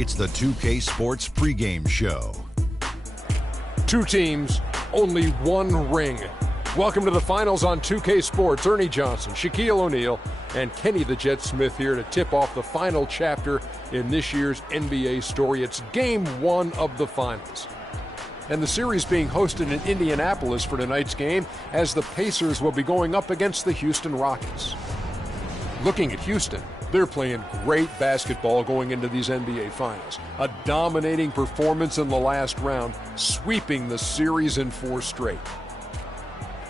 It's the 2K Sports pregame show. Two teams, only one ring. Welcome to the finals on 2K Sports. Ernie Johnson, Shaquille O'Neal, and Kenny the Jet Smith here to tip off the final chapter in this year's NBA story. It's game one of the finals. And the series being hosted in Indianapolis for tonight's game, as the Pacers will be going up against the Houston Rockets. Looking at Houston, they're playing great basketball going into these NBA Finals. A dominating performance in the last round, sweeping the series in 4 straight.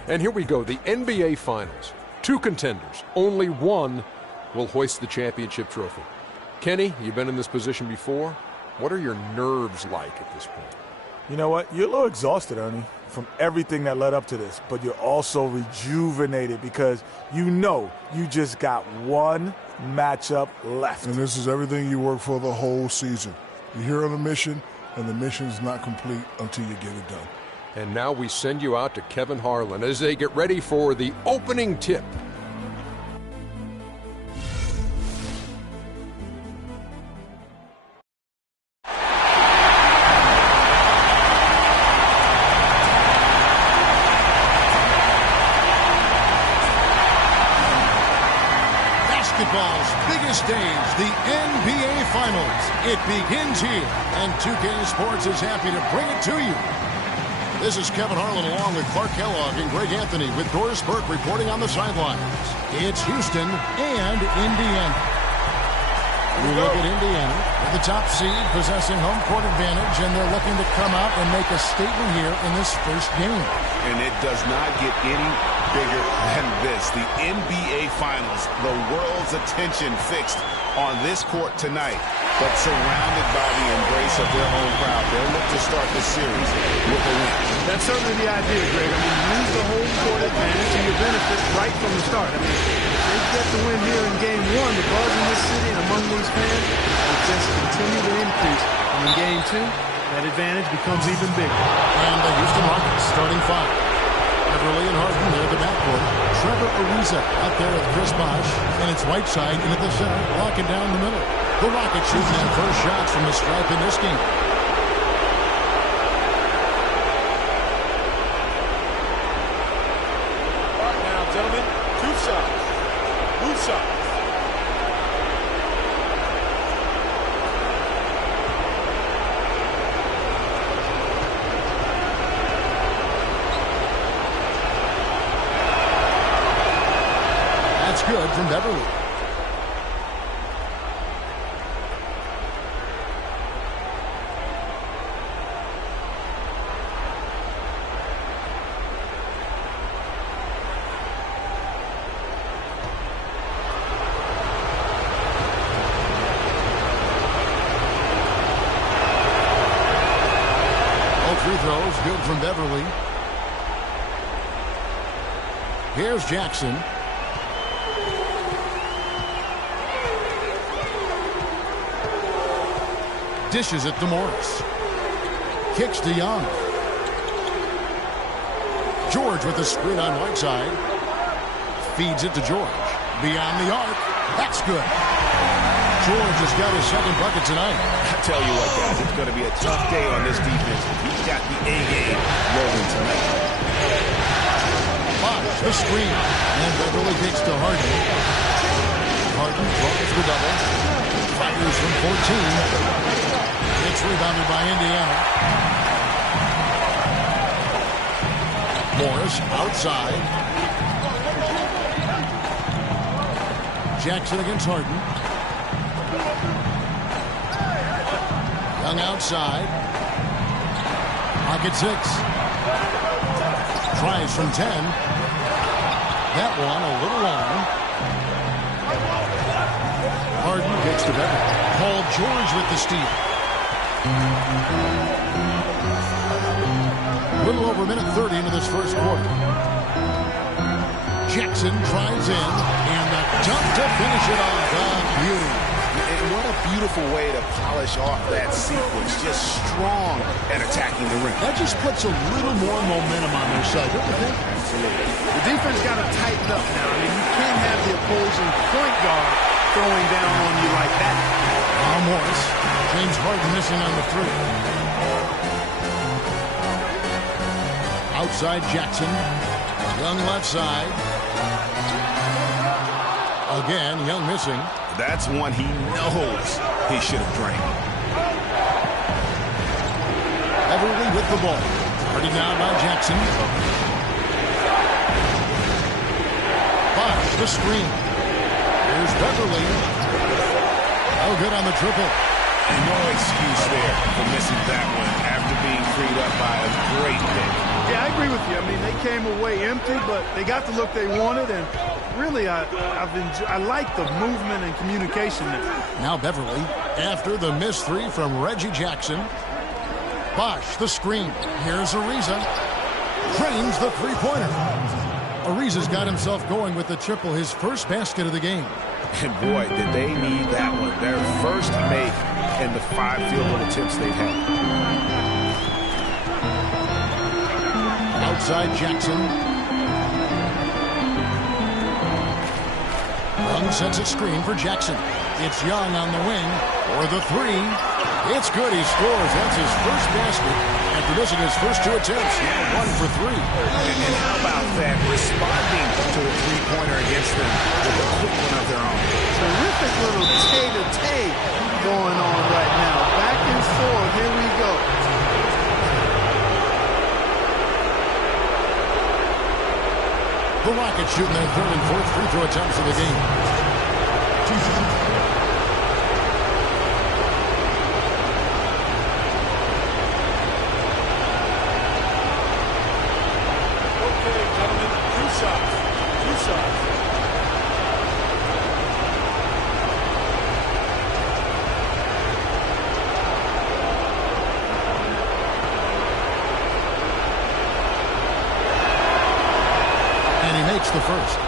And here we go, the NBA Finals. 2 contenders, only one will hoist the championship trophy. Kenny, you've been in this position before. What are your nerves like at this point? You know what? You're a little exhausted, Ernie, from everything that led up to this, but you're also rejuvenated because you know you just got one matchup left. And this is everything you work for the whole season. You're here on a mission, and the mission is not complete until you get it done. And now we send you out to Kevin Harlan as they get ready for the opening tip. Basketball's biggest stage, the NBA Finals. It begins here, and 2K Sports is happy to bring it to you. This is Kevin Harlan along with Clark Kellogg and Greg Anthony with Doris Burke reporting on the sidelines. It's Houston and Indiana. We look at Indiana with the top seed possessing home court advantage, and they're looking to come out and make a statement here in this first game. And it does not get any bigger than this. The NBA Finals, the world's attention fixed on this court tonight, but surrounded by the embrace of their own crowd. They'll look to start the series with a win. That's certainly the idea, Greg. I mean, use the home court advantage to your benefit right from the start. I mean, if they get the win here in game one, the buzz in this city and among these fans will just continue to increase. And in game two, that advantage becomes even bigger. And the Houston Rockets starting 5. Beverly and Harden there at the backcourt. Trevor Ariza out there with Chris Bosh. And it's Whiteside in at the center, locking down the middle. The Rockets shooting their first shots from the stripe in this game. All right now, gentlemen, 2 shots. Move shots. That's good from Beverly. Free throws, good from Beverly. Here's Jackson. Dishes it to Morris. Kicks to Young. George with the screen on Whiteside. Feeds it to George. Beyond the arc. That's good. George has got his second bucket tonight. I tell you what, guys, it's going to be a tough day on this defense. He's got the A-game rolling tonight. Bosh, the screen. And Beverly kicks to Harden. Harden throws the double. Fires from 14. It's rebounded by Indiana. Morris outside. Jackson against Harden. Young outside. Pocket 6. Tries from 10. That one a little long. Harden gets to Beverly. Paul George with the steal. A little over a minute 30 into this first quarter. Jackson drives in, and the dunk to finish it off. Beauty. And what a beautiful way to polish off that sequence. Just strong at attacking the rim. That just puts a little more momentum on their side, don't you think? Absolutely. The defense got to tighten up now. I mean, you can't have the opposing point guard throwing down on you like that. Morris James Harden missing on the three. Outside Jackson. Young left side. Again, Young missing. That's one he knows he should have drained. Beverly with the ball. Guarded now by Jackson. Bosh, the screen. Here's Beverly. Oh, good on the triple. And no excuse there for missing that one after being freed up by a great pick. Yeah, I agree with you. I mean, they came away empty, but they got the look they wanted, and really, I like the movement and communication there. Now Beverly, after the missed three from Reggie Jackson. Bosh, the screen. Here's Ariza. Drains the three-pointer. Ariza's got himself going with the triple, his first basket of the game. And boy, did they need that one. Their first make in the 5 field goal attempts they've had. Outside Jackson. Young sets a screen for Jackson. It's Young on the wing for the three. It's good. He scores. That's his first basket after missing his first 2 attempts. Now 1 for 3. And how about that? Responding to the three-pointer against them with a quick one of their own. Terrific little tay-to-tay going on right now. Back and forth. Here we go. The Rockets shooting their third and fourth free throw attempts of the game. Okay, gentlemen, 2 shots. 2 shots. The first.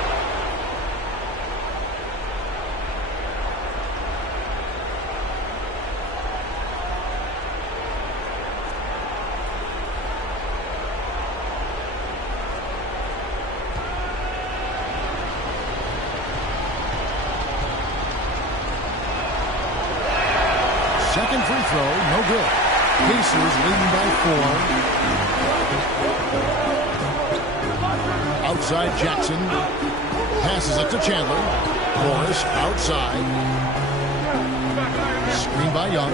Second free throw, no good. Pacers leading by 4. Outside Jackson. Passes it to Chandler. Morris outside. Screen by Young.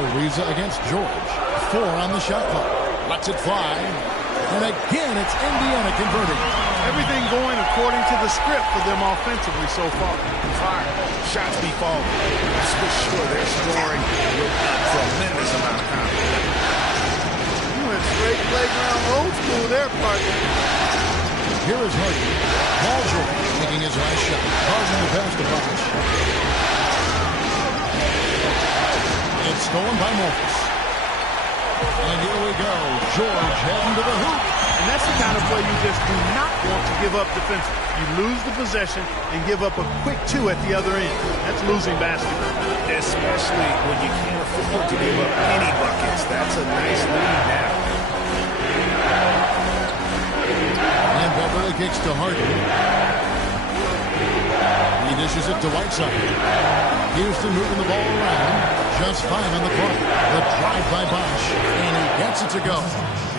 Ariza against George. 4 on the shot clock. Lets it fly. And again, it's Indiana converting. Everything going according to the script for them offensively so far. Fire. Shots be falling. For sure, they're scoring with a tremendous amount of confidence. Straight playground old school there, partner. Here is Harden. Paul George making his last shot. Causing the pass to Bosh. It's stolen by Morris. And here we go. George heading to the hoop. And that's the kind of play you just do not want to give up defensively. You lose the possession and give up a quick 2 at the other end. That's losing basketball. Especially when you can't afford to give up any buckets. That's a nice lead now. And Beverly kicks to Harden. He dishes it to Whiteside. Houston moving the ball around. Just 5 on the clock. The drive by Bosh. And he gets it to go.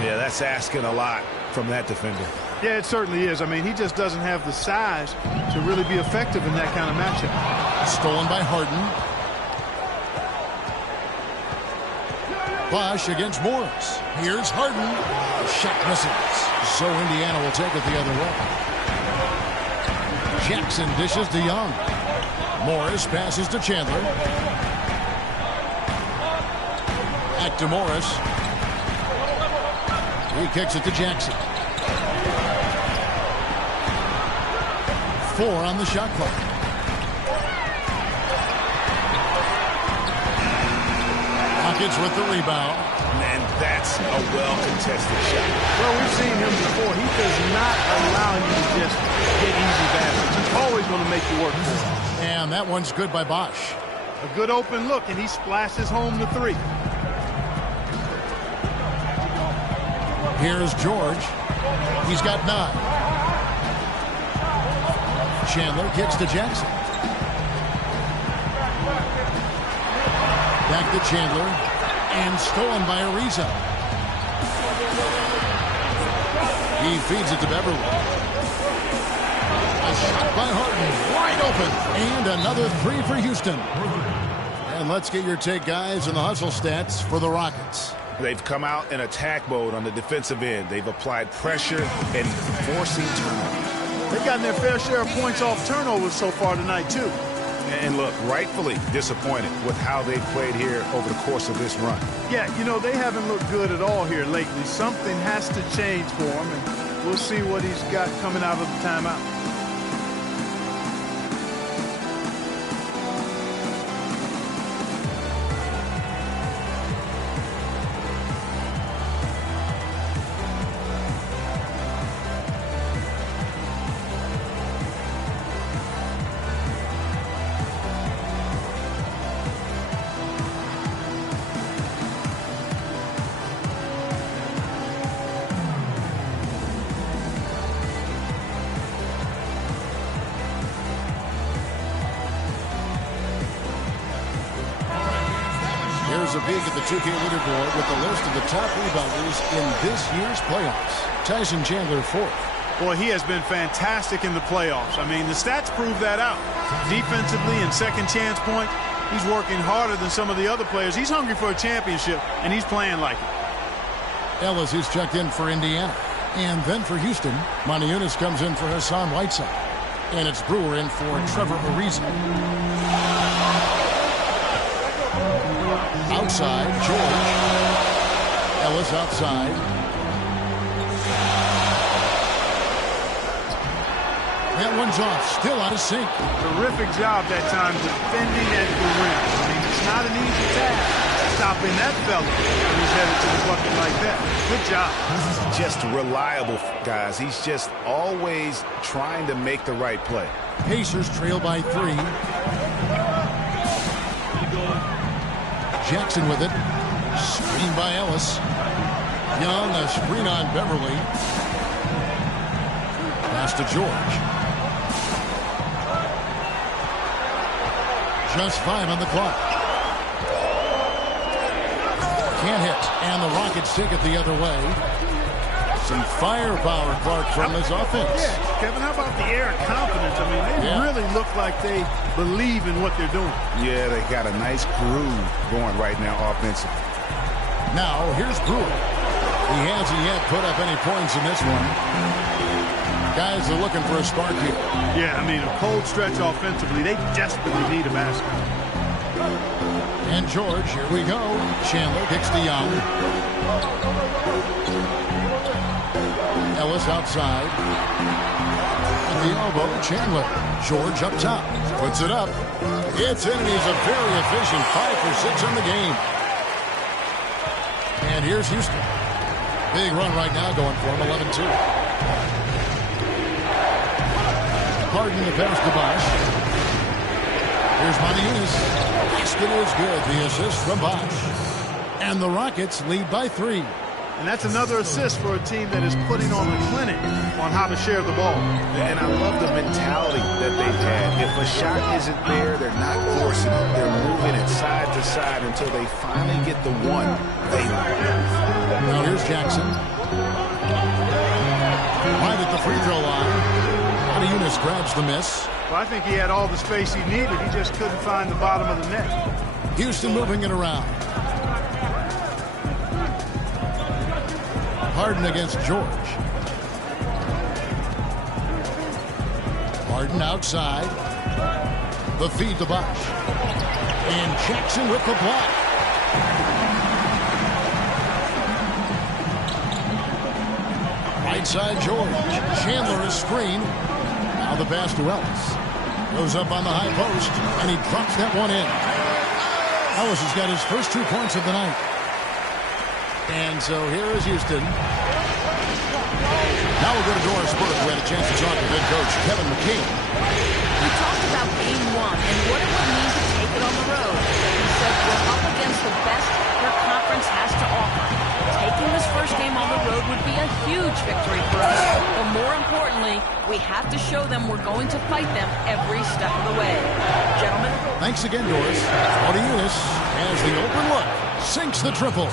Yeah, that's asking a lot from that defender. Yeah, it certainly is. I mean, he just doesn't have the size to really be effective in that kind of matchup. Stolen by Harden. Bosh against Morris. Here's Harden. Shot misses. So Indiana will take it the other way. Jackson dishes to Young. Morris passes to Chandler. Back to Morris. He kicks it to Jackson. 4 on the shot clock. Rockets with the rebound. And that's a well-contested shot. Well, we've seen him before. He does not allow you to just get easy baskets. He's always going to make you work for it. And that one's good by Bosh. A good open look, and he splashes home the 3. Here's George. He's got 9. Chandler kicks to Jackson. Back to Chandler. And stolen by Ariza. He feeds it to Beverly. A shot by Harden. Wide open. And another three for Houston. And let's get your take, guys, on the hustle stats for the Rockets. They've come out in attack mode on the defensive end. They've applied pressure and forcing turnovers. They've gotten their fair share of points off turnovers so far tonight, too. And look, rightfully disappointed with how they've played here over the course of this run. Yeah, you know, they haven't looked good at all here lately. Something has to change for him, and we'll see what he's got coming out of the timeout. Here's a peek at the 2K leaderboard with the list of the top rebounders in this year's playoffs. Tyson Chandler fourth. Boy, he has been fantastic in the playoffs. I mean, the stats prove that out. Defensively and second chance points, he's working harder than some of the other players. He's hungry for a championship, and he's playing like it. Ellis is checked in for Indiana. And then for Houston, Moniunas comes in for Hassan Whiteside. And it's Brewer in for Trevor Ariza. Outside, George. Ellis outside. That one's off, still out of sync. Terrific job that time defending at the rim. I mean, it's not an easy task stopping that fella when he's headed to the bucket like that. Good job. He's just reliable, guys. He's just always trying to make the right play. Pacers trail by 3. Jackson with it. Screen by Ellis. Young, a screen on Beverly. Pass to George. Just 5 on the clock. Can't hit. And the Rockets take it the other way. Some firepower, Clark, from this offense. Yeah, Kevin, how about the air of confidence? I mean, they really look like they believe in what they're doing. Yeah, they got a nice groove going right now offensively. Now, here's Brewer. He hasn't yet put up any points in this one. Guys are looking for a spark here. Yeah, I mean, a cold stretch offensively. They desperately need a basket. And George, here we go. Chandler kicks to Young. Ellis outside. At the elbow, Chandler. George up top. Puts it up. It's in, and he's a very efficient 5 for 6 in the game. And here's Houston. Big run right now going for him, 11-2. Harden to pass to Bosch. Here's Moniunas. Basket is good. The assist from Bosch. And the Rockets lead by 3. And that's another assist for a team that is putting on a clinic on how to share the ball. And I love the mentality that they've had. If a shot isn't there, they're not forcing it. They're moving it side to side until they finally get the one they want. Now here's Jackson. Right at the free throw line. Moniunas grabs the miss. Well, I think he had all the space he needed. He just couldn't find the bottom of the net. Houston moving it around. Harden against George. Harden outside. The feed to Bosch. And Jackson with the block. Right side George. Chandler is screen. Now the pass to Ellis. Goes up on the high post. And he drops that one in. Ellis has got his first 2 points of the night. And so here is Houston. Now we'll go to Doris Burke, who had a chance to talk with head coach Kevin McKee. We talked about game 1 and what it would mean to take it on the road. He said we're up against the best your conference has to offer. Taking this first game on the road would be a huge victory for us. But more importantly, we have have to show them we're going to fight them every step of the way. Gentlemen. Thanks again, Doris. Motiejunas has the open look. Sinks the triple.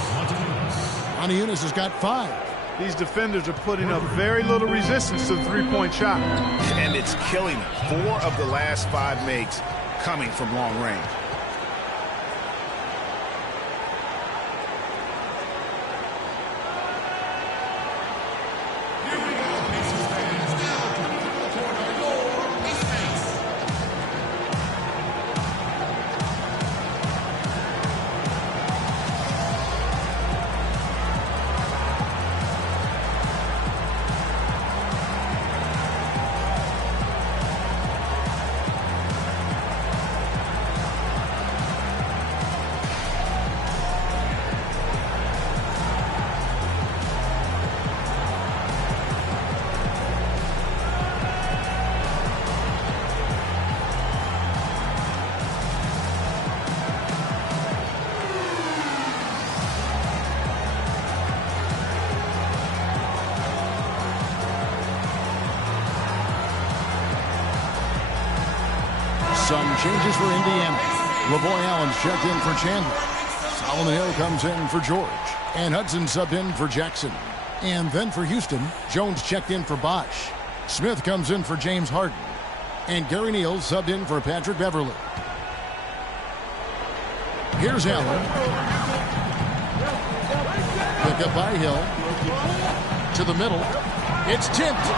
Motiejunas has got 5. These defenders are putting up very little resistance to the three-point shot. And it's killing them. 4 of the last 5 makes coming from long range. Some changes for Indiana. LaVoy Allen's checked in for Chandler. Solomon Hill comes in for George. And Hudson subbed in for Jackson. And then for Houston, Jones checked in for Bosch. Smith comes in for James Harden. And Gary Neal subbed in for Patrick Beverly. Here's Allen. Pick up by Hill. To the middle. It's tipped.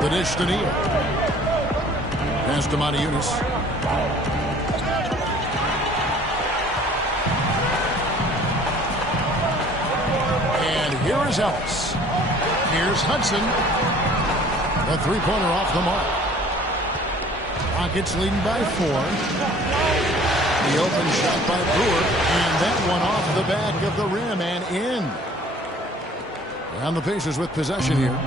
The dish to Neal. Pass to Motiejunas. And here is Ellis. Here's Hudson. A three-pointer off the mark. Rockets leading by 4. The open shot by Brewer. And that one off the back of the rim and in. And the Pacers with possession here.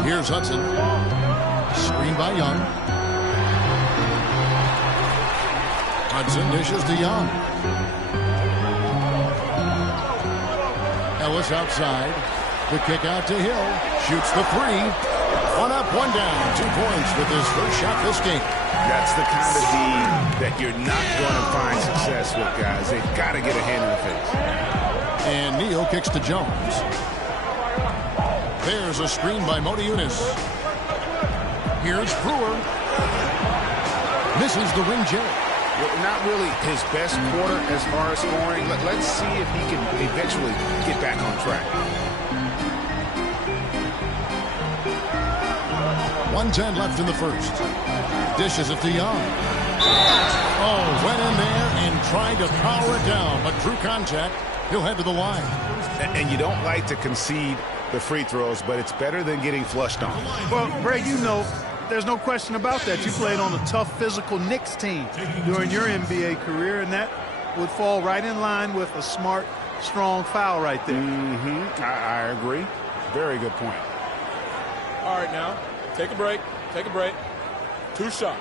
Here's Hudson. Screen by Young. Hudson dishes to Young. Ellis outside. The kick out to Hill. Shoots the 3. 1 up, 1 down. 2 points with his first shot this game. That's the kind of D that you're not going to find success with, guys. They've got to get a hand in the face. And Neal kicks to Jones. There's a screen by Motiejunas. Here's Brewer. Misses the rim jet. Well, not really his best quarter as far as scoring. Let's see if he can eventually get back on track. 1:10 left in the first. Dishes it to Young. Oh, went in there and tried to power it down, but drew contact. He'll head to the line. And you don't like to concede the free throws, but it's better than getting flushed on. Well, Greg, you know, there's no question about that. You played on a tough, physical Knicks team during your NBA career, and that would fall right in line with a smart, strong foul right there. I agree. Very good point. All right, now, take a break. Take a break. 2 shots.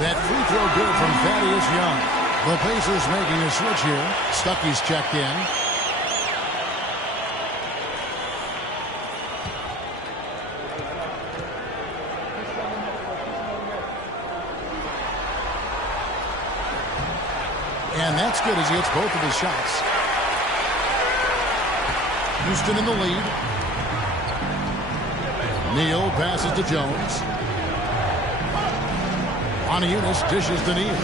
That free throw good from Thaddeus Young. The Pacers making a switch here. Stuckey's checked in. And that's good as he hits both of his shots. Houston in the lead. Neal passes to Jones. Motiejunas dishes to Neal.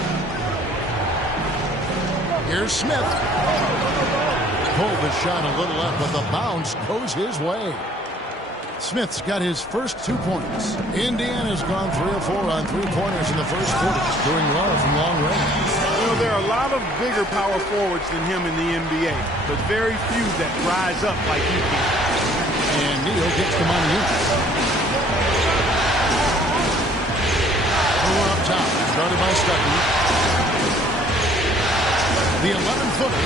Here's Smith. Pulled the shot a little left, but the bounce goes his way. Smith's got his first 2 points. Indiana's gone 3 of 4 on 3-pointers in the first quarter, doing well from long range. You know, there are a lot of bigger power forwards than him in the NBA, but very few that rise up like he can. And Neal gets to Motiejunas. Up top, started by Stuckey. The 11-footer.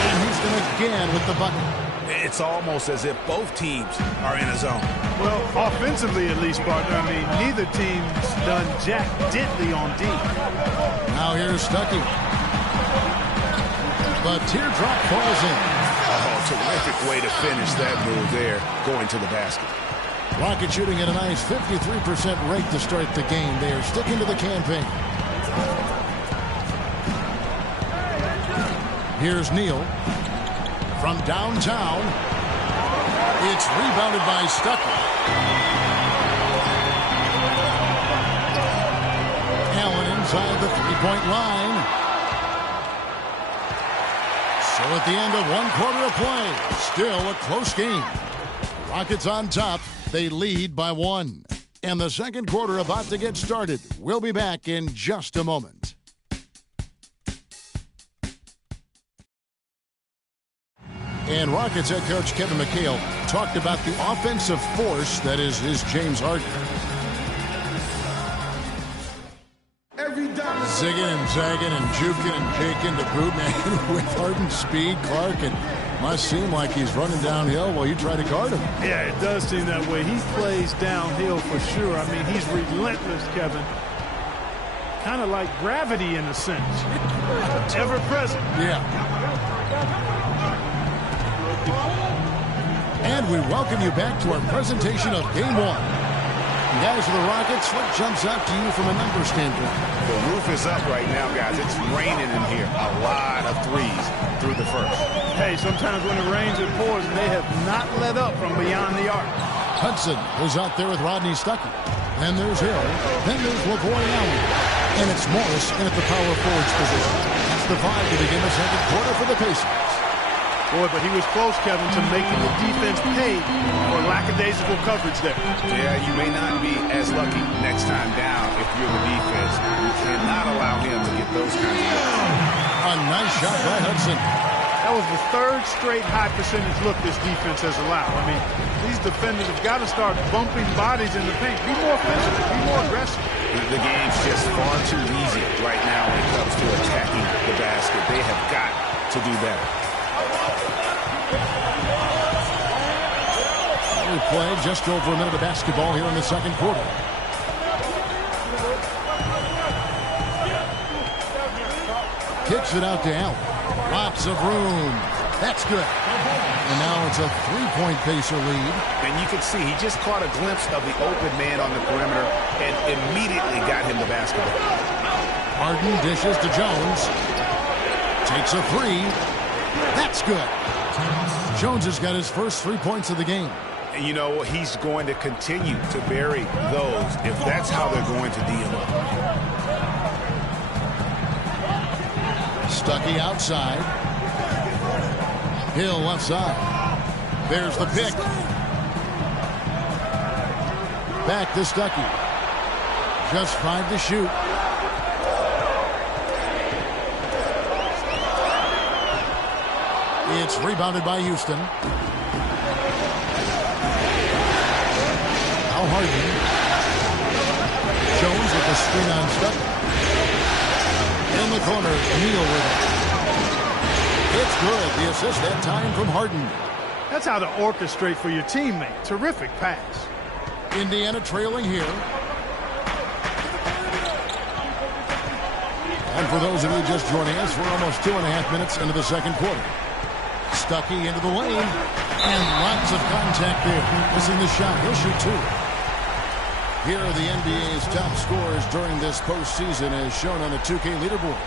And Houston again with the bucket. It's almost as if both teams are in a zone. Well, offensively at least, partner. I mean, neither team's done jack diddly on D. Now here's Stuckey. The teardrop falls in. Oh, terrific way to finish that move there, going to the basket. Rocket shooting at a nice 53% rate to start the game. They are sticking to the campaign. Here's Neal. From downtown, it's rebounded by Stuckey. Allen inside the three-point line. So at the end of 1 quarter of play, still a close game. Rockets on top. They lead by 1. And the second quarter about to get started. We'll be back in just a moment. And Rockets head coach Kevin McHale talked about the offensive force that is James Harden. Zigging and zagging and juking and jaking to boot, man. With Harden's speed, Clark, and must seem like he's running downhill while you try to guard him. Yeah, it does seem that way. He plays downhill for sure. I mean, he's relentless, Kevin. Kind of like gravity in a sense. Ever present. Yeah. And we welcome you back to our presentation of Game 1. Guys of the Rockets, what jumps out to you from a number standpoint? The roof is up right now, guys. It's raining in here. A lot of threes through the first. Hey, sometimes when it rains, it pours, and they have not let up from beyond the arc. Hudson was out there with Rodney Stuckey. Then there's Hill. Then there's LaVoy Allen. And it's Morris in at the power forwards position. That's the 5 to begin the second quarter for the Pacers. Boy, but he was close, Kevin, to making the defense pay for lackadaisical coverage there. Yeah, you may not be as lucky next time down if you're the defense. You cannot allow him to get those kinds of looks. A nice shot by Hudson. That was the 3rd straight high percentage look this defense has allowed. I mean, these defenders have got to start bumping bodies in the paint. Be more physical, be more aggressive. The game's just far too easy right now when it comes to attacking the basket. They have got to do better. We played just over a minute of basketball here in the second quarter. Kicks it out to Allen. Lots of room. That's good. And now it's a 3-point Pacer lead. And you can see he just caught a glimpse of the open man on the perimeter and immediately got him the basketball. Harden dishes to Jones. Takes a 3. That's good. Jones has got his first 3 points of the game. And you know, he's going to continue to bury those if that's how they're going to deal. Stuckey outside. Hill left side. There's the pick. Back to Stuckey. Just 5 to shoot. It's rebounded by Houston. Now Harden. Jones with the screen on Stuckey. In the corner, Neal with it. It's good. The assist that time from Harden. That's how to orchestrate for your teammate. Terrific pass. Indiana trailing here. And for those of you just joining us, we're almost 2.5 minutes into the second quarter. Stuckey into the lane, and lots of contact there. Missing the shot. He'll shoot 2. Here are the NBA's top scorers during this postseason as shown on the 2K leaderboard.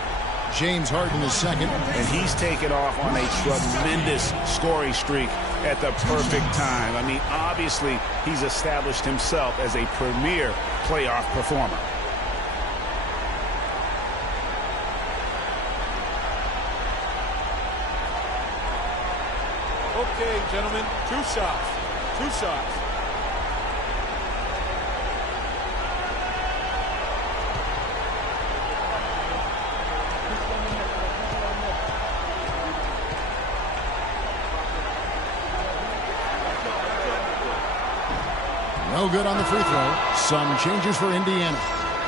James Harden is second. And he's taken off on a tremendous scoring streak at the perfect time. I mean, obviously, he's established himself as a premier playoff performer. Okay, gentlemen, 2 shots. 2 shots. No good on the free throw. Some changes for Indiana.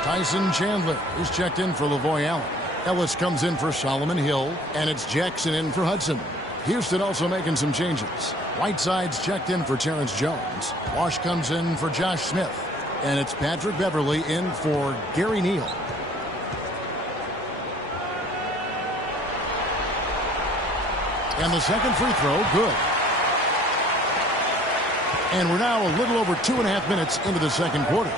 Tyson Chandler is checked in for LaVoy Allen. Ellis comes in for Solomon Hill, and it's Jackson in for Hudson. Houston also making some changes. Whiteside's checked in for Terrence Jones. Wash comes in for Josh Smith. And it's Patrick Beverley in for Gary Neal. And the second free throw, good. And we're now a little over 2.5 minutes into the second quarter.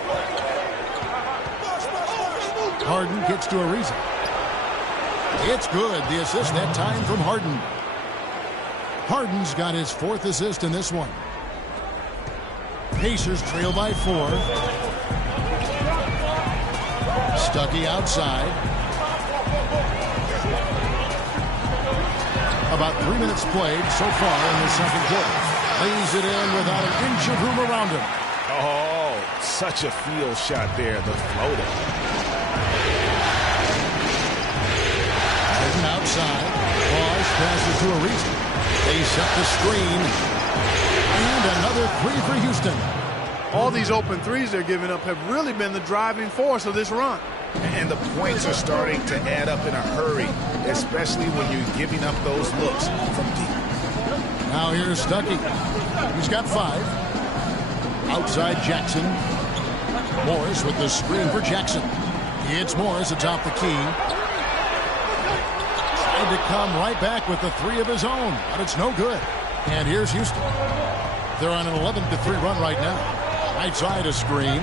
Harden gets to Ariza. It's good. The assist that time from Harden. Harden's got his 4th assist in this one. Pacers trail by 4. Stuckey outside. About 3 minutes played so far in the second quarter. Lays it in without an inch of room around him. Oh, such a field shot there, the floater. Harden outside. Bosch passes to Ariza. They set the screen. And another 3 for Houston. All these open threes they're giving up have really been the driving force of this run. And the points are starting to add up in a hurry, especially when you're giving up those looks from deep. Now here's Stuckey. He's got 5. Outside Jackson. Morris with the screen for Jackson. It's Morris atop the key. Tried to come right back with the 3 of his own, but it's no good. And here's Houston. They're on an 11-3 run right now. Right side a screen.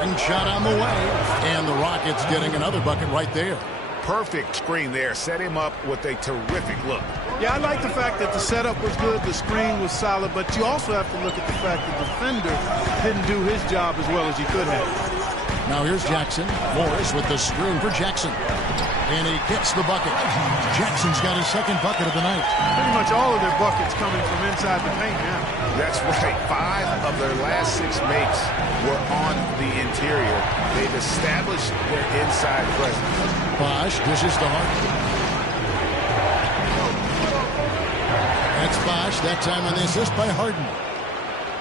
Ring shot on the way. And the Rockets getting another bucket right there. Perfect screen there. Set him up with a terrific look. Yeah, I like the fact that the setup was good, the screen was solid, but you also have to look at the fact that the defender didn't do his job as well as he could have. Now here's Jackson. Morris with the screen for Jackson. And he gets the bucket. Jackson's got his 2nd bucket of the night. Pretty much all of their buckets coming from inside the paint now. That's right. 5 of their last 6 makes were on the interior. They've established their inside presence. Bosch dishes to Harden. That's Bosch. That time on the assist by Harden.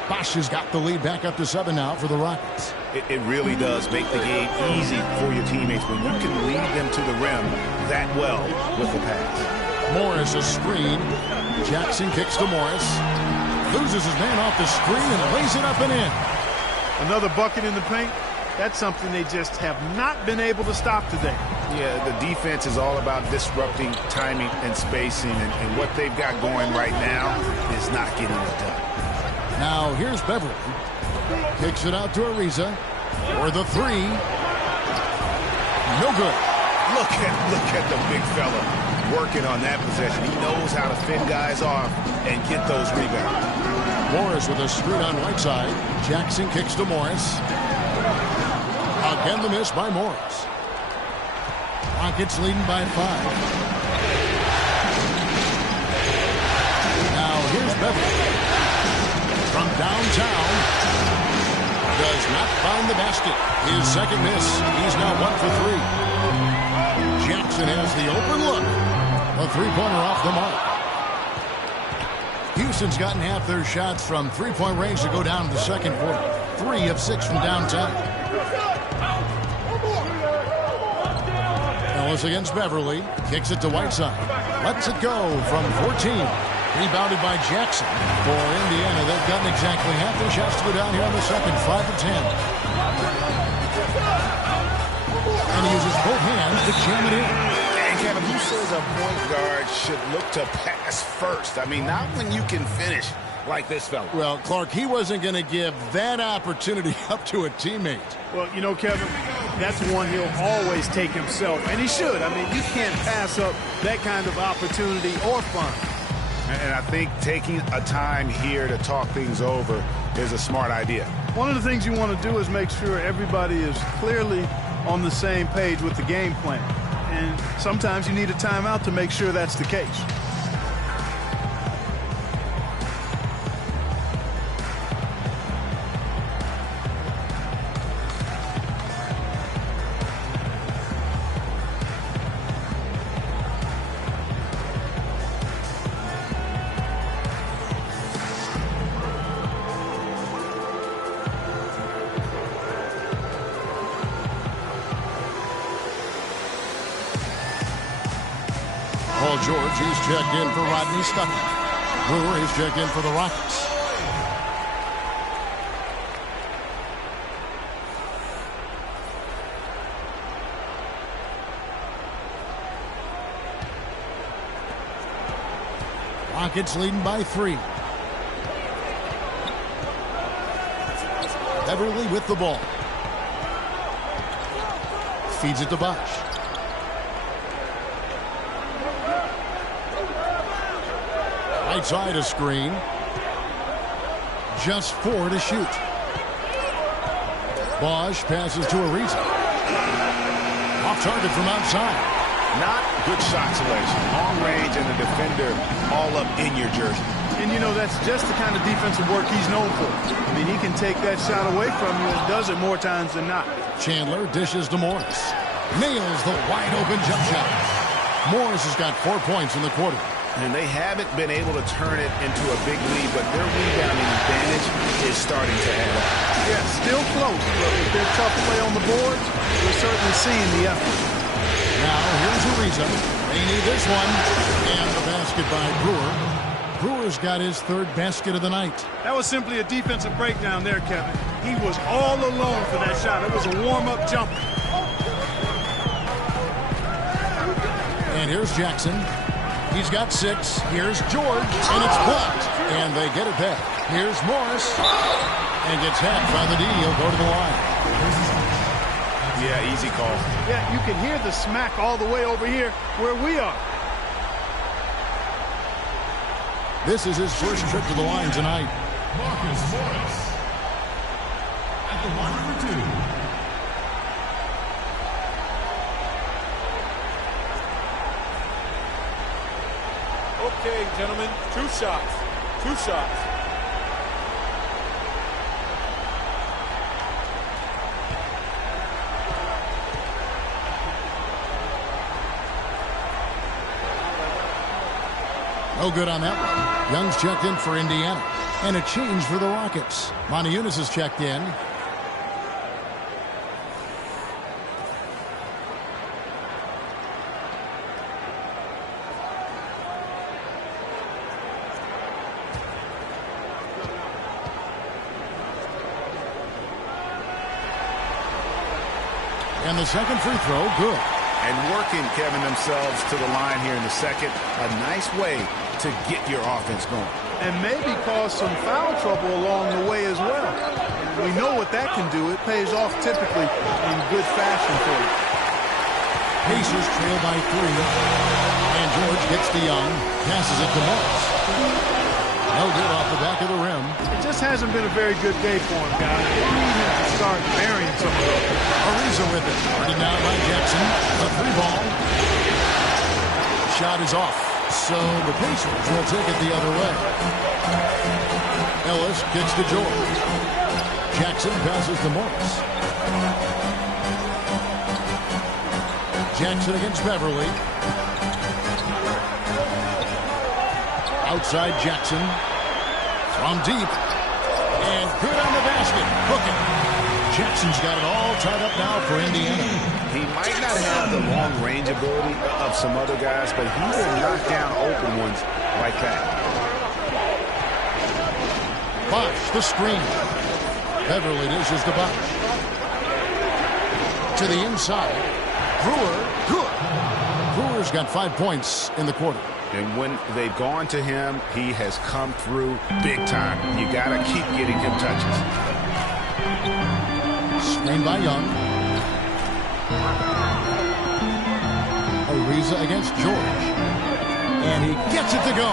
Bosch has got the lead back up to 7 now for the Rockets. It really does make the game easy for your teammates when you can lead them to the rim that well with the pass. Morris a screen. Jackson kicks to Morris. Loses his man off the screen and lays it up and in. Another bucket in the paint. That's something they just have not been able to stop today. Yeah, the defense is all about disrupting timing and spacing, and what they've got going right now is not getting it done. Now here's Beverly. Kicks it out to Ariza for the 3. No good. Look at the big fella working on that possession. He knows how to fend guys off and get those rebounds. Morris with a screen on Whiteside. Jackson kicks to Morris. Again the miss by Morris. Rockets leading by 5. Now here's Beverly. From downtown. Does not find the basket. His 2nd miss. He's now 1 for 3. Jackson has the open look. A 3-pointer off the mark. Houston's gotten half their shots from 3-point range to go down to the second quarter. 3 of 6 from downtown. Ellis against Beverly. Kicks it to Whiteside. Lets it go from 14. Rebounded by Jackson. For Indiana, they've gotten exactly half their shots to go down here on the second. 5 of 10. And he uses both hands to jam it in. And Kevin, who says a point guard should look to pass first? I mean, not when you can finish like this fella. Well, Clark, he wasn't going to give that opportunity up to a teammate. Well, you know, Kevin, that's one he'll always take himself. And he should. I mean, you can't pass up that kind of opportunity or fun. And I think taking a time here to talk things over is a smart idea. One of the things you want to do is make sure everybody is clearly on the same page with the game plan. And sometimes you need a timeout to make sure that's the case. Paul George, he's checked in for Rodney Stuckey. Brewer, he's checked in for the Rockets. Rockets leading by 3. Beverly with the ball. Feeds it to Bosch. Right side a screen. Just 4 to shoot. Bosch passes to Ariza. Off target from outside. Not good shot selection. Long range and the defender all up in your jersey. And, you know, that's just the kind of defensive work he's known for. I mean, he can take that shot away from you and does it more times than not. Chandler dishes to Morris. Nails the wide-open jump shot. Morris has got 4 points in the quarter. And they haven't been able to turn it into a big lead, but their rebounding advantage is starting to add up. Yeah, still close, but with their tough play on the boards, we're certainly seeing the effort. Now, here's Ariza. They need this one. And the basket by Brewer. Brewer's got his 3rd basket of the night. That was simply a defensive breakdown there, Kevin. He was all alone for that shot. It was a warm-up jumper. And here's Jackson. He's got 6. Here's George, and it's blocked. And they get it back. Here's Morris. And gets hacked by the D. He'll go to the line. Yeah, easy call. Yeah, you can hear the smack all the way over here where we are. This is his first trip to the line tonight. Marcus Morris at the line for 2. Okay, gentlemen, 2 shots. 2 shots. No good on that one. Young's checked in for Indiana. And a change for the Rockets. Moniunas is checked in. And the second free throw, good. And working, Kevin, themselves to the line here in the second. A nice way to get your offense going. And maybe cause some foul trouble along the way as well. We know what that can do. It pays off typically in good fashion for you. Pacers trail by 3. And George gets to Young. Passes it to Morris. No good off the back of the rim. It just hasn't been a very good day for him, guys. We need him to start burying some of those. Ariza with it. Guarded now by Jackson. A 3-ball. Shot is off. So the Pacers will take it the other way. Ellis kicks to George. Jackson passes to Morris. Jackson against Beverly. Outside Jackson. From deep. And good on the basket. Hooking. Jackson's got it all tied up now for Indiana. He might not have the long-range ability of some other guys, but he will knock down open ones like that. Bosch, the screen. Beverly dishes to Bosch. To the inside. Brewer, good. Brewer's got 5 points in the quarter. And when they've gone to him, he has come through big time. You got to keep getting him touches. Screen by Young. Ariza against George. And he gets it to go.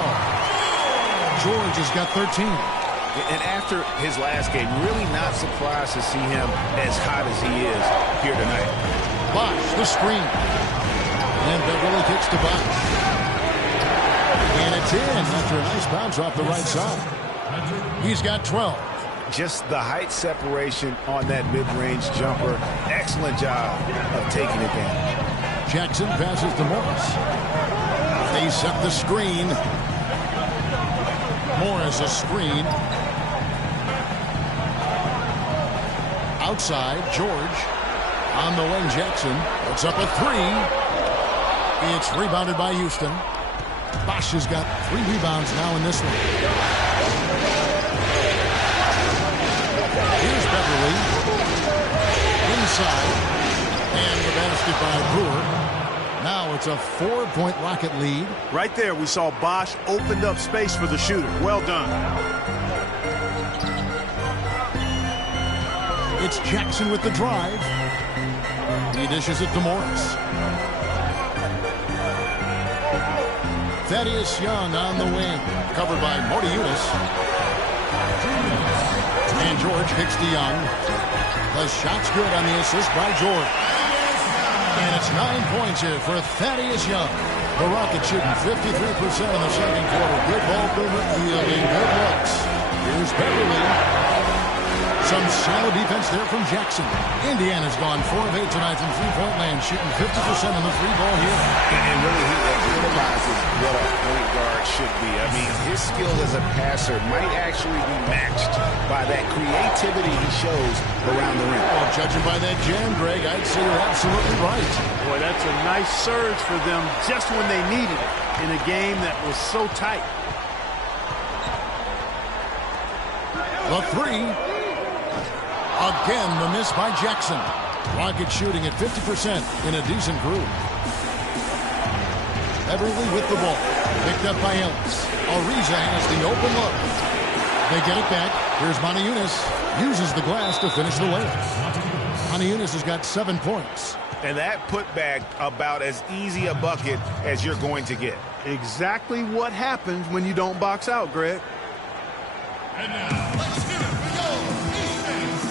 George has got 13. And after his last game, really not surprised to see him as hot as he is here tonight. Bosch, the screen. And Beverly kicks to Bosch. And it's in after a nice bounce off the right side. He's got 12. Just the height separation on that mid-range jumper. Excellent job of taking advantage. Jackson passes to Morris. They set the screen. Morris a screen. Outside, George. On the wing, Jackson. Puts up a 3. It's rebounded by Houston. Bosch has got 3 rebounds now in this one. Here's Beverly. Inside. And the basket by Brewer. Now it's a 4-point Rocket lead. Right there, we saw Bosch opened up space for the shooter. Well done. It's Jackson with the drive. He dishes it to Morris. Thaddeus Young on the wing. Covered by Marty Eunice. And George kicks to Young. The shot's good on the assist by George. And it's 9 points here for Thaddeus Young. The Rockets shooting 53% in the second quarter. Good ball movement, yielding good looks. Here's Beverly. Some shallow defense there from Jackson. Indiana's gone 4 of 8 tonight from three-point land, shooting 50% on the free ball here. And really, he epitomizes what a point guard should be. I mean, his skill as a passer might actually be matched by that creativity he shows around the rim. Well, judging by that jam, Greg, I'd say you're absolutely right. Boy, that's a nice surge for them just when they needed it in a game that was so tight. The 3. Again, the miss by Jackson. Rockets shooting at 50% in a decent groove. Beverly with the ball. Picked up by Ellis. Ariza has the open look. They get it back. Here's Monty Eunice. Uses the glass to finish the layup. Monty Eunice has got 7 points. And that putback about as easy a bucket as you're going to get. Exactly what happens when you don't box out, Greg. And now, let's hear it for your East Base.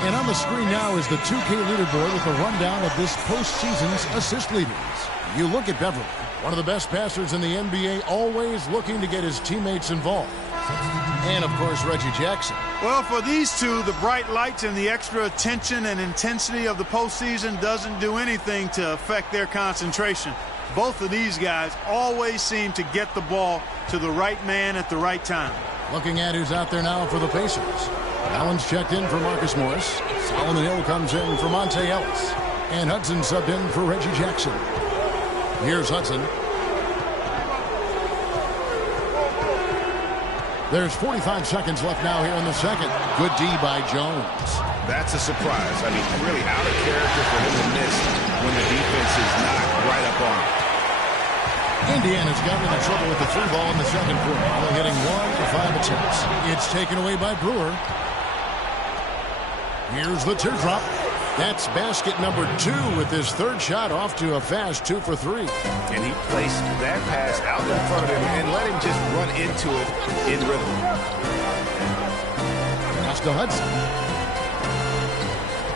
And on the screen now is the 2K leaderboard with a rundown of this postseason's assist leaders. You look at Beverly, one of the best passers in the NBA, always looking to get his teammates involved. And, of course, Reggie Jackson. Well, for these two, the bright lights and the extra attention and intensity of the postseason doesn't do anything to affect their concentration. Both of these guys always seem to get the ball to the right man at the right time. Looking at who's out there now for the Pacers. Allen's checked in for Marcus Morris. Solomon Hill comes in for Monte Ellis. And Hudson subbed in for Reggie Jackson. Here's Hudson. There's 45 seconds left now here in the second. Good D by Jones. That's a surprise. I mean, really out of character for him to miss when the defense is not right up on him. Indiana's gotten into trouble with the free ball in the second quarter. Only hitting 1 of 5 attempts. It's taken away by Brewer. Here's the teardrop. That's basket number 2 with his third shot off to a fast 2 for 3. And he placed that pass out in front of him and let him just run into it in rhythm. Pass to Hudson.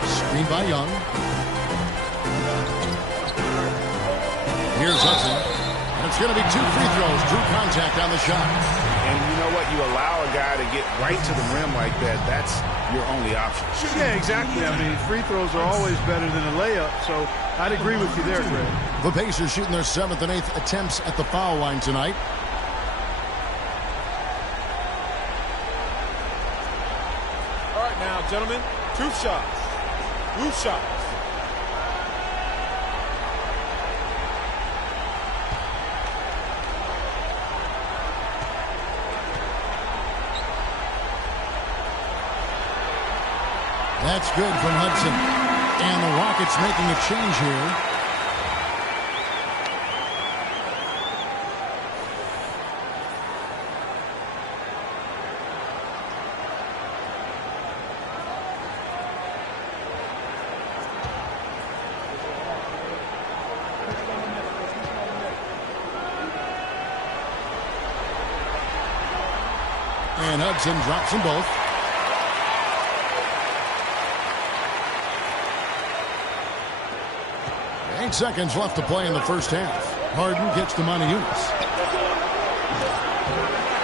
Screen by Young. Here's Hudson. And it's going to be 2 free throws. Drew contact on the shot. And you know what? You allow a guy to get right to the rim like that. That's your only option. Yeah, exactly. I mean, free throws are always better than a layup, so I'd agree with you there, Greg. The Pacers shooting their 7th and 8th attempts at the foul line tonight. All right, now, gentlemen, 2 shots. 2 shots. That's good from Hudson. And the Rockets making a change here. And Hudson drops them both. Eight seconds left to play in the first half. Harden gets the money Eunice.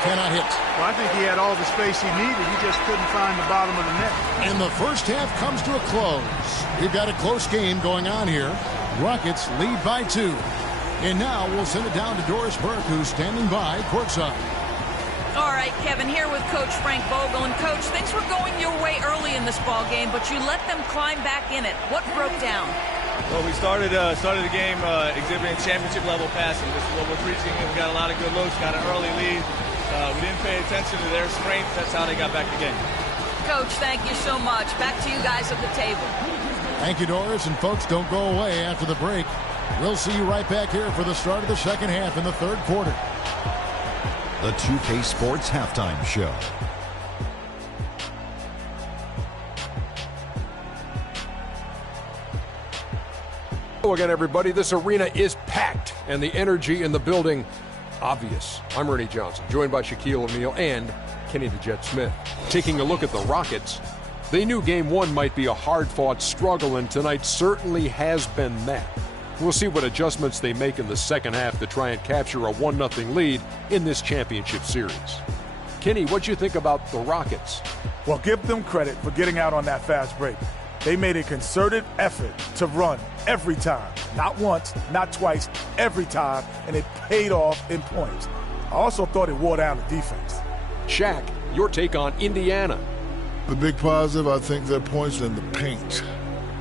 Cannot hit. Well, I think he had all the space he needed. He just couldn't find the bottom of the net. And the first half comes to a close. We've got a close game going on here. Rockets lead by 2. And now we'll send it down to Doris Burke, who's standing by courtside. All right, Kevin, here with Coach Frank Vogel. And, Coach, things were going your way early in this ball game, but you let them climb back in it. What broke down? Well, we started the game exhibiting championship-level passing. This is what we're preaching. We got a lot of good looks, got an early lead. We didn't pay attention to their strength. That's how they got back the game. Coach, thank you so much. Back to you guys at the table. Thank you, Doris. And, folks, don't go away after the break. We'll see you right back here for the start of the second half in the third quarter. The 2K Sports Halftime Show. Hello again, everybody. This arena is packed, and the energy in the building obvious. I'm Ernie Johnson, joined by Shaquille O'Neal and Kenny the Jet Smith. Taking a look at the Rockets, they knew Game 1 might be a hard-fought struggle, and tonight certainly has been that. We'll see what adjustments they make in the second half to try and capture a 1-0 lead in this championship series. Kenny, what'd you think about the Rockets? Well, give them credit for getting out on that fast break. They made a concerted effort to run every time. Not once, not twice, every time, and it paid off in points. I also thought it wore down the defense. Shaq, your take on Indiana. The big positive, I think, their points in the paint.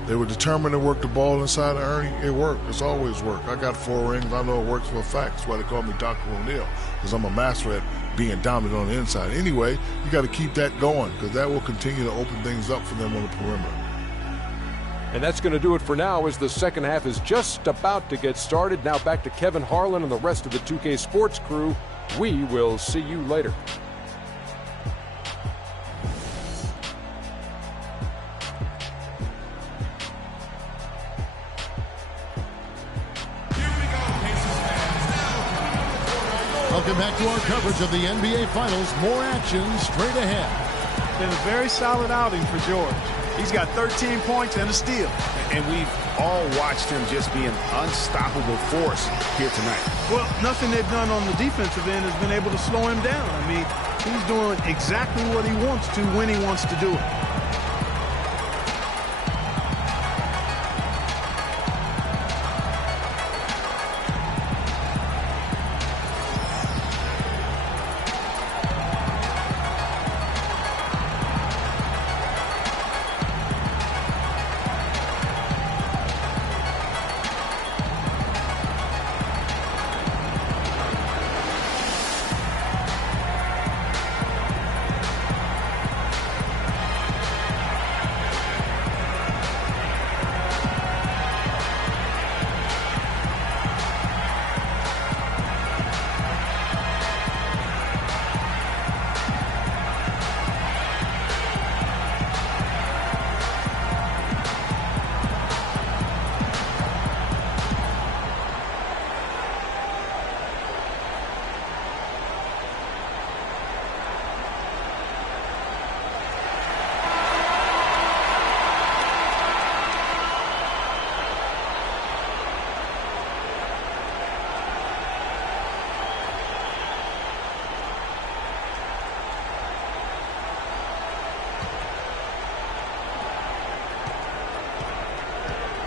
They were determined to work the ball inside of Ernie. It worked. It's always worked. I got 4 rings. I know it works for a fact. That's why they call me Dr. O'Neal, because I'm a master at being dominant on the inside. Anyway, you got to keep that going, because that will continue to open things up for them on the perimeter. And that's going to do it for now, as the second half is just about to get started. Now back to Kevin Harlan and the rest of the 2K Sports crew. We will see you later. Welcome back to our coverage of the NBA Finals. More action straight ahead. Been a very solid outing for George. He's got 13 points and a steal. And we've all watched him just be an unstoppable force here tonight. Well, nothing they've done on the defensive end has been able to slow him down. I mean, he's doing exactly what he wants to when he wants to do it.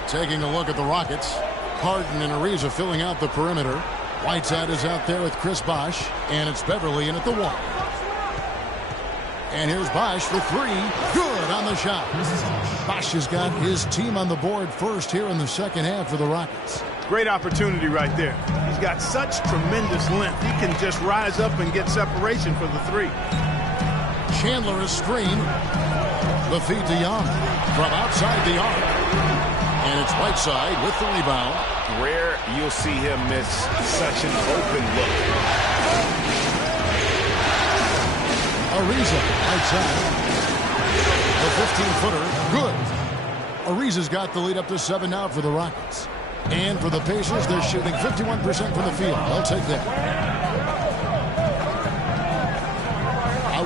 Taking a look at the Rockets. Harden and Ariza filling out the perimeter. Whiteside is out there with Chris Bosh. And it's Beverly in at the 1. And here's Bosh for 3. Good on the shot. Bosh has got his team on the board first here in the second half for the Rockets. Great opportunity right there. He's got such tremendous length. He can just rise up and get separation for the 3. Chandler is screened. The feed to Young from outside the arc. And it's Whiteside with the rebound. Rare you'll see him miss such an open look. Ariza, outside. The 15-footer, good. Ariza's got the lead up to 7 now for the Rockets. And for the Pacers, they're shooting 51% from the field. They'll take that.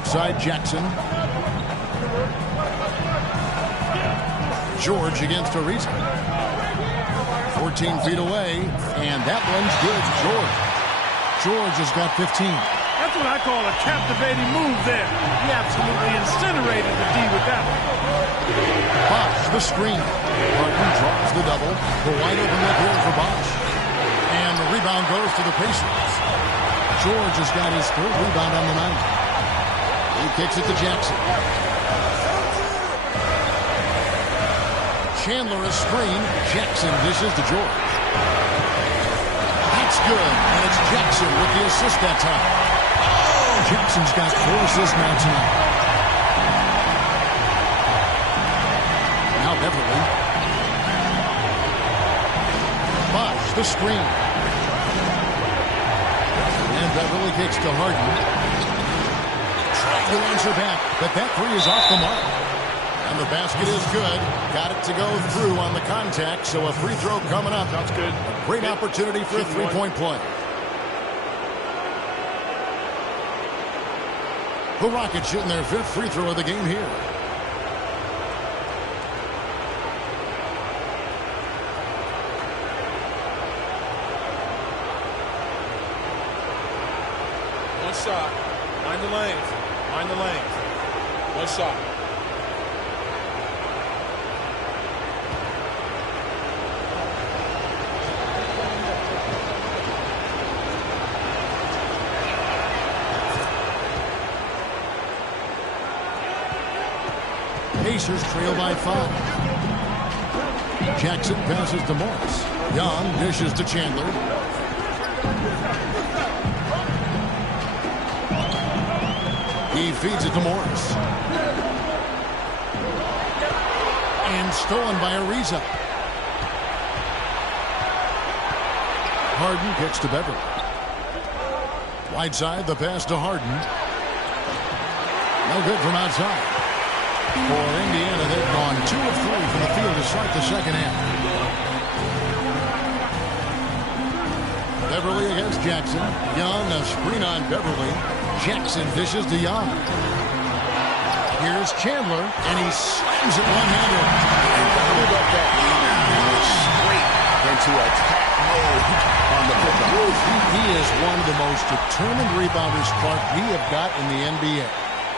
outside Jackson. George against Ariza. 14 feet away, and that one's good. George has got 15. That's what I call a captivating move there. He absolutely incinerated the D with that one. Bosch, the screen. Harden draws the double. The wide open look here for Bosch. And the rebound goes to the Pacers. George has got his third rebound on the night. He kicks it to Jackson. Chandler a screen. Jackson dishes to George. That's good. And it's Jackson with the assist that time. Jackson's got 4 assists now tonight. Now Beverly. Bosch, the screen. And Beverly kicks to Harden. Trying to answer back, but that three is off the mark. And the basket is good. Got it to go through on the contact, so a free throw coming up. That's good. A great opportunity for a three-point play. The Rockets shooting their 5th free throw of the game here. One shot. Mind the lanes. Mind the lanes. One shot. Pacers trail by 5. Jackson passes to Morris. Young dishes to Chandler. He feeds it to Morris. And stolen by Ariza. Harden kicks to Beverly. Wide side, the pass to Harden. No good from outside. For Indiana, they've gone 2 of 3 from the field to start the second half. Beverly against Jackson. Young, a screen on Beverly. Jackson dishes to Young. Here's Chandler, and he slams it one-handed. Move up that straight into attack mode on the pickup. He is one of the most determined rebounders, Clark, we have got in the NBA.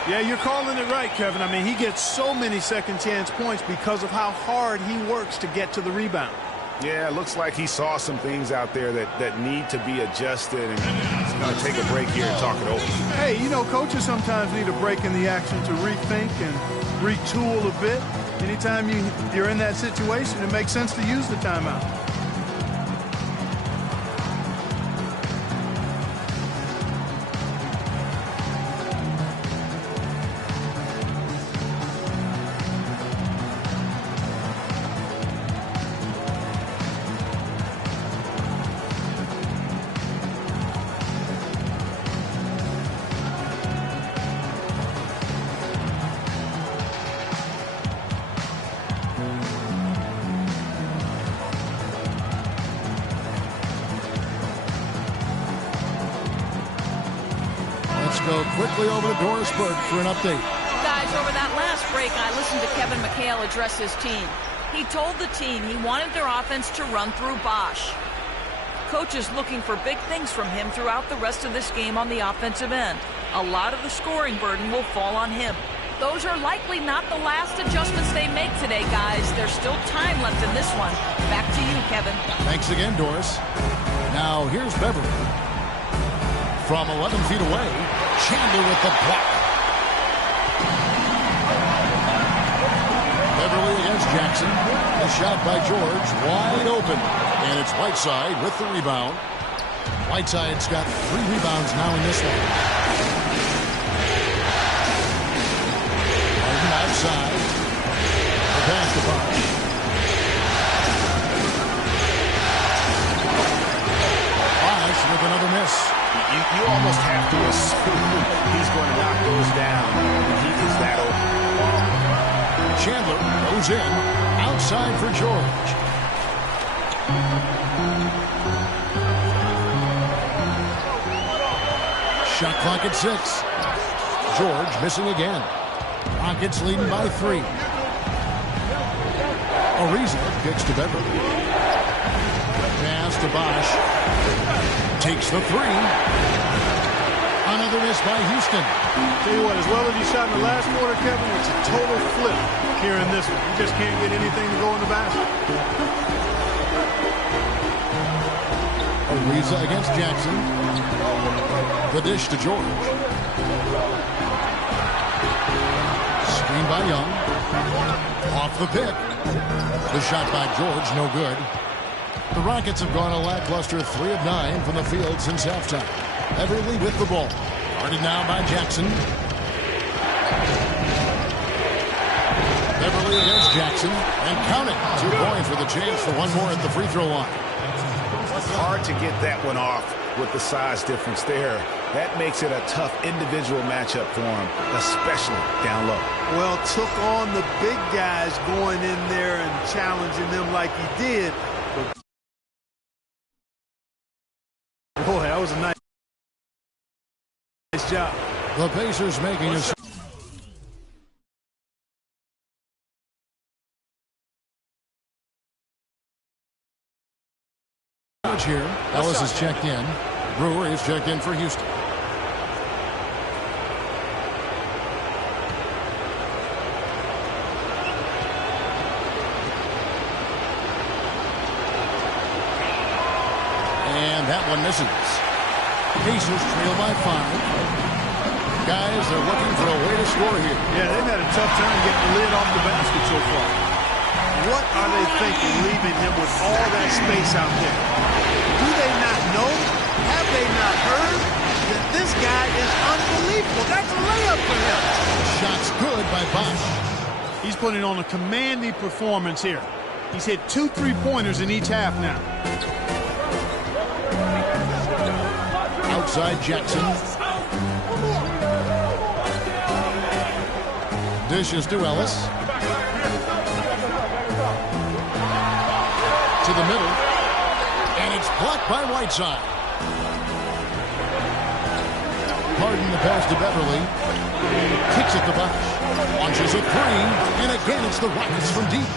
Yeah, you're calling it right, Kevin. I mean, he gets so many second chance points because of how hard he works to get to the rebound. Yeah, it looks like he saw some things out there that need to be adjusted, and he's going to take a break here and talk it over. Hey, you know, coaches sometimes need a break in the action to rethink and retool a bit. Anytime you're in that situation, it makes sense to use the timeout. Go quickly over to Doris Burke for an update. Guys, over that last break, I listened to Kevin McHale address his team. He told the team he wanted their offense to run through Bosch. Coach is looking for big things from him throughout the rest of this game on the offensive end. A lot of the scoring burden will fall on him. Those are likely not the last adjustments they make today, guys. There's still time left in this one. Back to you, Kevin. Thanks again, Doris. Now, here's Beverly. From 11 feet away, Chandler with the block. Beverly against Jackson. The shot by George, wide open. And it's Whiteside with the rebound. Whiteside's got 3 rebounds now in this one. Harden outside. The pass to Bosch. Bosch with another miss. You almost have to assume he's going to knock those down. He is that open. Chandler goes in. Outside for George. Shot clock at 6. George missing again. Rockets leading by 3. Ariza kicks to Beverly. Pass to Bosch. Takes the 3. Another miss by Houston. Tell you what, as well as he shot in the last quarter, Kevin, it's a total flip here in this one. You just can't get anything to go in the basket. Ariza against Jackson. The dish to George. Screen by Young. Off the pick. The shot by George, no good. The Rockets have gone a lackluster 3 of 9 from the field since halftime. Beverly with the ball. Guarded now by Jackson. Beverly against Jackson. And count it. 2 points with a chance for one more at the free throw line. It's hard to get that one off with the size difference there. That makes it a tough individual matchup for him, especially down low. Well, took on the big guys going in there and challenging them like he did. But boy, that was a nice job. The Pacers making a... here. Ellis is checked in. Brewer is checked in for Houston. And that one misses. Pacers trail by 5. Guys, they're looking for a way to score here. Yeah, they've had a tough time getting the lid off the basket so far. What are they thinking, leaving him with all that space out there? Do they not know? Have they not heard that this guy is unbelievable? That's a layup for him. Shot's good by Bosch. He's putting on a commanding performance here. He's hit 2 3-pointers in each half now. Outside Jackson. Dishes to Ellis. To the middle. And it's blocked by Whiteside. Harden the pass to Beverly. Kicks it to Bosch. Launches a 3. And again, it's the Rockets from deep.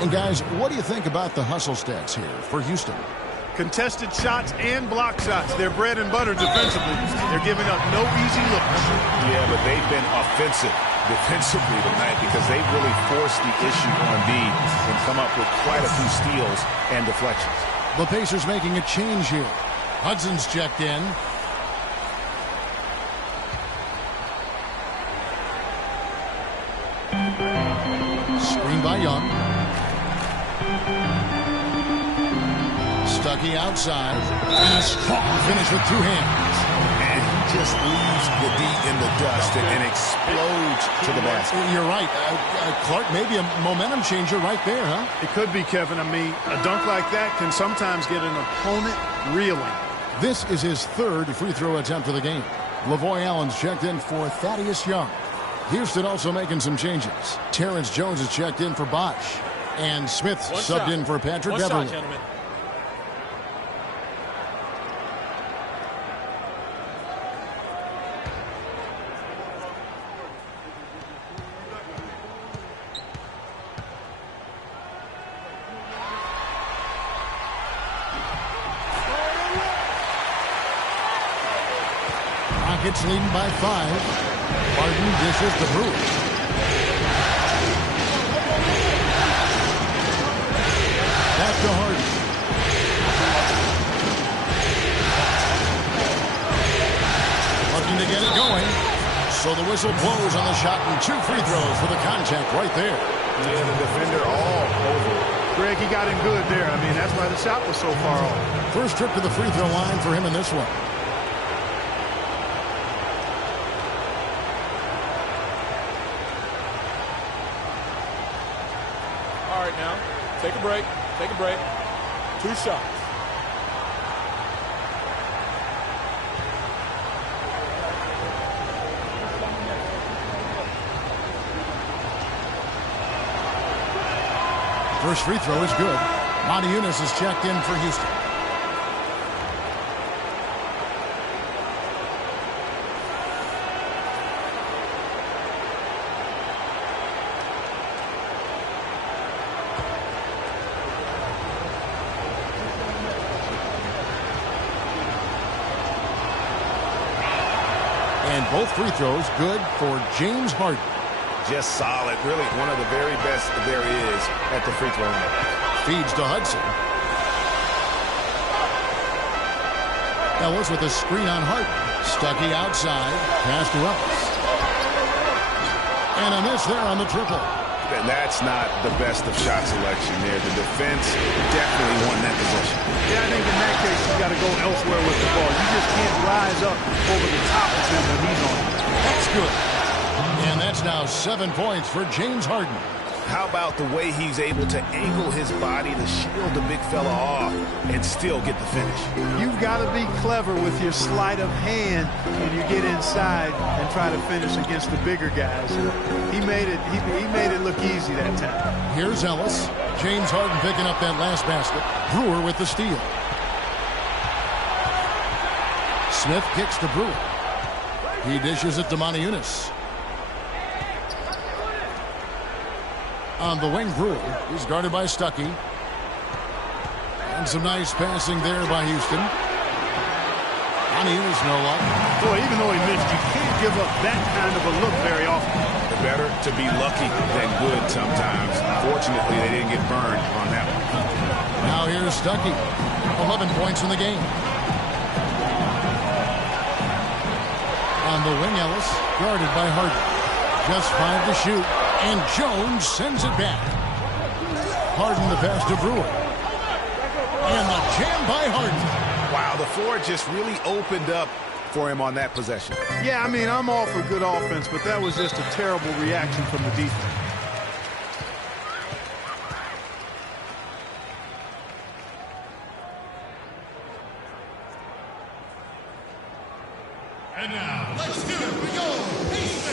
And guys, what do you think about the hustle stats here for Houston? Contested shots and block shots. They're bread and butter defensively. They're giving up no easy looks. Yeah, but they've been offensive defensively tonight because they really forced the issue on Embiid and come up with quite a few steals and deflections. The Pacers making a change here. Hudson's checked in. Screen by Young. Stuckey outside. And a strong finish with 2 hands. And he just leaves the D in the dust and explodes to the basket. You're right. Clark, maybe a momentum changer right there, huh? It could be, Kevin. I mean, a dunk like that can sometimes get an opponent reeling. This is his 3rd free throw attempt of the game. Lavoy Allen's checked in for Thaddeus Young. Houston also making some changes. Terrence Jones is checked in for Bosch. And Smith subbed in for Patrick Beverly. Shot, gentlemen. Rockets leading by 5. Harden dishes to Brewer. Back to Harden. Looking to get it going. So the whistle blows on the shot and 2 free throws for the contact right there. Yeah, the defender all over. Greg, he got in good there. I mean, that's why the shot was so far off. First trip to the free throw line for him in this one. All right, now, take a break. Take a break. 2 shots. First free throw is good. Monty Eunice is checked in for Houston. And both free throws good for James Harden. Just solid. Really one of the very best there is at the free throw line. Feeds to Hudson. Ellis with a screen on Harden. Stuckey outside. Pass to Ellis. And a miss there on the triple. And that's not the best of shot selection there. The defense definitely won that possession. Yeah, I think in that case, you got to go elsewhere with the ball. You just can't rise up over the top of him when he's on it. That's good. And that's now 7 points for James Harden. How about the way he's able to angle his body to shield the big fella off and still get the finish? You've got to be clever with your sleight of hand when you get inside and try to finish against the bigger guys. He made it look easy that time. Here's Ellis. James Harden picking up that last basket. Brewer with the steal. Smith kicks to Brewer. He dishes it to Moniunas. On the wing, Brewer is guarded by Stuckey. And some nice passing there by Houston. Moniunas no luck. Boy, even though he missed, you can't give up that kind of a look very often. Better to be lucky than good sometimes. Fortunately, they didn't get burned on that one. Now here's Stuckey. 11 points in the game. On the wing, Ellis, guarded by Harden. Just 5 to shoot. And Jones sends it back. Harden the pass to Brewer. And the jam by Harden. Wow, the floor just really opened up for him on that possession. Yeah, I mean, I'm all for good offense, but that was just a terrible reaction from the defense. And now, let's hear it. We go. East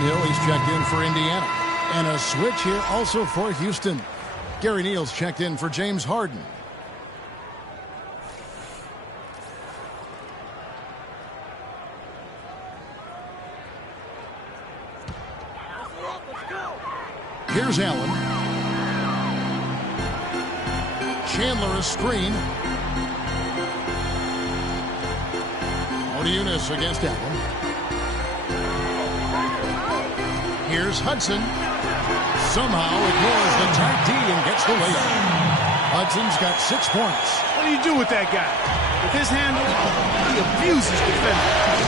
Hill, he's checked in for Indiana. And a switch here also for Houston. Gary Neal's checked in for James Harden. Here's Allen. Chandler a screen. Moniunas against Allen. Here's Hudson. Somehow ignores the tight D and gets the layup. Hudson's got 6 points. What do you do with that guy? With his handle, he abuses defenders.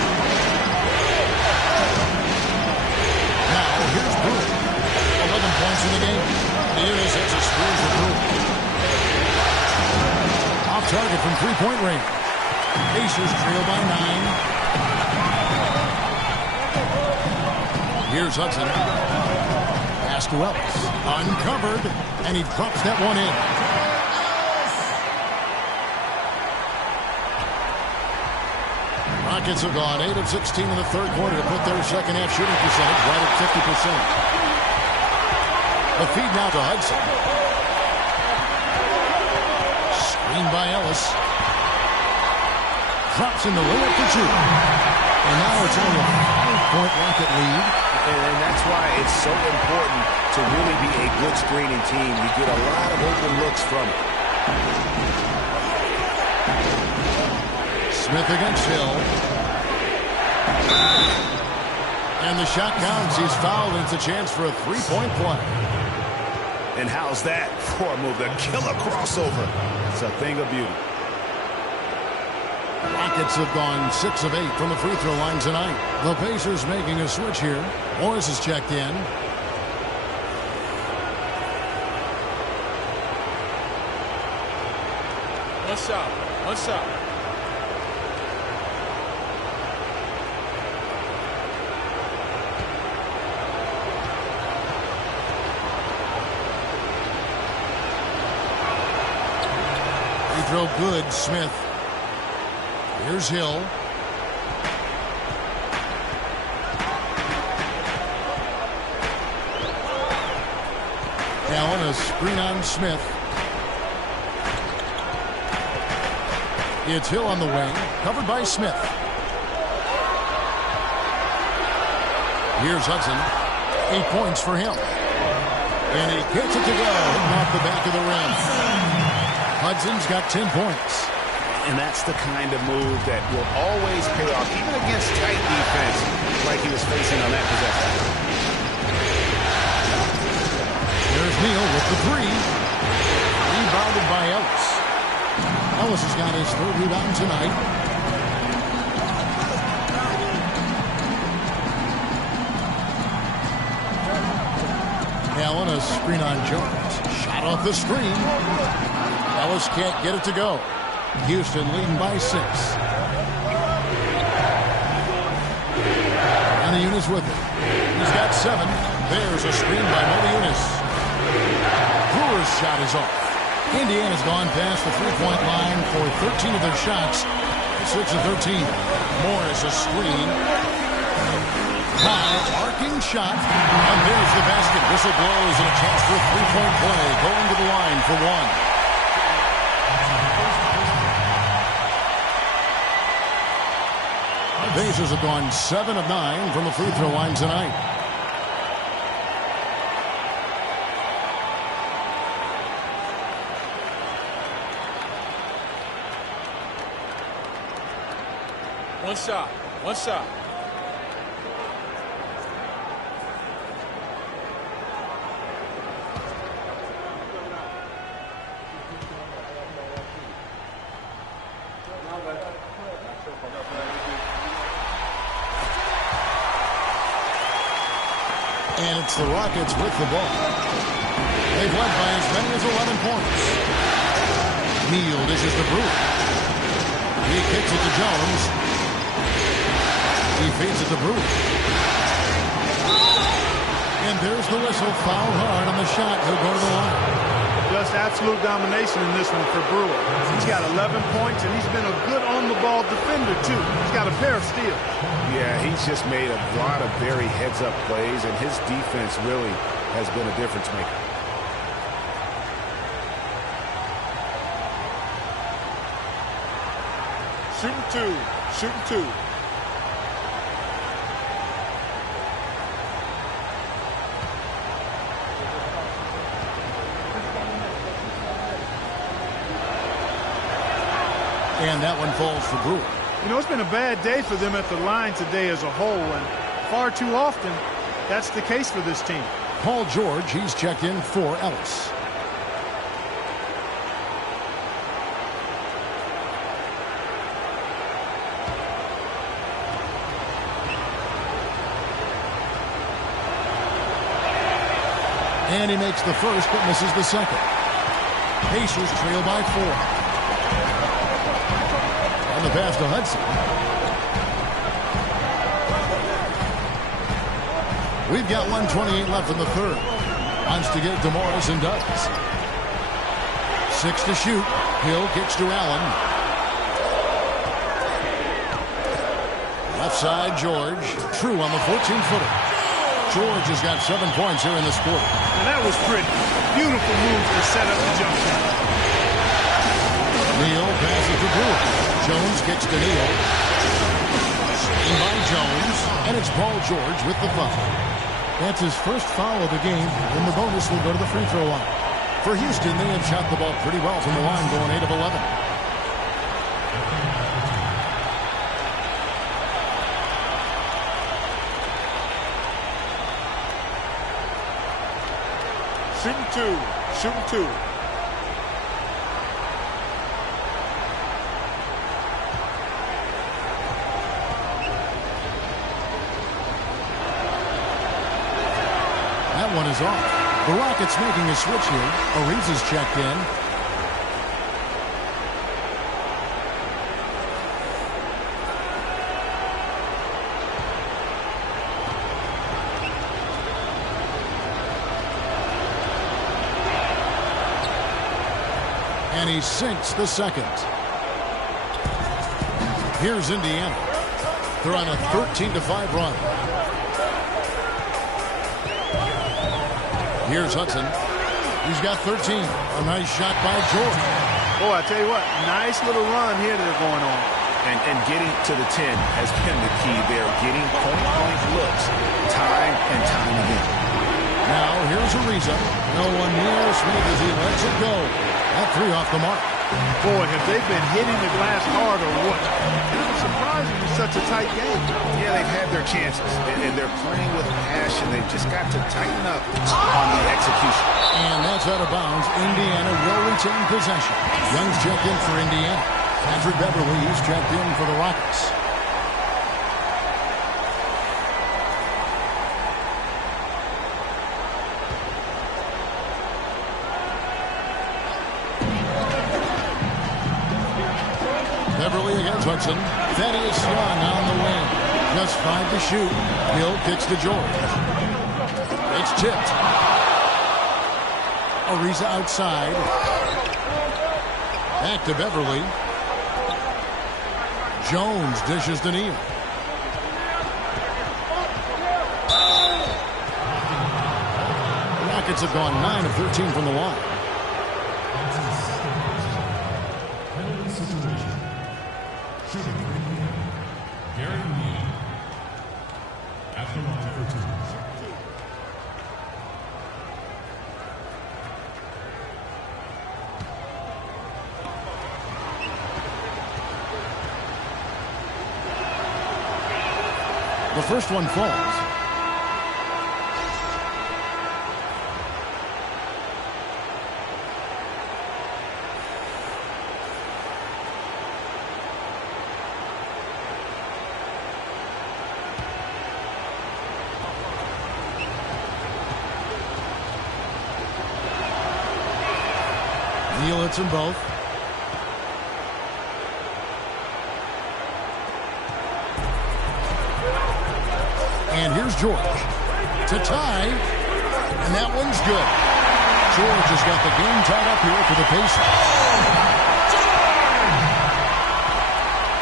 Now here's Brewer. 11 points in the game. Moniunas hits a screws with Brewer. Off target from three-point range. Pacers trail by 9. Here's Hudson. Pass to Ellis. Uncovered. And he drops that one in. Rockets have gone 8 of 16 in the third quarter to put their second half shooting percentage right at 50%. The feed now to Hudson. Screen by Ellis. Drops in the layup for 2. And now it's only a 5-point Rocket lead. And that's why it's so important to really be a good screening team. You get a lot of open looks from it. Smith against Hill. And the shot counts. He's fouled, and it's a chance for a 3-point play. And how's that for a move? The killer crossover. It's a thing of beauty. Rockets have gone 6 of 8 from the free throw line tonight. The Pacers making a switch here. Morris is checked in. One shot. Free throw good, Smith. Here's Hill. Allen, a screen on Smith. It's Hill on the wing, covered by Smith. Here's Hudson. 8 points for him. And he gets it to go, hitting off the back of the rim. Hudson's got 10 points. And that's the kind of move that will always pay off, even against tight defense like he was facing on that possession. There's Neal with the three. Rebounded by Ellis. Ellis has got his third rebound tonight. Allen, a screen on Jones. Shot off the screen. Ellis can't get it to go. Houston leading by 6. Motiejunas with it. He's got 7. There's a screen by Motiejunas. Brewer's shot is off. Indiana's gone past the three-point line for 13 of their shots. 6 of 13. Morris a screen. High arcing shot. And there's the basket. Whistle blows and a chance for a three-point play. Going to the line for 1. Pacers have gone 7 of 9 from the free throw line tonight. One shot. One shot. And it's the Rockets with the ball. They've led by as many as 11 points. Neal dishes to Brewer. He kicks it to Jones. He feeds it to Brewer. And there's the whistle. Foul hard on the shot. He'll go to the line. Just absolute domination in this one for Brewer. He's got 11 points, and he's been a good on-the-ball defender, too. He's got a pair of steals. Yeah, he's just made a lot of very heads-up plays, and his defense really has been a difference maker. Shooting two. Shooting two. And that one falls for Brewer. You know, it's been a bad day for them at the line today as a whole, and far too often, that's the case for this team. Paul George, he's checked in for Ellis. And he makes the first, but misses the second. Pacers trail by 4. On the pass to Hudson. We've got 1:28 left in the third. Wants to get to Morris and does. 6 to shoot. Hill kicks to Allen. Left side, George. True on the 14-footer. George has got 7 points here in this quarter. And that was pretty. Beautiful move to set up the jump shot. Neal passes to Brewer. Jones kicks to Neal. Seen by Jones. And it's Paul George with the foul. That's his first foul of the game. And the bonus will go to the free throw line. For Houston, they have shot the ball pretty well from the line, going 8 of 11. Shooting two. Shooting two. That one is off. The Rockets making a switch here. Ariza's checked in. And he sinks the second. Here's Indiana. They're on a 13-5 run. Here's Hudson. He's got 13. A nice shot by George. Boy, I tell you what, nice little run here that they're going on. And getting to the 10 has been the key there. Getting point-blank looks time and time again. Now, here's Ariza. No one near Smith as he lets it go. That 3 off the mark. Boy, have they been hitting the glass hard or what? It's surprising it's such a tight game. Yeah, they've had their chances, and they're playing with passion. They've just got to tighten up on the execution. And that's out of bounds. Indiana will retain possession. Young's checked in for Indiana. Patrick Beverly is checked in for the Rockets. Beverly against Hudson. Thaddeus Young on the wing. Just 5 to shoot. Hill kicks to George. It's tipped. Ariza outside. Back to Beverly. Jones dishes to Neal. The Rockets have gone 9 of 13 from the line. The first one falls. Neal hits them both. And here's George to tie, and that one's good. George has got the game tied up here for the Pacers.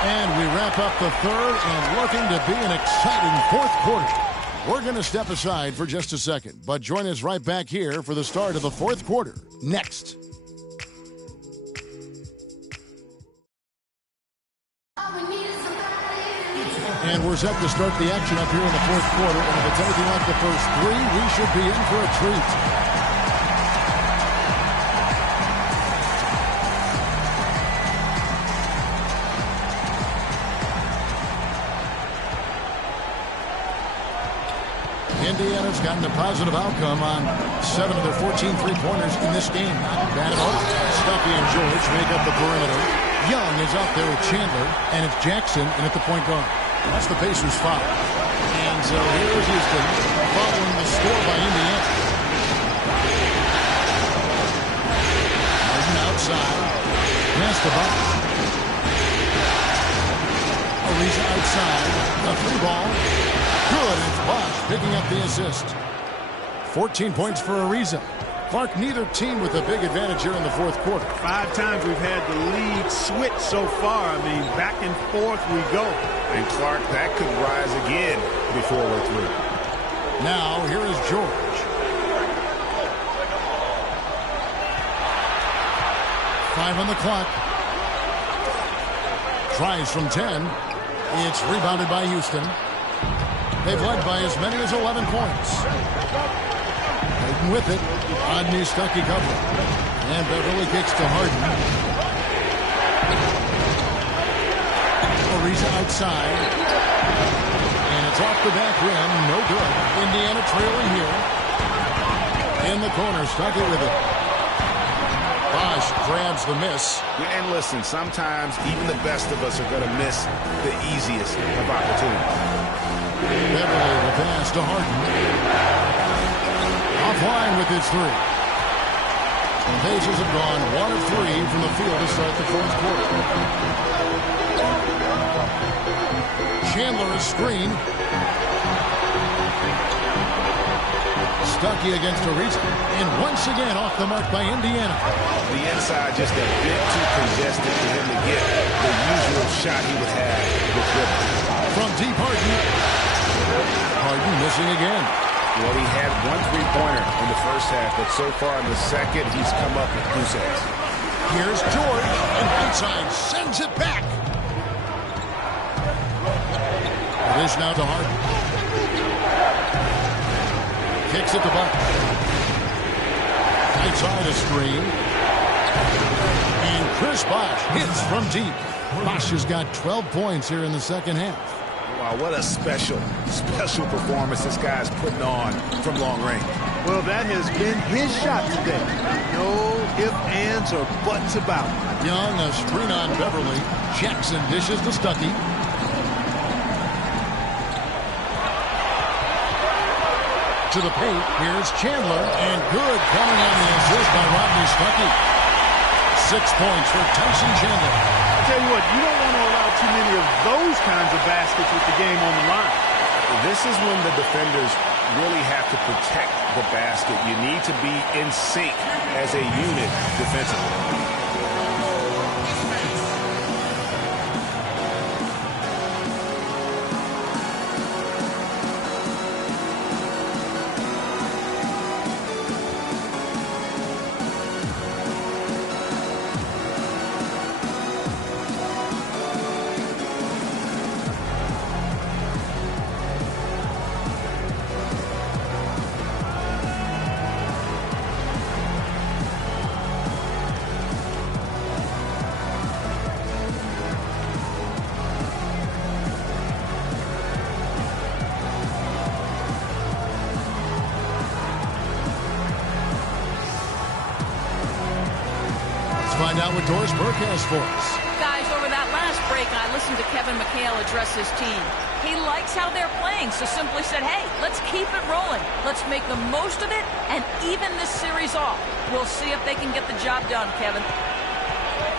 And we wrap up the third and looking to be an exciting fourth quarter. We're going to step aside for just a second, but join us right back here for the start of the fourth quarter next. And we're set to start the action up here in the fourth quarter. And if it's anything like the first 3, we should be in for a treat. Indiana's gotten a positive outcome on 7 of their 14 three-pointers in this game. Not bad at all. Stuckey and George make up the perimeter. Young is out there with Chandler, and it's Jackson in at the point guard. That's the Pacers foul. And so here's Houston following the score by Indiana. Harden outside. Pass to Bosh. Ariza outside. A 3-ball. Good. It's Bosh picking up the assist. 14 points for Ariza. Clark, neither team with a big advantage here in the fourth quarter. 5 times we've had the lead switch so far. I mean, back and forth we go. And Clark, that could rise again before we're through. Now, here is George. 5 on the clock. Tries from 10. It's rebounded by Houston. They've led by as many as 11 points. Harden with it. Rodney Stuckey covering. And Beverly kicks to Harden. Ariza outside. And it's off the back rim. No good. Indiana trailing here. In the corner. Stuckey with it. Bosh grabs the miss. And listen, sometimes even the best of us are going to miss the easiest of opportunities. Beverly the pass to Harden. Offline with his 3. The Pacers have gone 1 of 3 from the field to start the fourth quarter. Chandler is screen. Stuckey against Ariza. And once again off the mark by Indiana. The inside just a bit too congested for him to get the usual shot he would have with dribble. From deep, Harden. Harden missing again. Well, he had one three-pointer in the first half, but so far in the second, he's come up with goose eggs. Here's George, and Whiteside sends it back. It is now to Harden. Kicks it to Buck. Whiteside a screen. And Chris Bosh hits from deep. Bosh has got 12 points here in the second half. Wow, what a special performance this guy's putting on from long range. Well, that has been his shot today. No ifs, ands, or buts about it. Young, a screen on Beverly. Jackson dishes to Stuckey. To the paint, here's Chandler, and good coming on the assist by Rodney Stuckey. 6 points for Tyson Chandler. I tell you what, you don't want to allow too many of those kinds of baskets with the game on the line. This is when the defenders really have to protect the basket. You need to be in sync as a unit defensively. Find out what Doris Burke has for us. Guys, over that last break, I listened to Kevin McHale address his team. He likes how they're playing, so simply said, hey, let's keep it rolling. Let's make the most of it and even this series off. We'll see if they can get the job done, Kevin.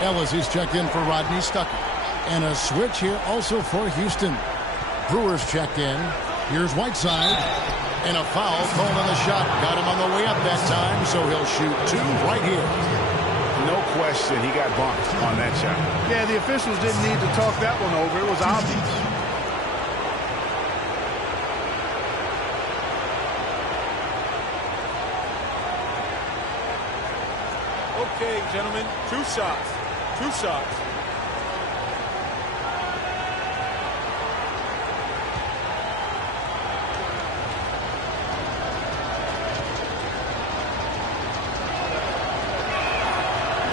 Ellis is checked in for Rodney Stuckey. And a switch here also for Houston. Brewers checked in. Here's Whiteside. And a foul called on the shot. Got him on the way up that time, so he'll shoot 2 right here. No question, he got bumped on that shot. Yeah, the officials didn't need to talk that one over. It was obvious. Okay, gentlemen, 2 shots. 2 shots.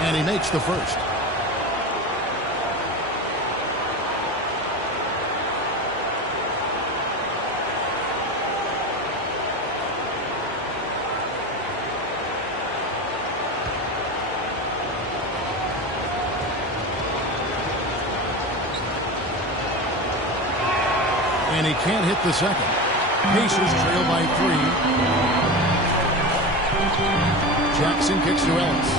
And he makes the first. And he can't hit the second. Pacers trail by 3. Jackson kicks to Ellis.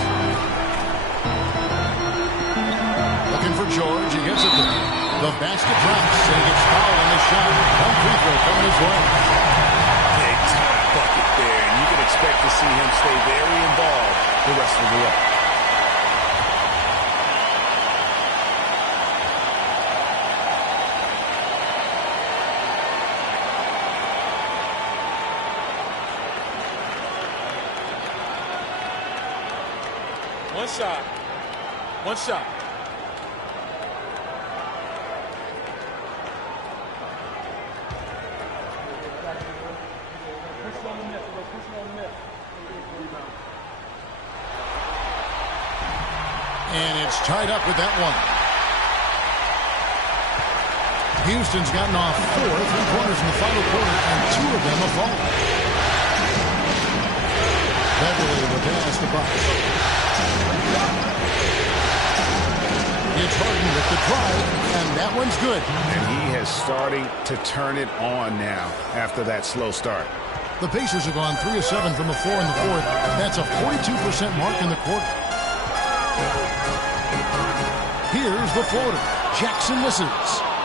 Looking for George. He gets it there. The basket drops, and he gets fouled on the shot. One free throw coming his way. Big time bucket there, and you can expect to see him stay very involved the rest of the way. One shot. One shot. And it's tied up with that one. Houston's gotten off 4 3-pointers in the final quarter, and 2 of them have fallen. Beverly with the pass to Bucks. It's Harden with the drive, and that one's good. And he is starting to turn it on now after that slow start. The Pacers have gone 3 of 7 from the floor in the fourth. That's a 42% mark in the quarter. Here's the floater. Jackson misses.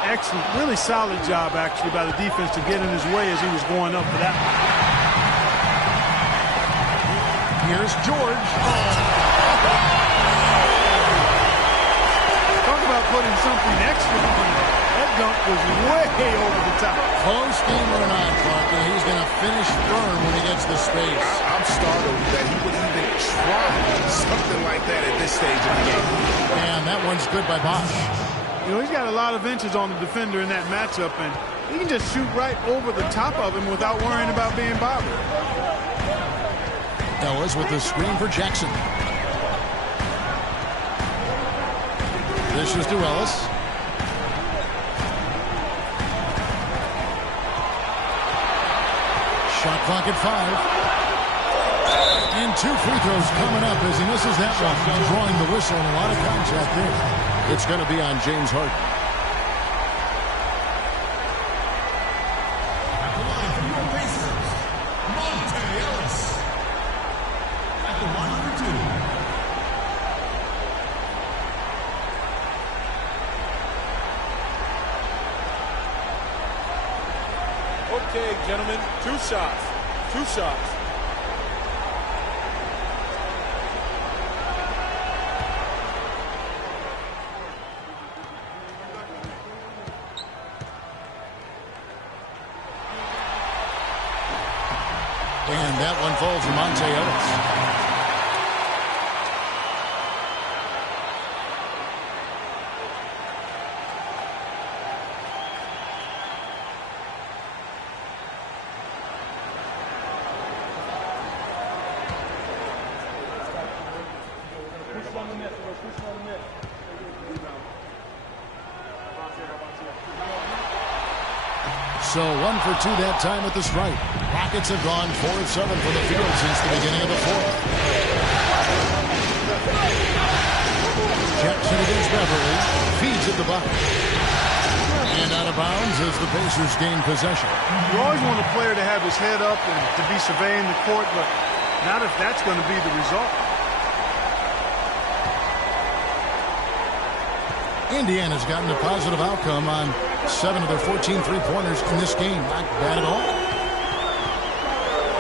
Excellent. Really solid job, actually, by the defense to get in his way as he was going up for that one. Here's George. Talk about putting something extra on it. That dunk was way over the top. Close game or not, Clark, and he's going to finish firm when he gets the space. I'm startled that he would even try something like that at this stage of the game. And that one's good by Bosch. You know, he's got a lot of inches on the defender in that matchup, and he can just shoot right over the top of him without worrying about being bothered. Ellis with the screen for Jackson. This is to Ellis. Shot clock at 5. And 2 free throws coming up as he misses that one. Drawing the whistle and a lot of contact there. It's going to be on James Harden. At the line for your Pacers, Monte Ellis. At the line for 2. Okay, gentlemen, 2 shots. 2 shots. And that one falls to Monte Ellis. So 1 for 2 that time at the stripe. Rockets have gone 4 of 7 from the field since the beginning of the fourth. Jackson against Beverly. Feeds at the bucket. And out of bounds as the Pacers gain possession. You always want a player to have his head up and to be surveying the court, but not if that's going to be the result. Indiana's gotten a positive outcome on 7 of their 14 three-pointers in this game. Not bad at all.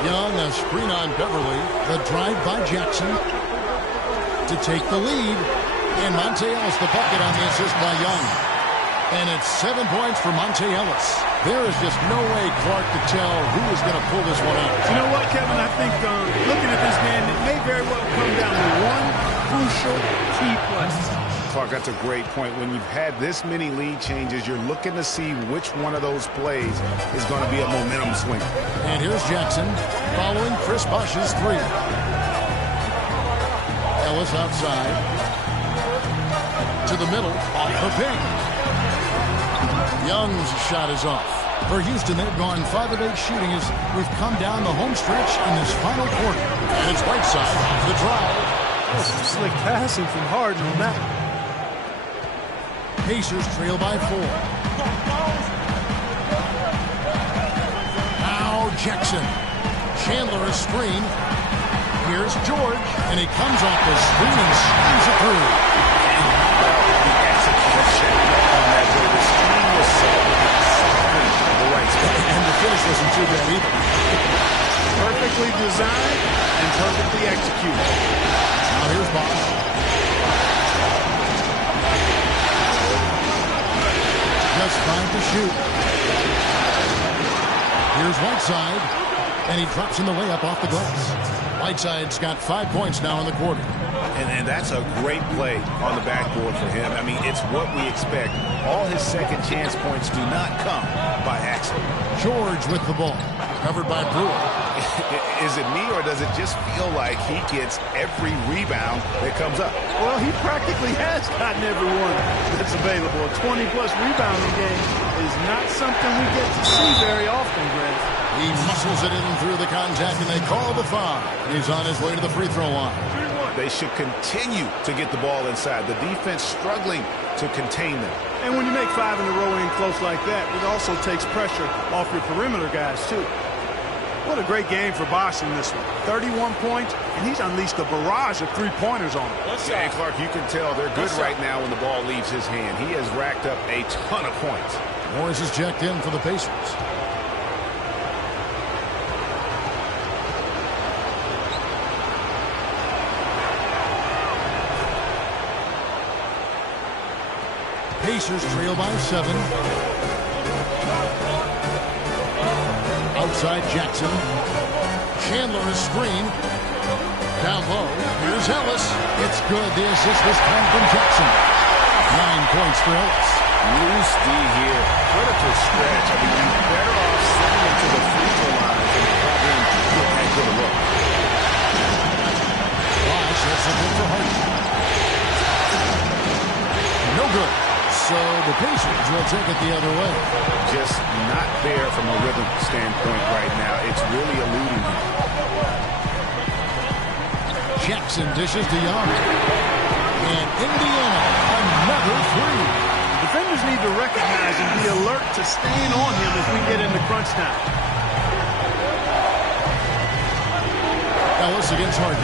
Young, a screen on Beverly. The drive by Jackson to take the lead. And Monte Ellis the bucket on the assist by Young. And it's 7 points for Monte Ellis. There is just no way Clark could tell who is going to pull this one out. You know what, Kevin? I think looking at this game, it may very well come down to one crucial key play. Clark, that's a great point. When you've had this many lead changes, you're looking to see which one of those plays is going to be a momentum swing. And here's Jackson following Chris Bosh's 3. Ellis outside. To the middle, off the pin. Young's shot is off. For Houston, they've gone 5 of 8 shooting as we've come down the home stretch in this final quarter. And it's Whiteside off the drive. Oh, some slick passing from Harden on that. Pacers trail by 4. Now Jackson. Chandler a screen. Here's George. And he comes off the screen and slams it through. The execution on that play. The screen was set exactly the right spot. And the finish wasn't too bad either. Perfectly designed and perfectly executed. Now here's Bosch. Just 5 to shoot. Here's Whiteside. And he drops in the layup off the glass. Whiteside's got 5 points now in the quarter. And that's a great play on the backboard for him. I mean, it's what we expect. All his second chance points do not come by accident. George with the ball. Covered by Brewer. Is it me, or does it just feel like he gets every rebound that comes up? Well, he practically has gotten every one that's available. A 20-plus rebounding game is not something we get to see very often, Greg. He muscles it in through the contact, and they call the foul. He's on his way to the free throw line. They should continue to get the ball inside. The defense struggling to contain them. And when you make 5 in a row in close like that, it also takes pressure off your perimeter guys, too. What a great game for Bosch in this one. 31 points, and he's unleashed a barrage of three-pointers on him. Yeah, and Clark, you can tell they're good right now when the ball leaves his hand. He has racked up a ton of points. Morris is checked in for the Pacers. Pacers trail by 7. Outside Jackson. Chandler is screened. Down low. Here's Ellis. It's good. The assist this time from Jackson. 9 points for Ellis. Loose D here. Critical stretch. I mean, you're better off sending him to the free throw line than having that good a look. Bosh has a good for Harden. No good. So the Pacers will take it the other way. Just not there from a rhythm standpoint right now. It's really eluding him. Jackson dishes to Young. And Indiana, another 3. Defenders need to recognize and be alert to staying on him as we get into crunch time. Ellis against Harden.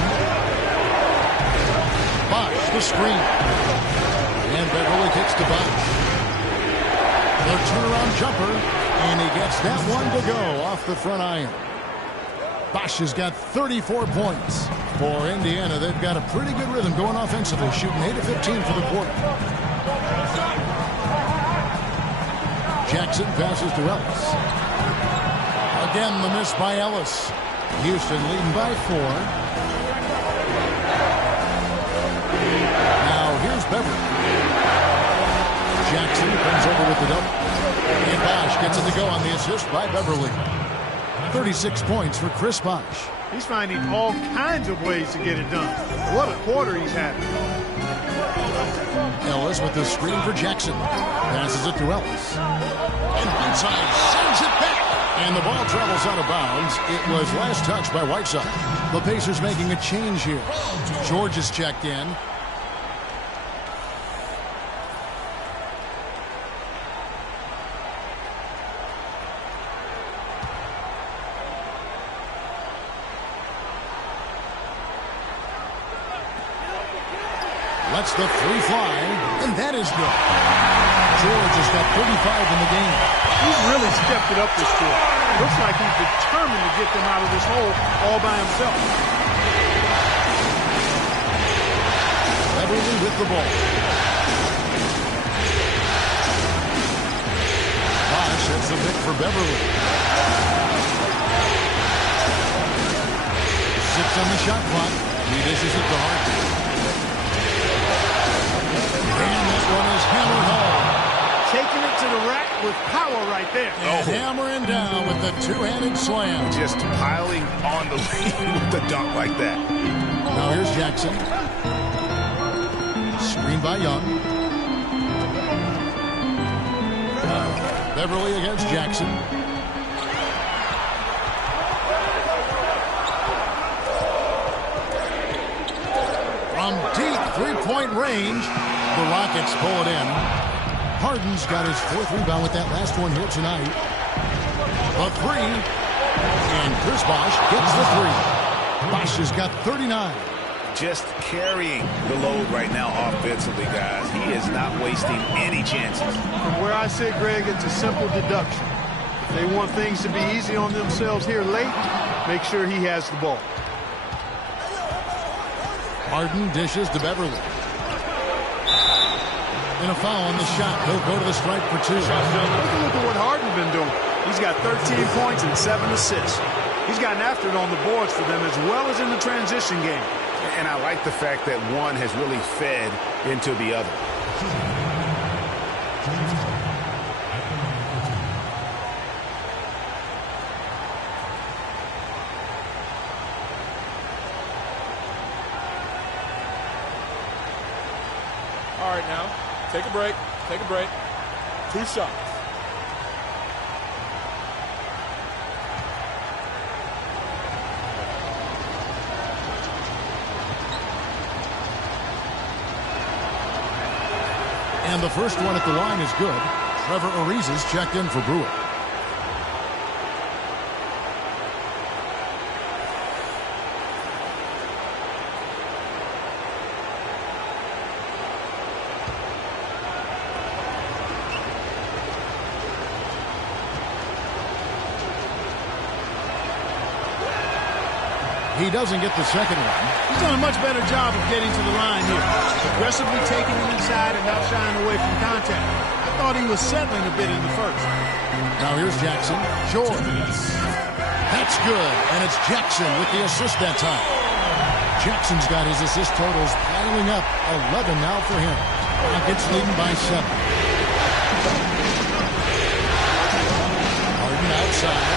Bosh, the screen. And Beverly kicks to Bosh. The turnaround jumper. And he gets that one to go off the front iron. Bosh has got 34 points. For Indiana, they've got a pretty good rhythm going offensively, shooting 8 of 15 for the quarter. Jackson passes to Ellis. Again, the miss by Ellis. Houston leading by 4. Now here's Beverly. Jackson comes over with the double. And Bosh gets it to go on the assist by Beverly. 36 points for Chris Bosh. He's finding all kinds of ways to get it done. What a quarter he's having. Ellis with the screen for Jackson. Passes it to Ellis. And Whiteside sends it back. And the ball travels out of bounds. It was last touched by Whiteside. The Pacers making a change here. George is checked in. Lets the 3 fly, and that is good. George has got 35 in the game. He's really stepped it up this quarter. Looks like he's determined to get them out of this hole all by himself. Beverly with the ball. Bosh hits the pick for Beverly. 6 on the shot clock. He dishes it to Harden. And this one is hammered home. Taking it to the rack with power right there. And hammering down with the two-handed slam. Just piling on the lead with the dunk like that. Now here's Jackson. Screen by Young. Beverly against Jackson. From deep three-point range, the Rockets pull it in. Harden's got his 4th rebound with that last one here tonight. The 3. And Chris Bosh gets the 3. Bosh has got 39. Just carrying the load right now offensively, guys. He is not wasting any chances. From where I sit, Greg, it's a simple deduction. If they want things to be easy on themselves here late, make sure he has the ball. Harden dishes to Beverly. And a foul on the shot. He'll go to the stripe for 2. Look at what Harden's been doing. He's got 13 points and 7 assists. He's gotten after it on the boards for them as well as in the transition game. And I like the fact that one has really fed into the other. All right, now, take a break. Take a break. 2 shots. And the first one at the line is good. Trevor Ariza's checked in for Brewer. He doesn't get the second one. He's done a much better job of getting to the line here. Aggressively taking it inside and not shying away from contact. I thought he was settling a bit in the first. Now here's Jackson. George. That's good, and it's Jackson with the assist that time. Jackson's got his assist totals piling up. 11 now for him. Rockets leading by 7. Harden outside.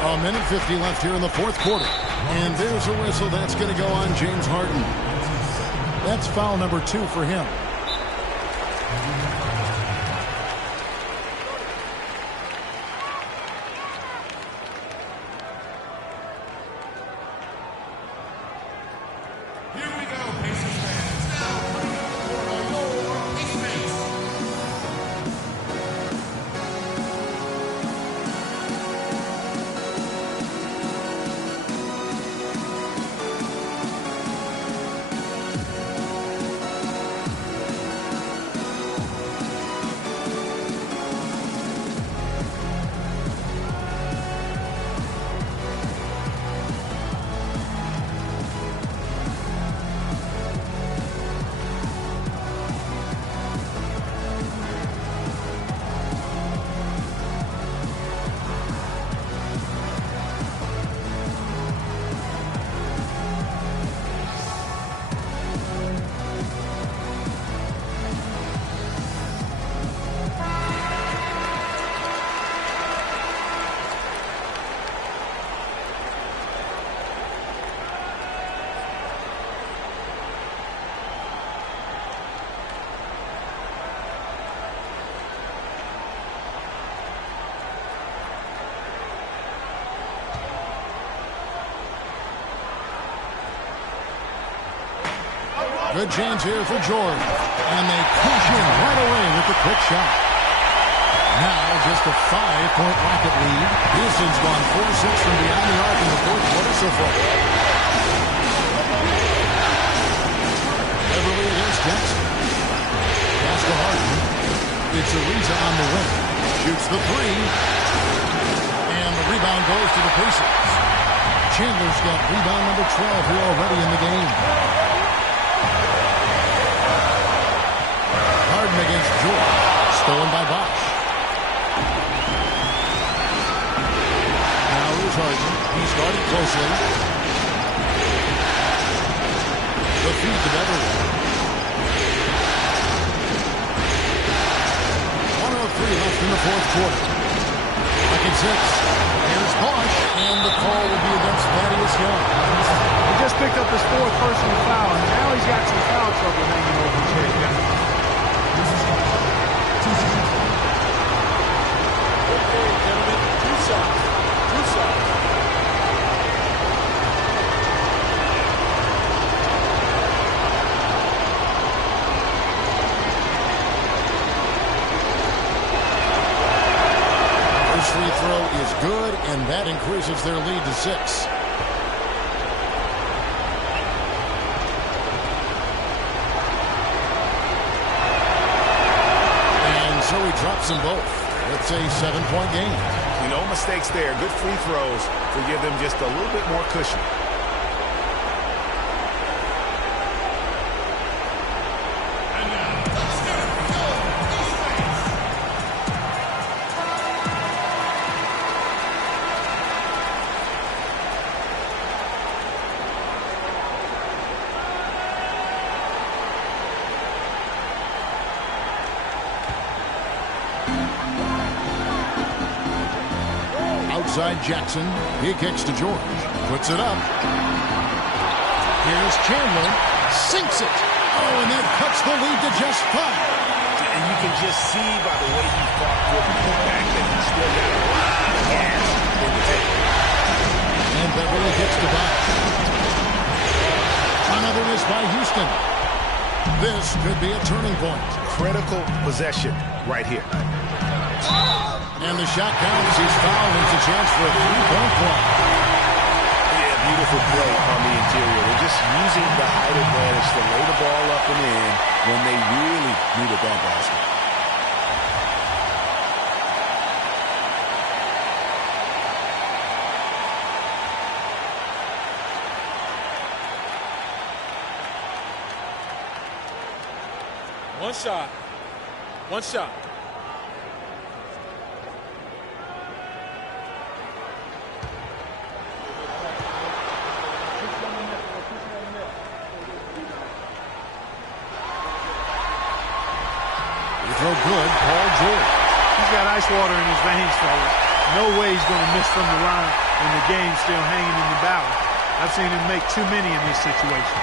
A minute 50 left here in the fourth quarter. And there's a whistle. That's going to go on James Harden. That's foul number 2 for him. Here we go, Pacers fans. Now playing for your Ace. Good chance here for George. And they cash in right away with the quick shot. Now just a 5-point Rocket lead. Houston's gone 4-6 from beyond the arc in the fourth quarter so far. Beverly against Jackson. Pass to Harden. It's Ariza on the wing. Shoots the 3. And the rebound goes to the Pacers. Chandler's got rebound number 12 here already in the game. Harden against George. Stolen by Bosh. Now here's Harden. He's guarded closely. The feed to Beverly. 1:03 left in the fourth quarter. Rocket 6. Here's Bosh. And the call will be against Thaddeus Young. He just picked up his 4th personal foul, and now he's got some foul trouble hanging over his head. Okay, gentlemen, 2 shots. 2 shots. First free throw is good, and that increases their lead to 6. And so he drops them both. It's a 7-point game. No mistakes there. Good free throws to give them just a little bit more cushion. And now, let's get it. Go, East. Outside Jackson. He kicks to George. Puts it up. Here's Chandler. Sinks it. Oh, and that cuts the lead to just 5. And you can just see by the way he fought for the back that he's still got a lot of gas in the tank. And Beverly hits the box. Another miss by Houston. This could be a turning point. critical possession right here. And the shot counts. He's fouled. There's a chance for a three-point play. Yeah, beautiful play on the interior. They're just using the height advantage to lay the ball up and in when they really needed that basket. One shot. One shot. Throw good, Paul George. He's got ice water in his veins, fellas. No way he's going to miss from the line when the game's still hanging in the balance. I've seen him make too many in this situation.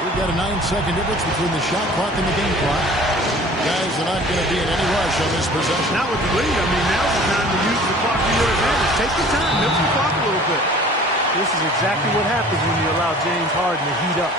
We've got a 9-second difference between the shot clock and the game clock. Guys are not going to be in any rush on this possession. Not with the lead. I mean, now's the time to use the clock to your advantage. Take your time. Milk the clock a little bit. This is exactly what happens when you allow James Harden to heat up.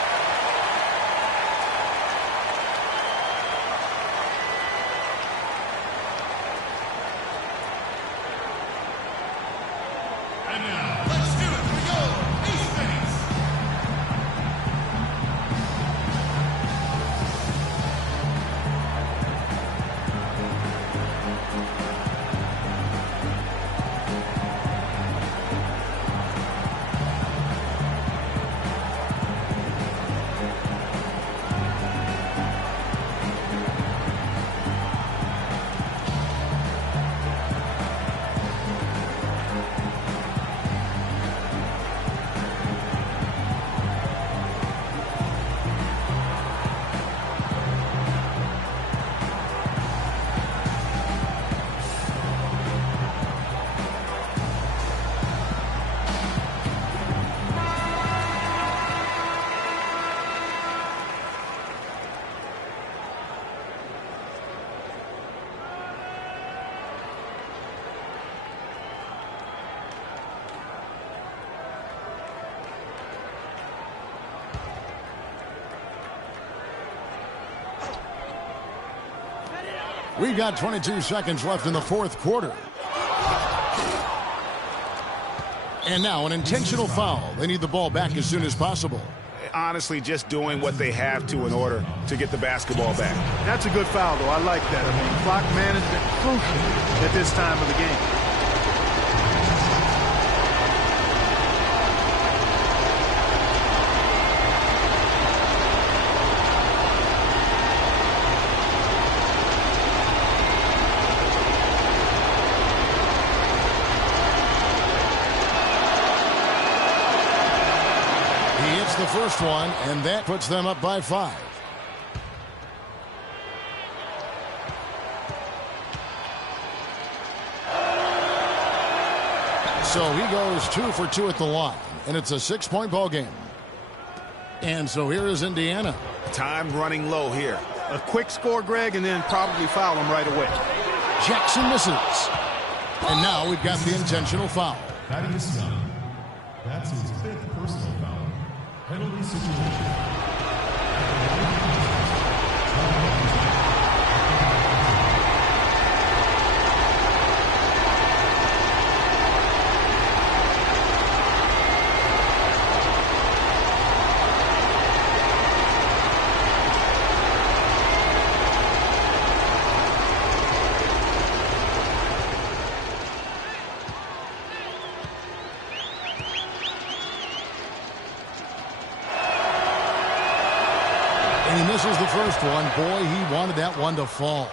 We've got 22 seconds left in the fourth quarter. And now an intentional foul. They need the ball back as soon as possible. Honestly, just doing what they have to in order to get the basketball back. That's a good foul, though. I like that. I mean, clock management crucial at this time of the game. The first one, and that puts them up by 5. So he goes 2 for 2 at the line, and it's a 6-point ball game. And so here is Indiana. Time running low here. A quick score, Greg, and then probably foul him right away. Jackson misses. And now we've got the intentional foul. Thaddeus Young. That's his 5th personal foul. Penalty situation. He misses the first one. Boy, he wanted that one to fall.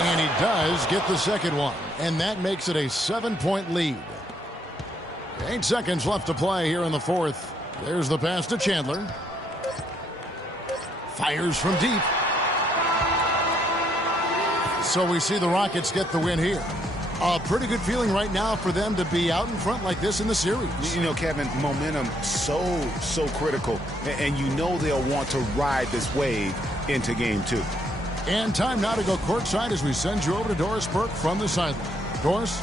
And he does get the second one. And that makes it a 7-point lead. 8 seconds left to play here in the fourth. There's the pass to Chandler. Fires from deep. So we see the Rockets get the win here. A pretty good feeling right now for them to be out in front like this in the series. You know, Kevin, momentum so critical. And you know they'll want to ride this wave into game 2. And time now to go courtside as we send you over to Doris Burke from the sideline. Doris?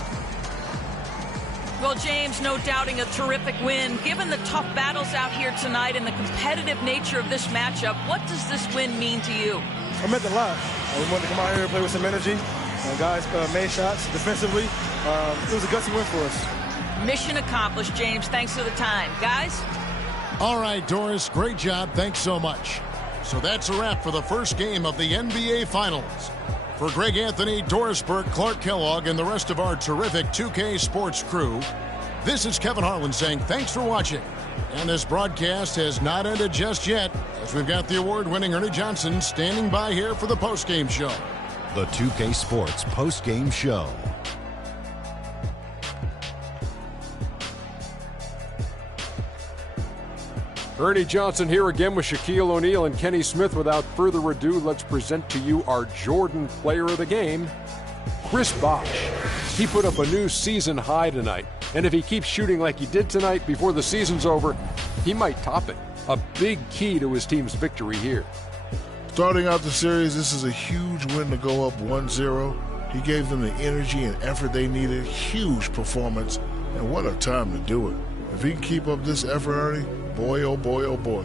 Well, James, no doubting a terrific win. Given the tough battles out here tonight and the competitive nature of this matchup, what does this win mean to you? I meant a lot. We wanted to come out here and play with some energy. Guys made shots defensively. It was a gutsy win for us. Mission accomplished, James. Thanks for the time. Guys? All right, Doris, great job. Thanks so much. So that's a wrap for the first game of the NBA Finals. For Greg Anthony, Doris Burke, Clark Kellogg, and the rest of our terrific 2K Sports crew, this is Kevin Harlan saying thanks for watching. And this broadcast has not ended just yet, as we've got the award-winning Ernie Johnson standing by here for the postgame show. The 2K Sports postgame show. Ernie Johnson here again with Shaquille O'Neal and Kenny Smith. Without further ado, let's present to you our Jordan Player of the Game, Chris Bosh. He put up a new season high tonight, and if he keeps shooting like he did tonight before the season's over, he might top it. A big key to his team's victory here. Starting out the series, this is a huge win to go up 1-0. He gave them the energy and effort they needed. Huge performance, and what a time to do it. If he can keep up this effort, Ernie, boy, oh boy, oh boy.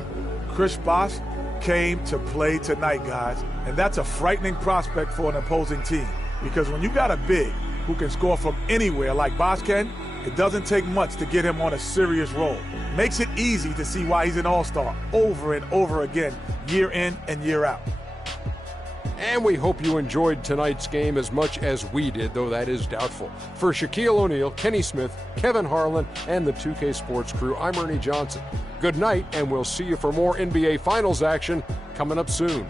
Chris Bosh came to play tonight, guys, and that's a frightening prospect for an opposing team, because when you got a big who can score from anywhere like Bosh can, it doesn't take much to get him on a serious roll. Makes it easy to see why he's an all-star over and over again, year in and year out. And we hope you enjoyed tonight's game as much as we did, though that is doubtful. For Shaquille O'Neal, Kenny Smith, Kevin Harlan, and the 2K Sports crew, I'm Ernie Johnson. Good night, and we'll see you for more NBA Finals action coming up soon.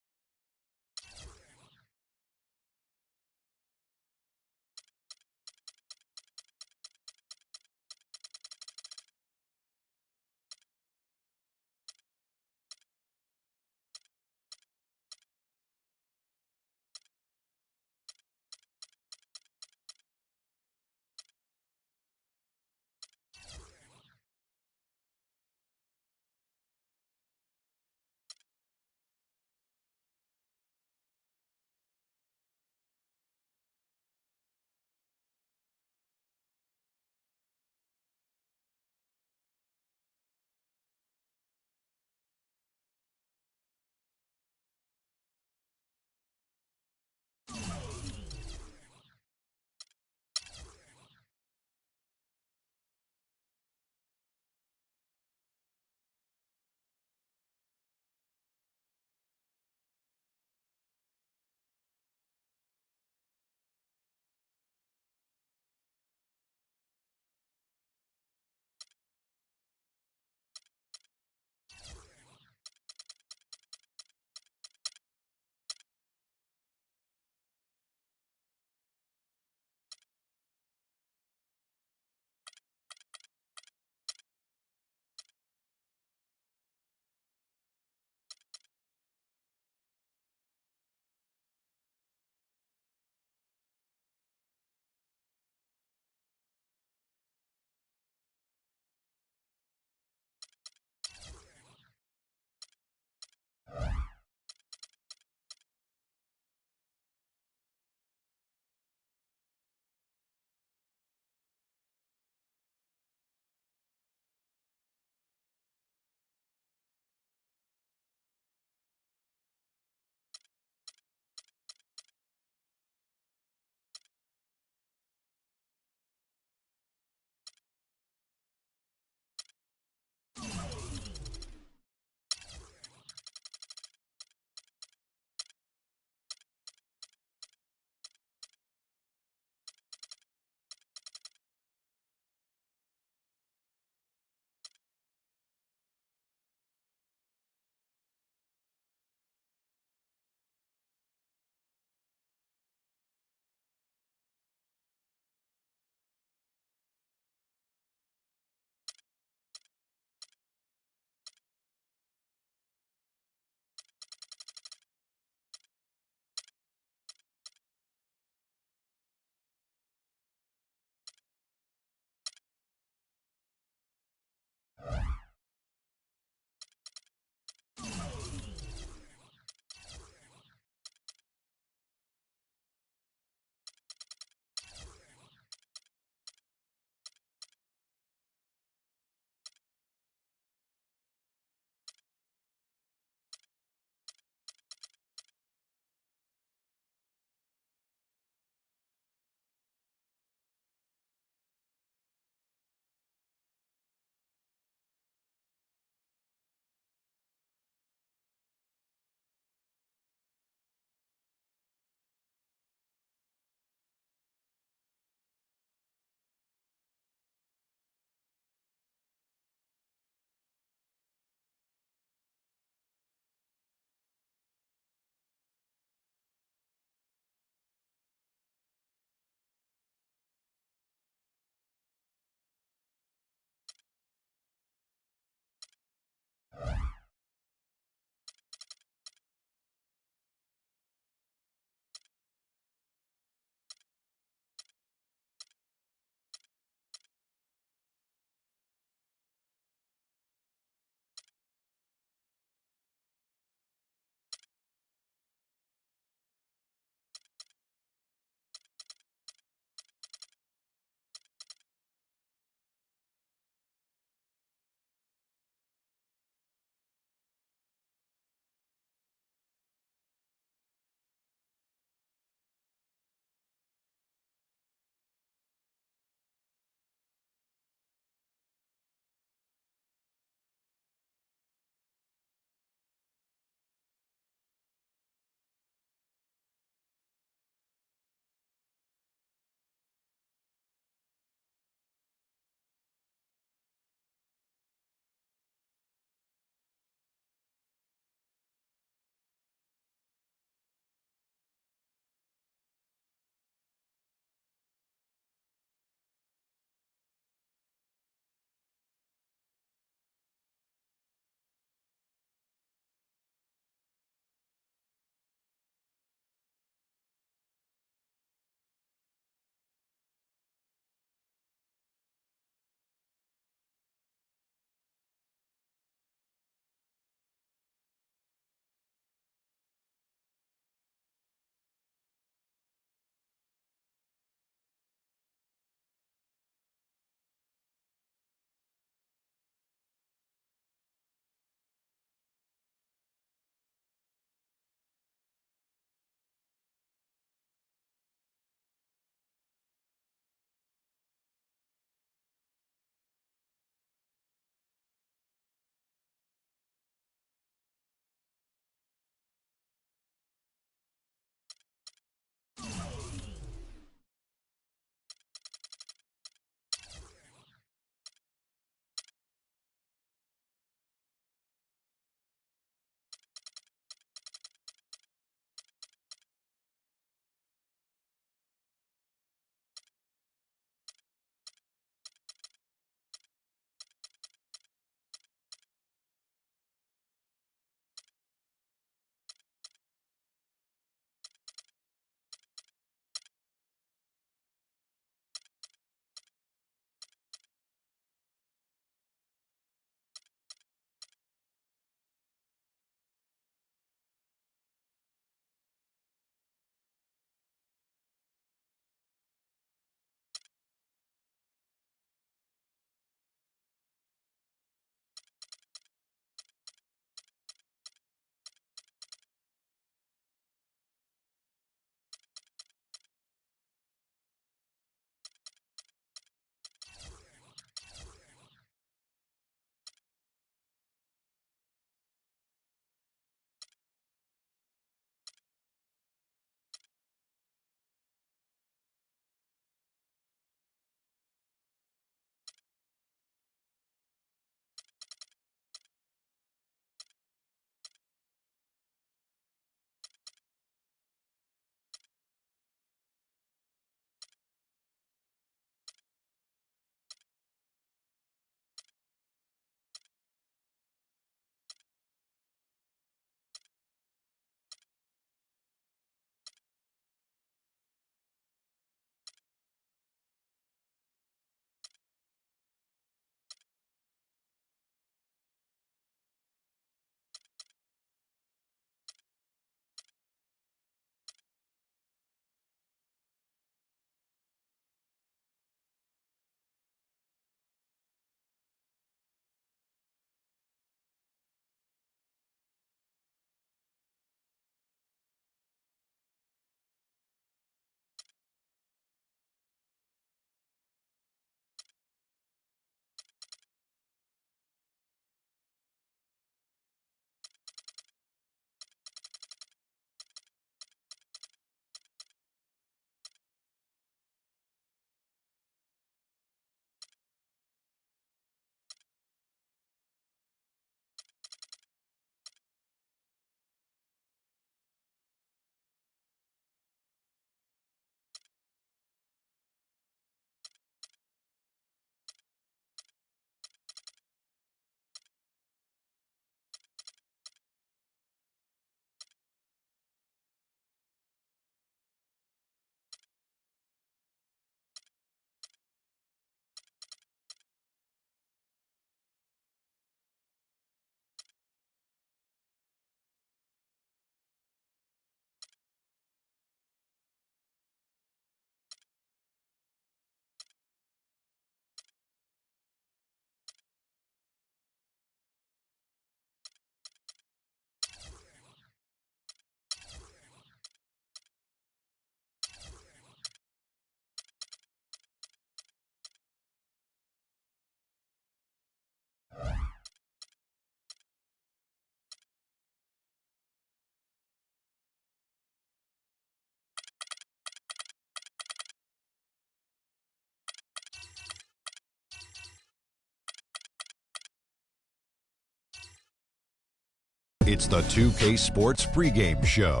It's the 2K Sports pregame show.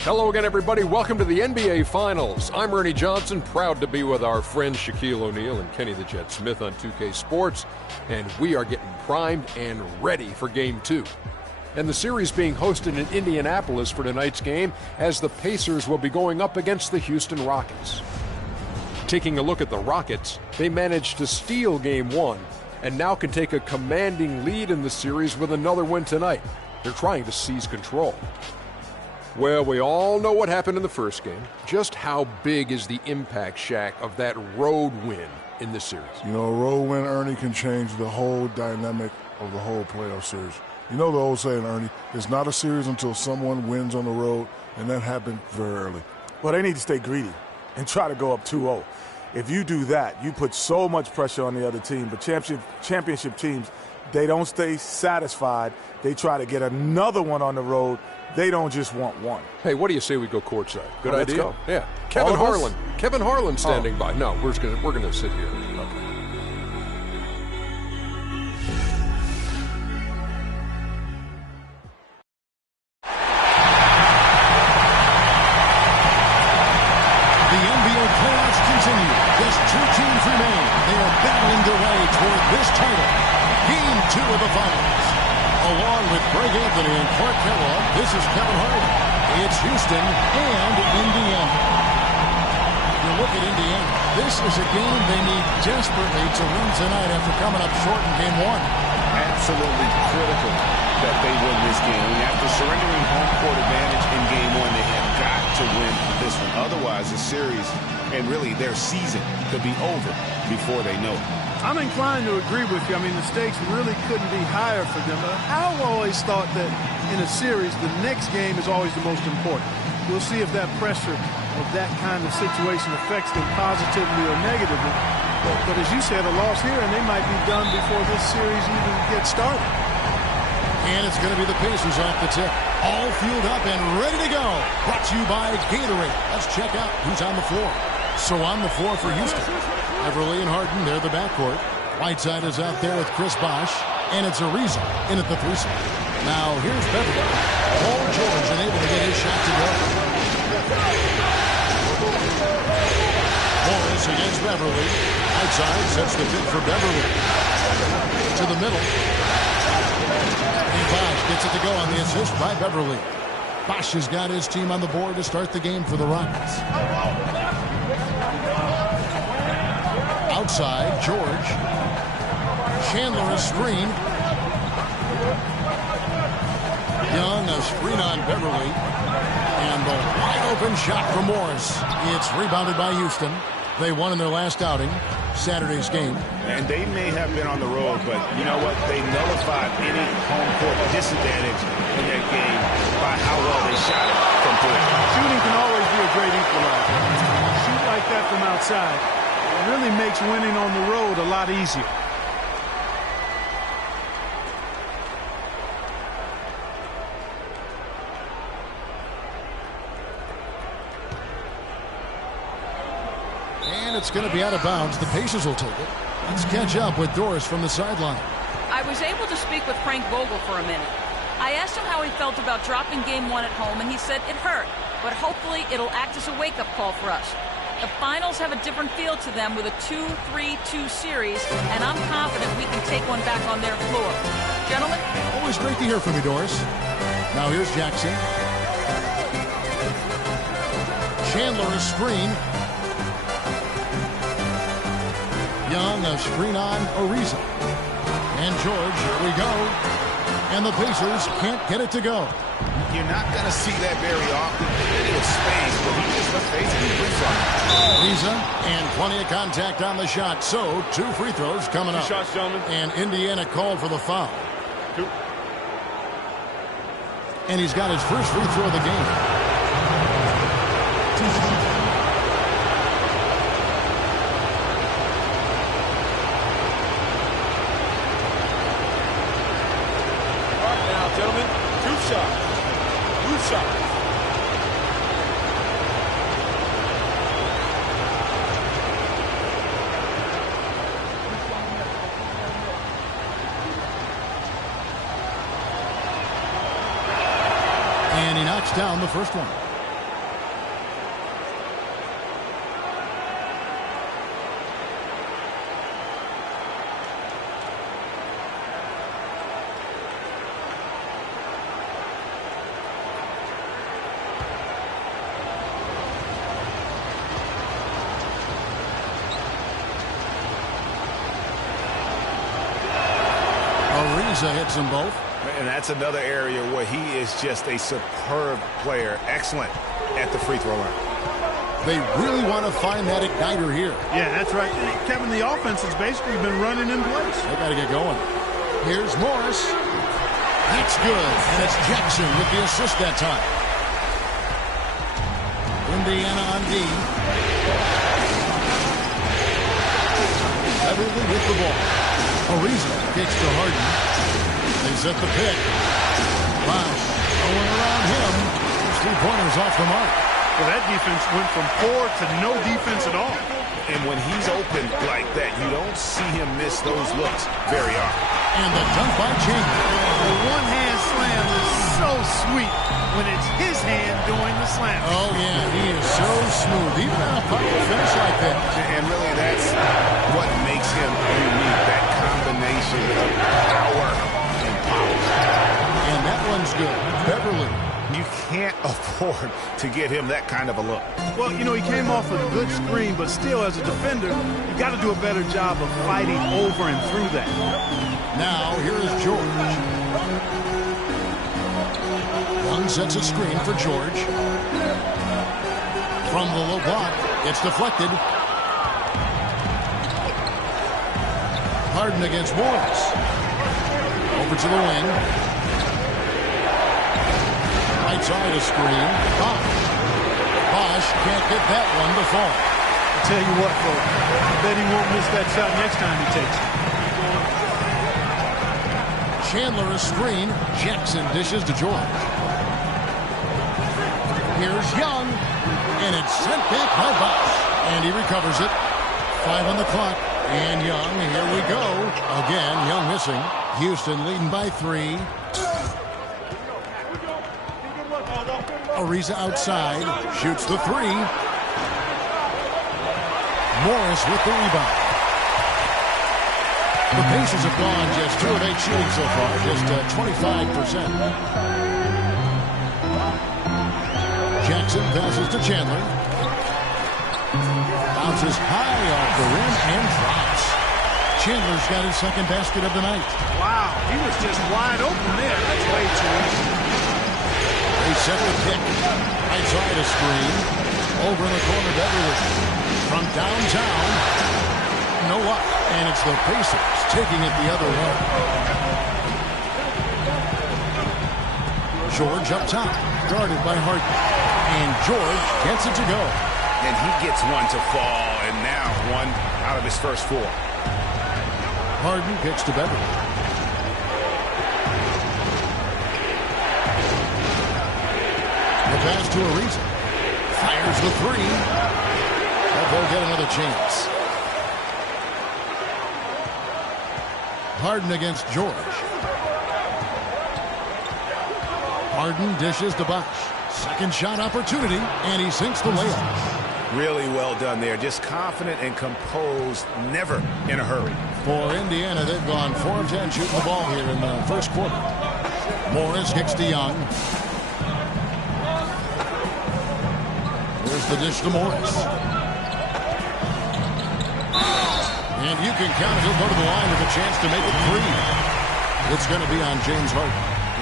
Hello again, everybody. Welcome to the NBA Finals. I'm Ernie Johnson, proud to be with our friends Shaquille O'Neal and Kenny the Jet Smith on 2K Sports, and we are getting primed and ready for Game 2. And the series being hosted in Indianapolis for tonight's game, as the Pacers will be going up against the Houston Rockets. Taking a look at the Rockets, they managed to steal Game 1 and now can take a commanding lead in the series with another win tonight. They're trying to seize control. Well, we all know what happened in the first game. Just how big is the impact, Shaq, of that road win in this series? You know, a road win, Ernie, can change the whole dynamic of the whole playoff series. You know the old saying, Ernie, it's not a series until someone wins on the road, and that happened very early. Well, they need to stay greedy and try to go up 2-0. If you do that, you put so much pressure on the other team. But championship teams, they don't stay satisfied. They try to get another one on the road. They don't just want one. Hey, what do you say we go courtside? Good Well, idea. let's go. Yeah, Kevin Harlan standing by. No, we're gonna sit here. Okay. The NBA playoffs continue. Just 2 teams remain. They are battling their way toward this title. Game 2 of the finals. Along with Greg Anthony and Clark Kellogg, this is Kevin Harlan. It's Houston and Indiana. You look at Indiana. This is a game they need desperately to win tonight after coming up short in Game 1. Absolutely critical that they win this game. I mean, after surrendering home court advantage in Game 1, they have got to win this one. Otherwise, the series and really their season could be over before they know it. I'm inclined to agree with you. I mean, the stakes really couldn't be higher for them. I've always thought that in a series, the next game is always the most important. We'll see if that pressure of that kind of situation affects them positively or negatively. But as you said, a loss here, and they might be done before this series even gets started. And it's going to be the Pacers off the tip. All fueled up and ready to go. Brought to you by Gatorade. Let's check out who's on the floor. So on the floor for Houston, Beverly and Harden, they're the backcourt. Whiteside is out there with Chris Bosh. And it's Ariza in at the threesome. Now here's Beverly. Paul George unable to get his shot to go. Morris against Beverly. Whiteside sets the pick for Beverly. To the middle. And Bosh gets it to go on the assist by Beverly. Bosh has got his team on the board to start the game for the Rockets. Outside, George. Chandler a screen. Young a screen on Beverly. And the wide open shot from Morris. It's rebounded by Houston. They won in their last outing, Saturday's game. And they may have been on the road, but you know what? They nullified any home court disadvantage in that game by how well they shot it from three. Shooting can always be a great equalizer. Shoot like that from outside. It really makes winning on the road a lot easier. And it's going to be out of bounds. The Pacers will take it. Let's catch up with Doris from the sideline. I was able to speak with Frank Vogel for a minute. I asked him how he felt about dropping Game 1 at home, and he said it hurt, but hopefully it'll act as a wake-up call for us. The finals have a different feel to them with a 2-3-2 series, and I'm confident we can take one back on their floor. Gentlemen? Always great to hear from you, Doris. Now here's Jackson. Chandler a screen. Young a screen on Ariza. And George, here we go. And the Pacers can't get it to go. You're not going to see that very often. Plenty of space, but he just left basically bricks on it. Ariza, and plenty of contact on the shot. So, 2 free throws coming up. 2 shots, gentlemen. And Indiana called for the foul. 2. And he's got his first free throw of the game. 2 shots. Gentlemen, 2 shots. 2 shots. knocks down the first one. Ariza hits them both. And that's another area where he is just a superb player. Excellent at the free throw line. They really want to find that igniter here. Yeah, that's right. Kevin, the offense has basically been running in place. They got to get going. Here's Morris. That's good. And it's Jackson with the assist that time. Indiana on D. Beverly with the ball. Ariza kicks to Harden. They set the pick. Bosh going around him. 3-pointers off the mark. Well, that defense went from poor to no defense at all. And when he's open like that, you don't see him miss those looks very often. And the dunk by Chamber. The one-hand slam is so sweet when it's his hand doing the slam. Oh, yeah, he is so smooth. Even on a power finish like that. And really, that's what makes him unique, that combination of power and polish. And that one's good. Beverly. You can't afford to get him that kind of a look. Well, you know, he came off a good screen, but still, as a defender, you got to do a better job of fighting over and through that. Now, here is George. Young sets a screen for George. From the low block, it's deflected. Harden against Morris. Over to the wing. Right side a screen. Bosh can't get that one to fall. I'll tell you what, folks. I bet he won't miss that shot next time he takes it. Chandler a screen. Jackson dishes to George. Here's Young. And it's sent back by Bosh. And he recovers it. 5 on the clock. And Young, here we go. Again, Young missing. Houston leading by 3. Ariza outside. Shoots the 3. Morris with the rebound. The Pacers have gone just 2 of 8 shooting so far. Just 25%. Jackson passes to Chandler. Bounces high off the rim and drops. Chandler's got his second basket of the night. Wow, he was just wide open there. That's way too easy. They set the pick. Right side a screen. Over in the corner, Beverly. From downtown. No luck. And it's the Pacers taking it the other way. George up top. Guarded by Harden. And George gets it to go. And he gets one to fall. And now one out of his first 4. Harden kicks to Beverly. The pass to Ariza. Fires the 3. But they'll get another chance. Harden against George. Harden dishes to Bosh. Second shot opportunity, and he sinks the layup. Really well done there. Just confident and composed, never in a hurry. For Indiana, they've gone 4 of 10 shooting the ball here in the first quarter. Morris kicks to Young. Here's the dish to Morris. And you can count it. He'll go to the line with a chance to make it 3. It's going to be on James Harden.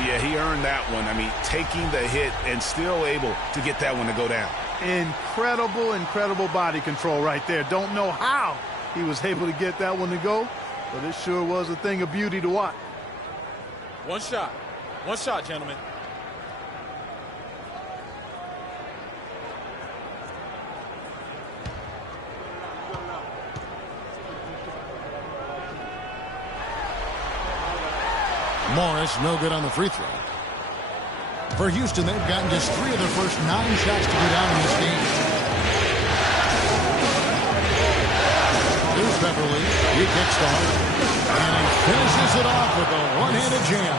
Yeah, he earned that one. I mean, taking the hit and still able to get that one to go down. Incredible body control right there. Don't know how he was able to get that one to go, but it sure was a thing of beauty to watch. One shot, gentlemen. Morris, no good on the free throw. For Houston, they've gotten just 3 of their first 9 shots to go down in this game. Here's Beverly. He kicks to Harden. And he finishes Finishes it off with a one-handed jam.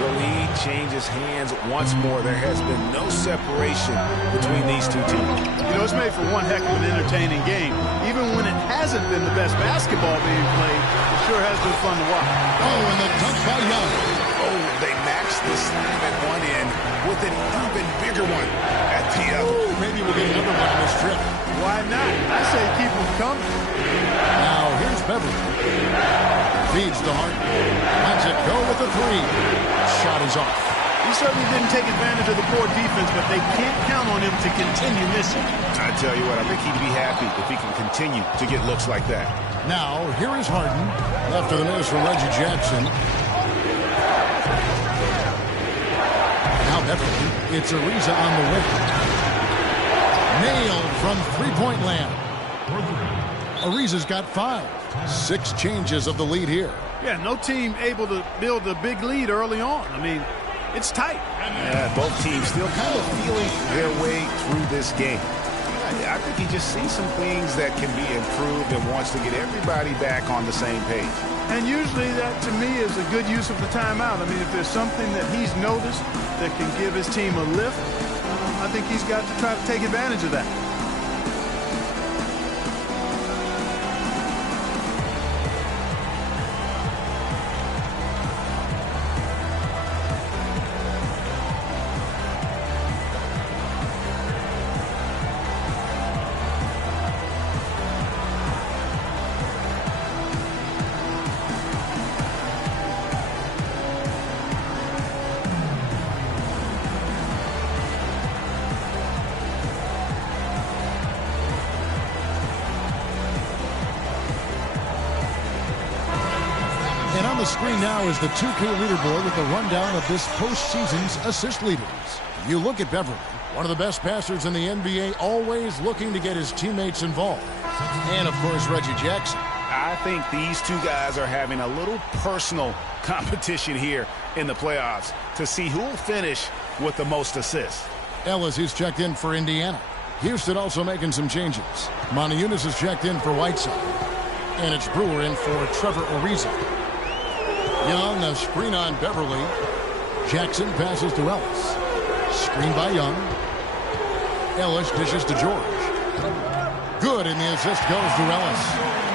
The lead changes hands once more. There has been no separation between these two teams. You know, it's made for one heck of an entertaining game. Even when it hasn't been the best basketball being played, it sure has been fun to watch. Oh, and the dunk by Young. Oh, they matched the slam at one end with an even bigger one at the other. Ooh, maybe we'll get another one on this trip. Why not? I say keep them coming. Now, here's Beverly. Feeds to Harden. Lets it go with the three. Shot is off. He certainly didn't take advantage of the poor defense, but they can't count on him to continue missing. I tell you what, I think he'd be happy if he can continue to get looks like that. Now, here is Harden. Left of the miss for Reggie Jackson. Now Beverly. It's Ariza on the way. Nailed from three-point land. Ariza's got 5. 6 changes of the lead here. Yeah, no team able to build a big lead early on. I mean, it's tight. Yeah, both teams still kind of feeling their way through this game. I think he just sees some things that can be improved and wants to get everybody back on the same page. And usually that, to me, is a good use of the timeout. I mean, if there's something that he's noticed that can give his team a lift, I think he's got to try to take advantage of that. And on the screen now is the 2K leaderboard with a rundown of this postseason's assist leaders. You look at Beverly, one of the best passers in the NBA, always looking to get his teammates involved. And, of course, Reggie Jackson. I think these two guys are having a little personal competition here in the playoffs to see who will finish with the most assists. Ellis, who's checked in for Indiana. Houston also making some changes. Moniunas has checked in for Whiteside. And it's Brewer in for Trevor Ariza. Young, a screen on Beverly. Jackson passes to Ellis. Screen by Young. Ellis dishes to George. Good, and the assist goes to Ellis.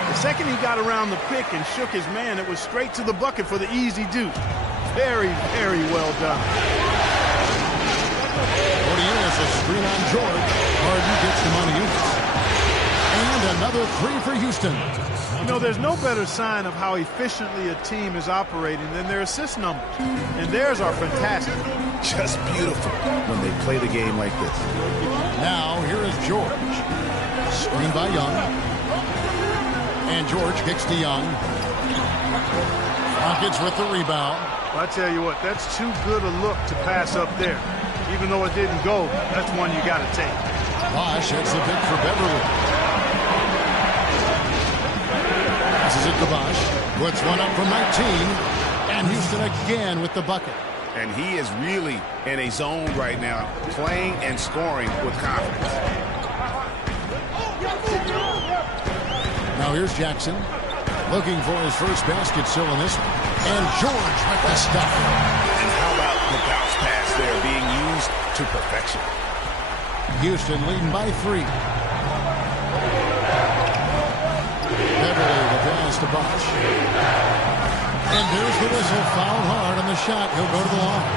The second he got around the pick and shook his man, it was straight to the bucket for the easy deuce. Very, very well done. Moniunas, a screen on George. Harden gets to Moniunas. And another three for Houston. You know, there's no better sign of how efficiently a team is operating than their assist numbers. And theirs are fantastic. Just beautiful when they play the game like this. Now, here is George. Screen by Young. And George kicks to Young. Rockets with the rebound. Well, I tell you what, that's too good a look to pass up there. Even though it didn't go, that's one you got to take. Bosh hits the pick for Beverly. Passes it to Bosh. Puts one up from 19. And Houston again with the bucket. And he is really in a zone right now, playing and scoring with confidence. Now here's Jackson. Looking for his first basket still in this one. And George with the stop. And how about the bounce pass there being used to perfection? Houston leading by 3. Beverly the pass to Bosh. And there's the whistle. Fouled hard on the shot. He'll go to the line.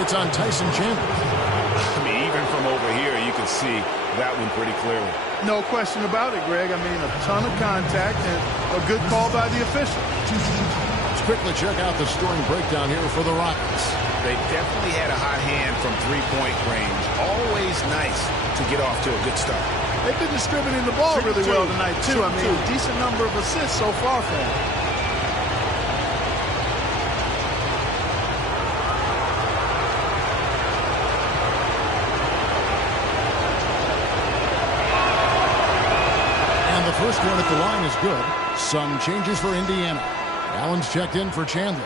It's on Tyson Chandler. I mean, even from over here, you can see that one pretty clearly. No question about it, Greg. I mean, a ton of contact and a good call by the official. Let's quickly check out the scoring breakdown here for the Rockets. They definitely had a hot hand from three-point range. Always nice to get off to a good start. They've been distributing the ball really well tonight, too. I mean, a decent number of assists so far for them. And the first one at the line is good. Some changes for Indiana. Allen's checked in for Chandler.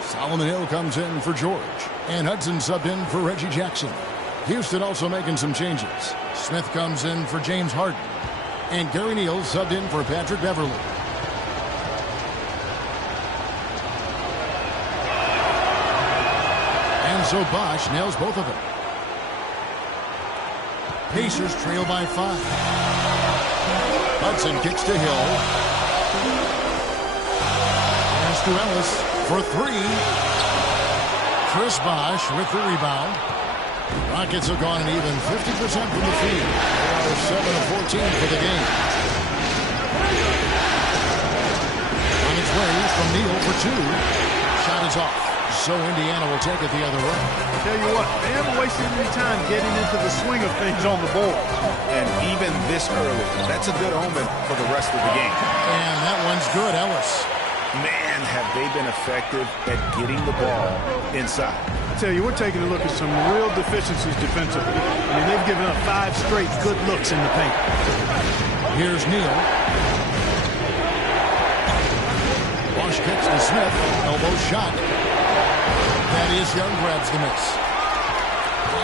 Solomon Hill comes in for George. And Hudson subbed in for Reggie Jackson. Houston also making some changes. Smith comes in for James Harden. And Gary Neal subbed in for Patrick Beverly. so Bosch nails both of them. Pacers trail by 5. Hudson kicks to Hill. Pass to Ellis for 3. Chris Bosch with the rebound. Rockets have gone an even 50% from the field. They are 7 of 14 for the game. On its way from Neal for 2. Shot is off. So Indiana will take it the other way. I tell you what, they haven't wasted any time getting into the swing of things on the board. And even this early, that's a good omen for the rest of the game. And that one's good, Ellis. Man, have they been effective at getting the ball inside. I tell you, we're taking a look at some real deficiencies defensively. I mean, they've given up 5 straight good looks in the paint. Here's Neal. Bosch kicks to Smith. Elbow shot. Thaddeus Young grabs the miss.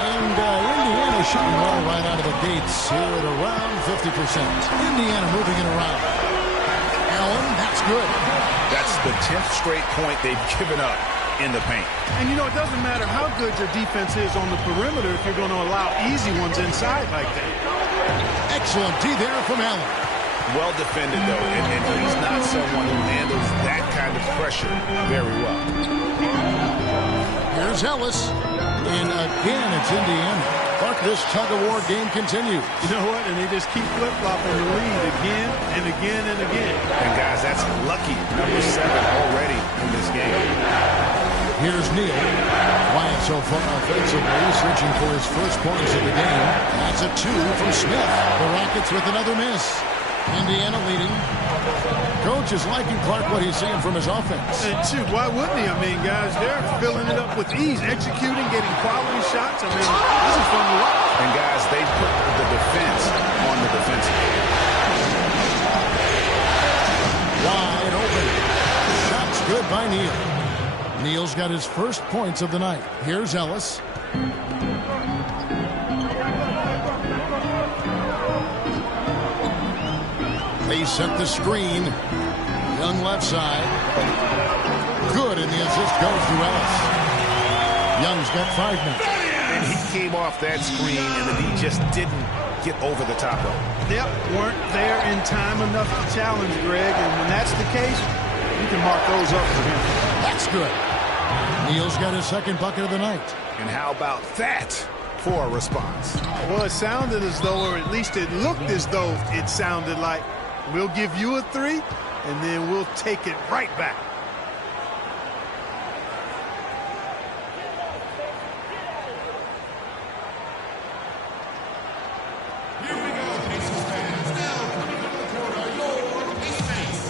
And Indiana shooting well right out of the gates here at around 50%. Indiana moving it around. Allen, that's good. That's the 10th straight point they've given up in the paint. And, you know, it doesn't matter how good your defense is on the perimeter if you're going to allow easy ones inside like that. Excellent D there from Allen. Well defended, though, and he's not someone who handles that kind of pressure very well. Here's Ellis. And again, it's Indiana. But this tug-of-war game continues. You know what? And they just keep flip-flopping the lead again and again and again. And, guys, that's lucky. Number 7 already in this game. Here's Neal. Quiet so far offensively, searching for his first points of the game. That's a 2 from Smith. The Rockets with another miss. Indiana leading. Coach is liking Clark what he's seeing from his offense. And shoot, why wouldn't he? I mean, guys, they're filling it up with ease, executing, getting quality shots. I mean, this is fun to watch. And, guys, they put the defense on the defensive. Wide open. Shots good by Neal. Neal's got his first points of the night. Here's Ellis. They set the screen. Young left side. Good, and the assist goes to Ellis. Young's got 5 minutes. And he came off that screen, and then he just didn't get over the top of it. Yep, weren't there in time enough to challenge Greg, and when that's the case, you can mark those up for him. That's good. Neal's got his second bucket of the night. And how about that for a response? Well, it sounded as though, or at least it looked as though it sounded like, we'll give you a 3, and then we'll take it right back. Here we go, Pacers fans. Now coming to the court are your Pacers.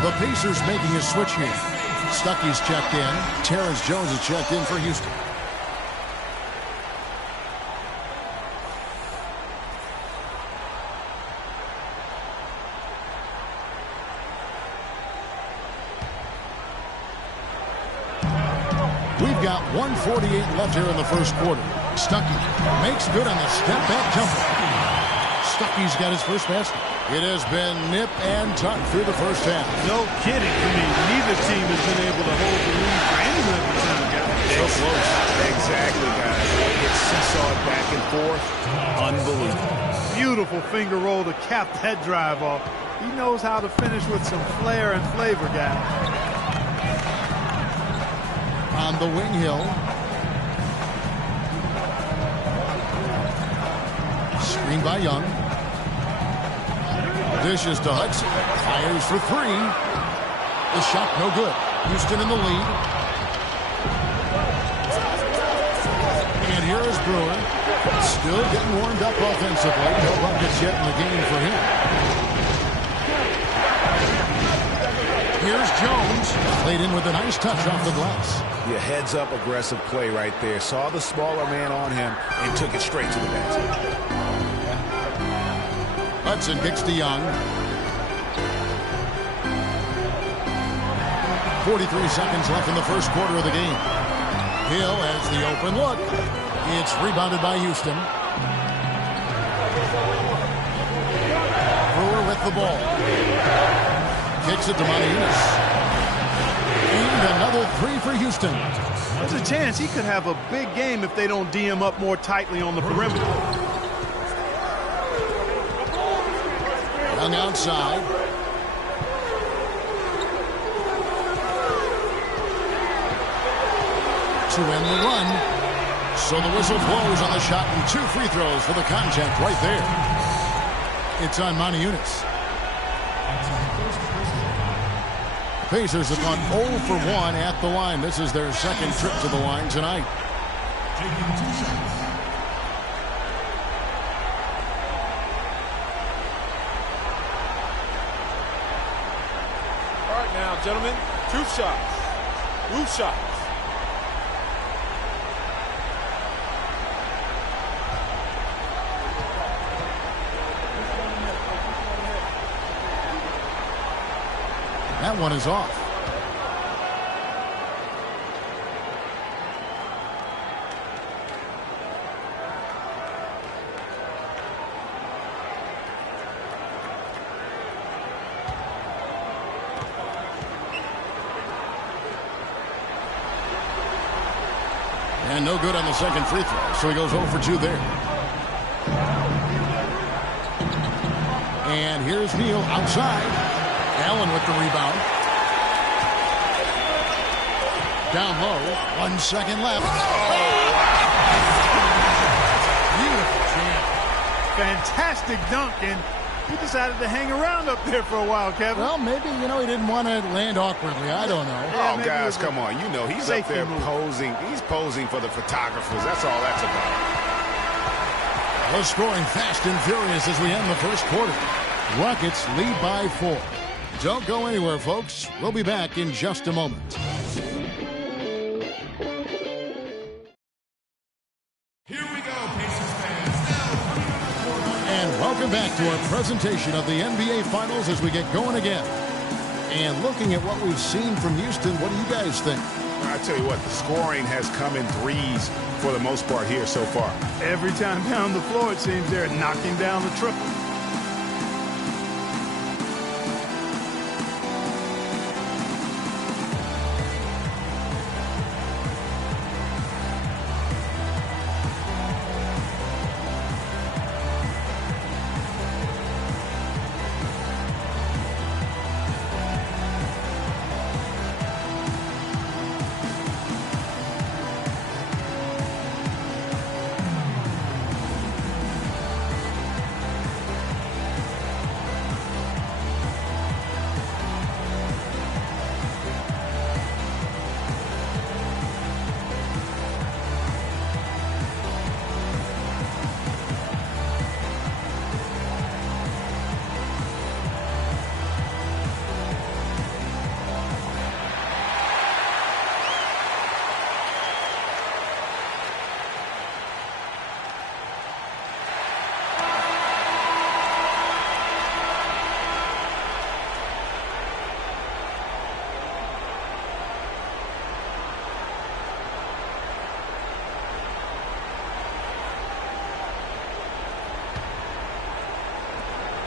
The Pacers making a switch here. Stuckey's checked in. Terrence Jones is checked in for Houston. We've got 1:48 left here in the first quarter. Stuckey makes good on the step-back jumper. Stuckey's got his first basket. It has been nip and tuck through the first half. No kidding. I mean, neither team has been able to hold the lead for any length of time, guys. So close. Exactly, guys. It's seesawed back and forth. Unbelievable. Beautiful finger roll to cap that drive off. He knows how to finish with some flair and flavor, guys. On the wing, Hill. Screen by Young. Dishes to Hudson. Fires for 3. The shot no good. Houston in the lead. And here is Brewer. Still getting warmed up offensively. No buckets yet in the game for him. Here's Jones. Played in with a nice touch off the glass. Yeah, heads-up aggressive play right there. Saw the smaller man on him and took it straight to the basket. Hudson kicks to Young. 43 seconds left in the first quarter of the game. Hill has the open look. It's rebounded by Houston. Brewer with the ball. Kicks it to Moniunas. And another three for Houston. There's a chance he could have a big game if they don't D him up more tightly on the perimeter. Young outside. To end the run. So the whistle blows on the shot and 2 free throws for the contact right there. It's on Moniunas. Pacers have gone 0 for 1 at the line. This is their second trip to the line tonight. All right now, gentlemen, 2 shots. Loose shots. That one is off. And no good on the second free throw, so he goes 0 for 2 there. And here's Neal outside. Allen with the rebound. Down low. 1 second left. Beautiful jam. Fantastic dunk, and he decided to hang around up there for a while, Kevin. Well, maybe, he didn't want to land awkwardly. I don't know. Oh, guys, come on. He's up there posing. He's posing for the photographers. That's all that's about. We're scoring fast and furious as we end the first quarter. Rockets lead by 4. Don't go anywhere, folks. We'll be back in just a moment. Here we go, Pacers fans. And welcome back to our presentation of the NBA Finals as we get going again. And looking at what we've seen from Houston, what do you guys think? I tell you what, the scoring has come in threes for the most part here so far. Every time down the floor, it seems they're knocking down the triple.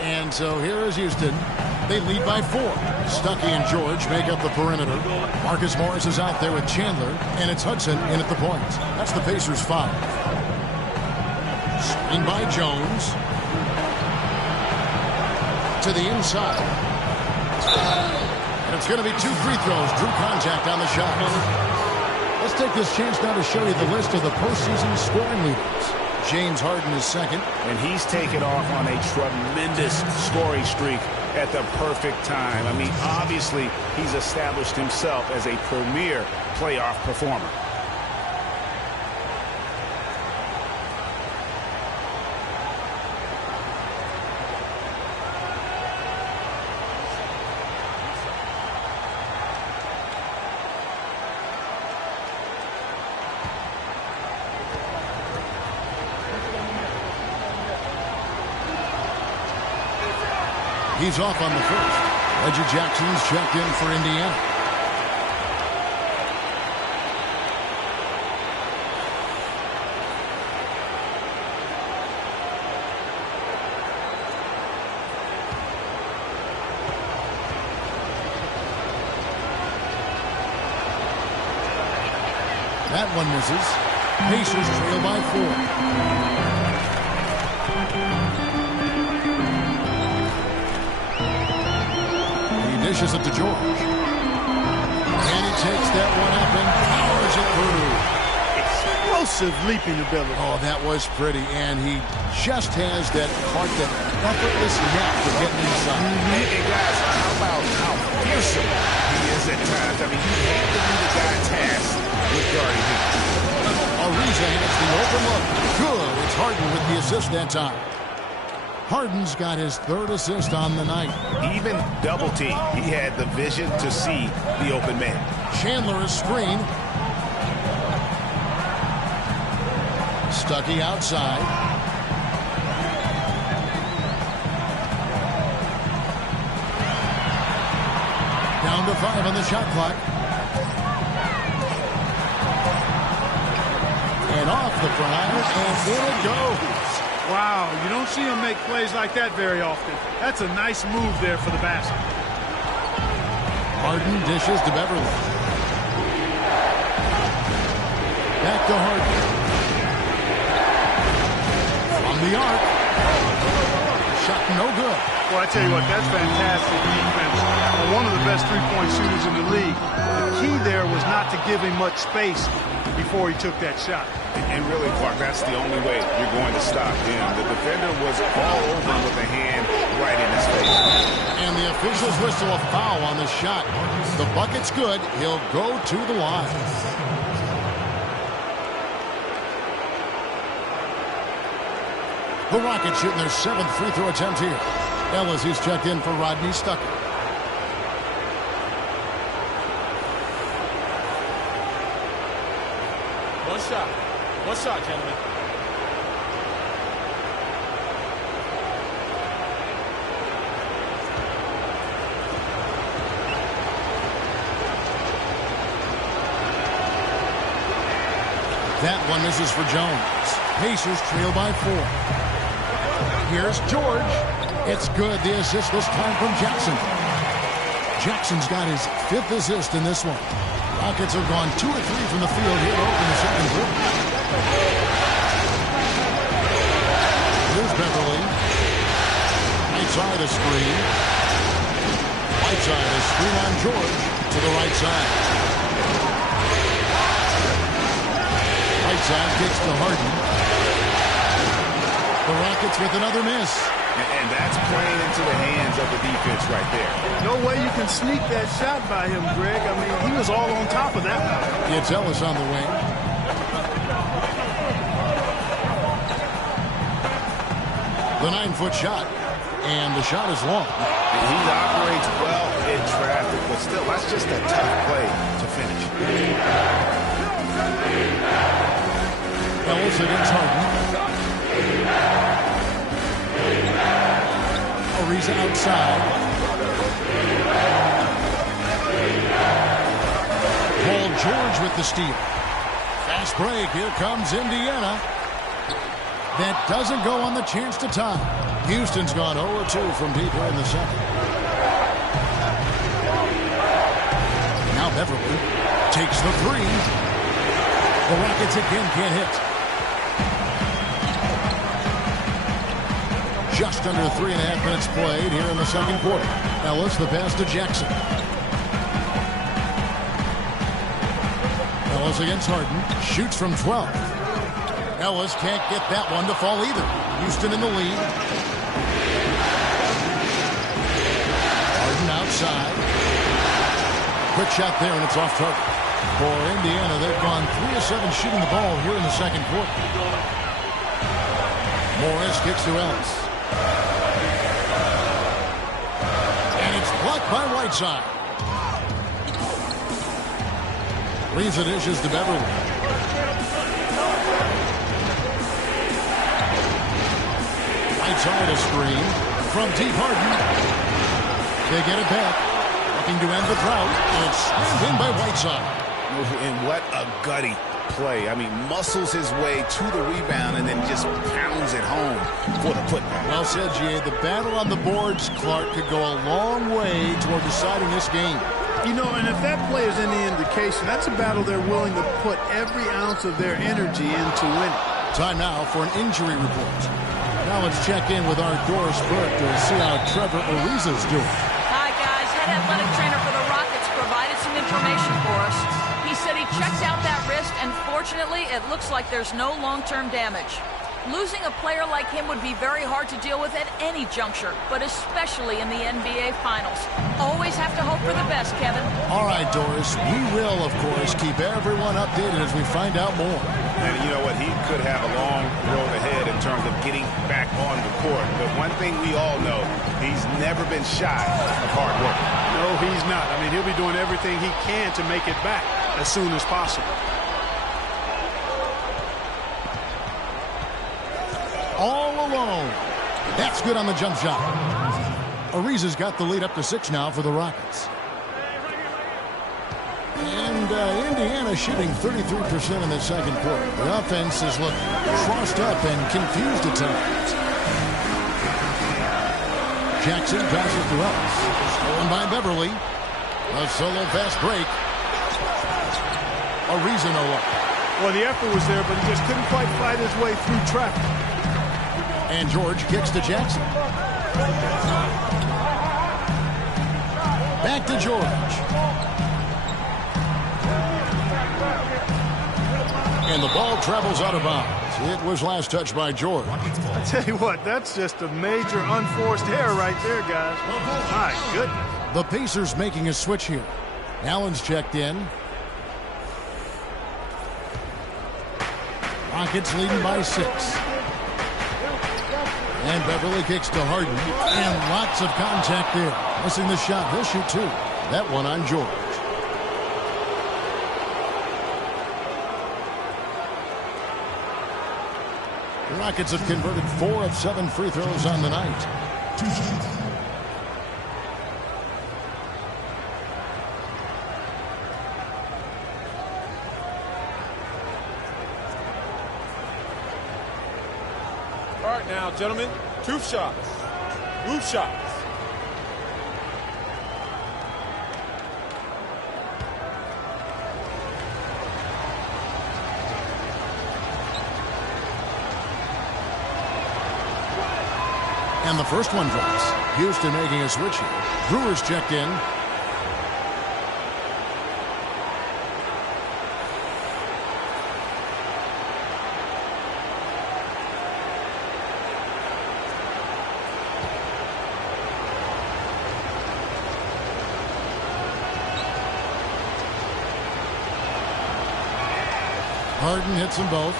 And so here is Houston. They lead by 4. Stuckey and George make up the perimeter. Marcus Morris is out there with Chandler, and it's Hudson in at the point. That's the Pacers' foul. Screen by Jones. To the inside. And it's going to be 2 free throws. Drew contact on the shot. Let's take this chance now to show you the list of the postseason scoring leaders. James Harden is second. And he's taken off on a tremendous scoring streak at the perfect time. I mean, obviously, he's established himself as a premier playoff performer. He's off on the first. Reggie Jackson's checked in for Indiana. That one misses. Pacers trail by 4. He dishes it to George. And he takes that one up and powers it through. Explosive leaping ability. Oh, that was pretty. And he just has that effortless knack for getting inside. And guys, how about how fearsome he is at times? I mean, you hate to be the guy tasked with guarding him. Ariza has the open look. Good. It's Harden with the assist that time. Harden's got his 3rd assist on the night. Even double team, he had the vision to see the open man. Chandler is screen. Stuckey outside. Down to 5 on the shot clock. And off the prize, and there it goes. Wow, you don't see him make plays like that very often. That's a nice move there for the basket. Harden dishes to Beverly. Back to Harden. From the arc. Shot no good. Well, I tell you what, that's fantastic defense. One of the best three-point shooters in the league. The key there was not to give him much space before he took that shot. And really, Clark, that's the only way you're going to stop him. The defender was all over him with a hand right in his face. And the officials whistle a foul on the shot. The bucket's good. He'll go to the line. The Rockets shooting their 7th free throw attempt here. Ellis, who's checked in for Rodney Stuckey. One shot, gentlemen. That one misses for Jones. Pacers trail by 4. Here's George. It's good. The assist this time from Jackson. Jackson's got his 5th assist in this one. Rockets have gone 2 or 3 from the field here to open the second quarter. Here's Beverly. Right side a screen. Right side a screen on George to the right side. Right side kicks to Harden. The Rockets with another miss. And that's playing into the hands of the defense right there. No way you can sneak that shot by him, Greg. I mean, he was all on top of that one. It's Ellis on the wing. The 9-foot shot. And the shot is long. He operates well in traffic, but still, that's just a tough play to finish. Ellis against Harden. Ariza outside. Paul George with the steal. Fast break. Here comes Indiana. That doesn't go on the chance to tie. Houston's gone 0-2 from deep here in the second. Now Beverly takes the 3. The Rockets again can't hit. Just under 3.5 minutes played here in the second quarter. Ellis, the pass to Jackson. Ellis against Harden. Shoots from 12. Ellis can't get that one to fall either. Houston in the lead. Harden outside. Quick shot there, and it's off target. For Indiana, they've gone 3 of 7 shooting the ball here in the second quarter. Morris kicks to Ellis. And it's blocked by Whiteside. Leaves the dishes to Beverly. Whiteside a screen from deep. Harden. They get it back. Looking to end the drought, and it's slammed in by Whiteside. And what a gutty play. I mean, muscles his way to the rebound and then just pounds it home for the putback. Well said, G.A. The battle on the boards, Clark, could go a long way toward deciding this game. You know, and if that play is any indication, that's a battle they're willing to put every ounce of their energy into winning. Time now for an injury report. Now let's check in with our Doris Burke to see how Trevor Ariza's doing. Hi, guys. Head athletic trainer for the Rockets provided some information for us. He said he checked out that wrist, and fortunately, it looks like there's no long-term damage. Losing a player like him would be very hard to deal with at any juncture, but especially in the NBA Finals. Always have to hope for the best, Kevin. All right, Doris. We will, of course, keep everyone updated as we find out more. And you know what? He could have a long road ahead in terms of getting back on the court. But one thing we all know, he's never been shy of hard work. No, he's not. I mean, he'll be doing everything he can to make it back as soon as possible. All alone. That's good on the jump shot. Ariza's got the lead up to 6 now for the Rockets. And Indiana shooting 33% in the second quarter. The offense has looked crossed up and confused at times. Jackson passes to Ellis. Stolen by Beverly. A solo fast break. Ariza no luck. Well, the effort was there, but he just couldn't quite fight his way through traffic. And George kicks to Jackson. Back to George. And the ball travels out of bounds. It was last touched by George. I tell you what, that's just a major unforced error right there, guys. My goodness. The Pacers making a switch here. Allen's checked in. Rockets leading by 6. And Beverly kicks to Harden. And lots of contact there. Missing the shot. He'll shoot 2. That one on George. The Rockets have converted 4 of 7 free throws on the night. All right, now, gentlemen, 2 shots. Roof shots. And the first one drops. Houston making a switch here. Brewers checked in. Harden hits them both.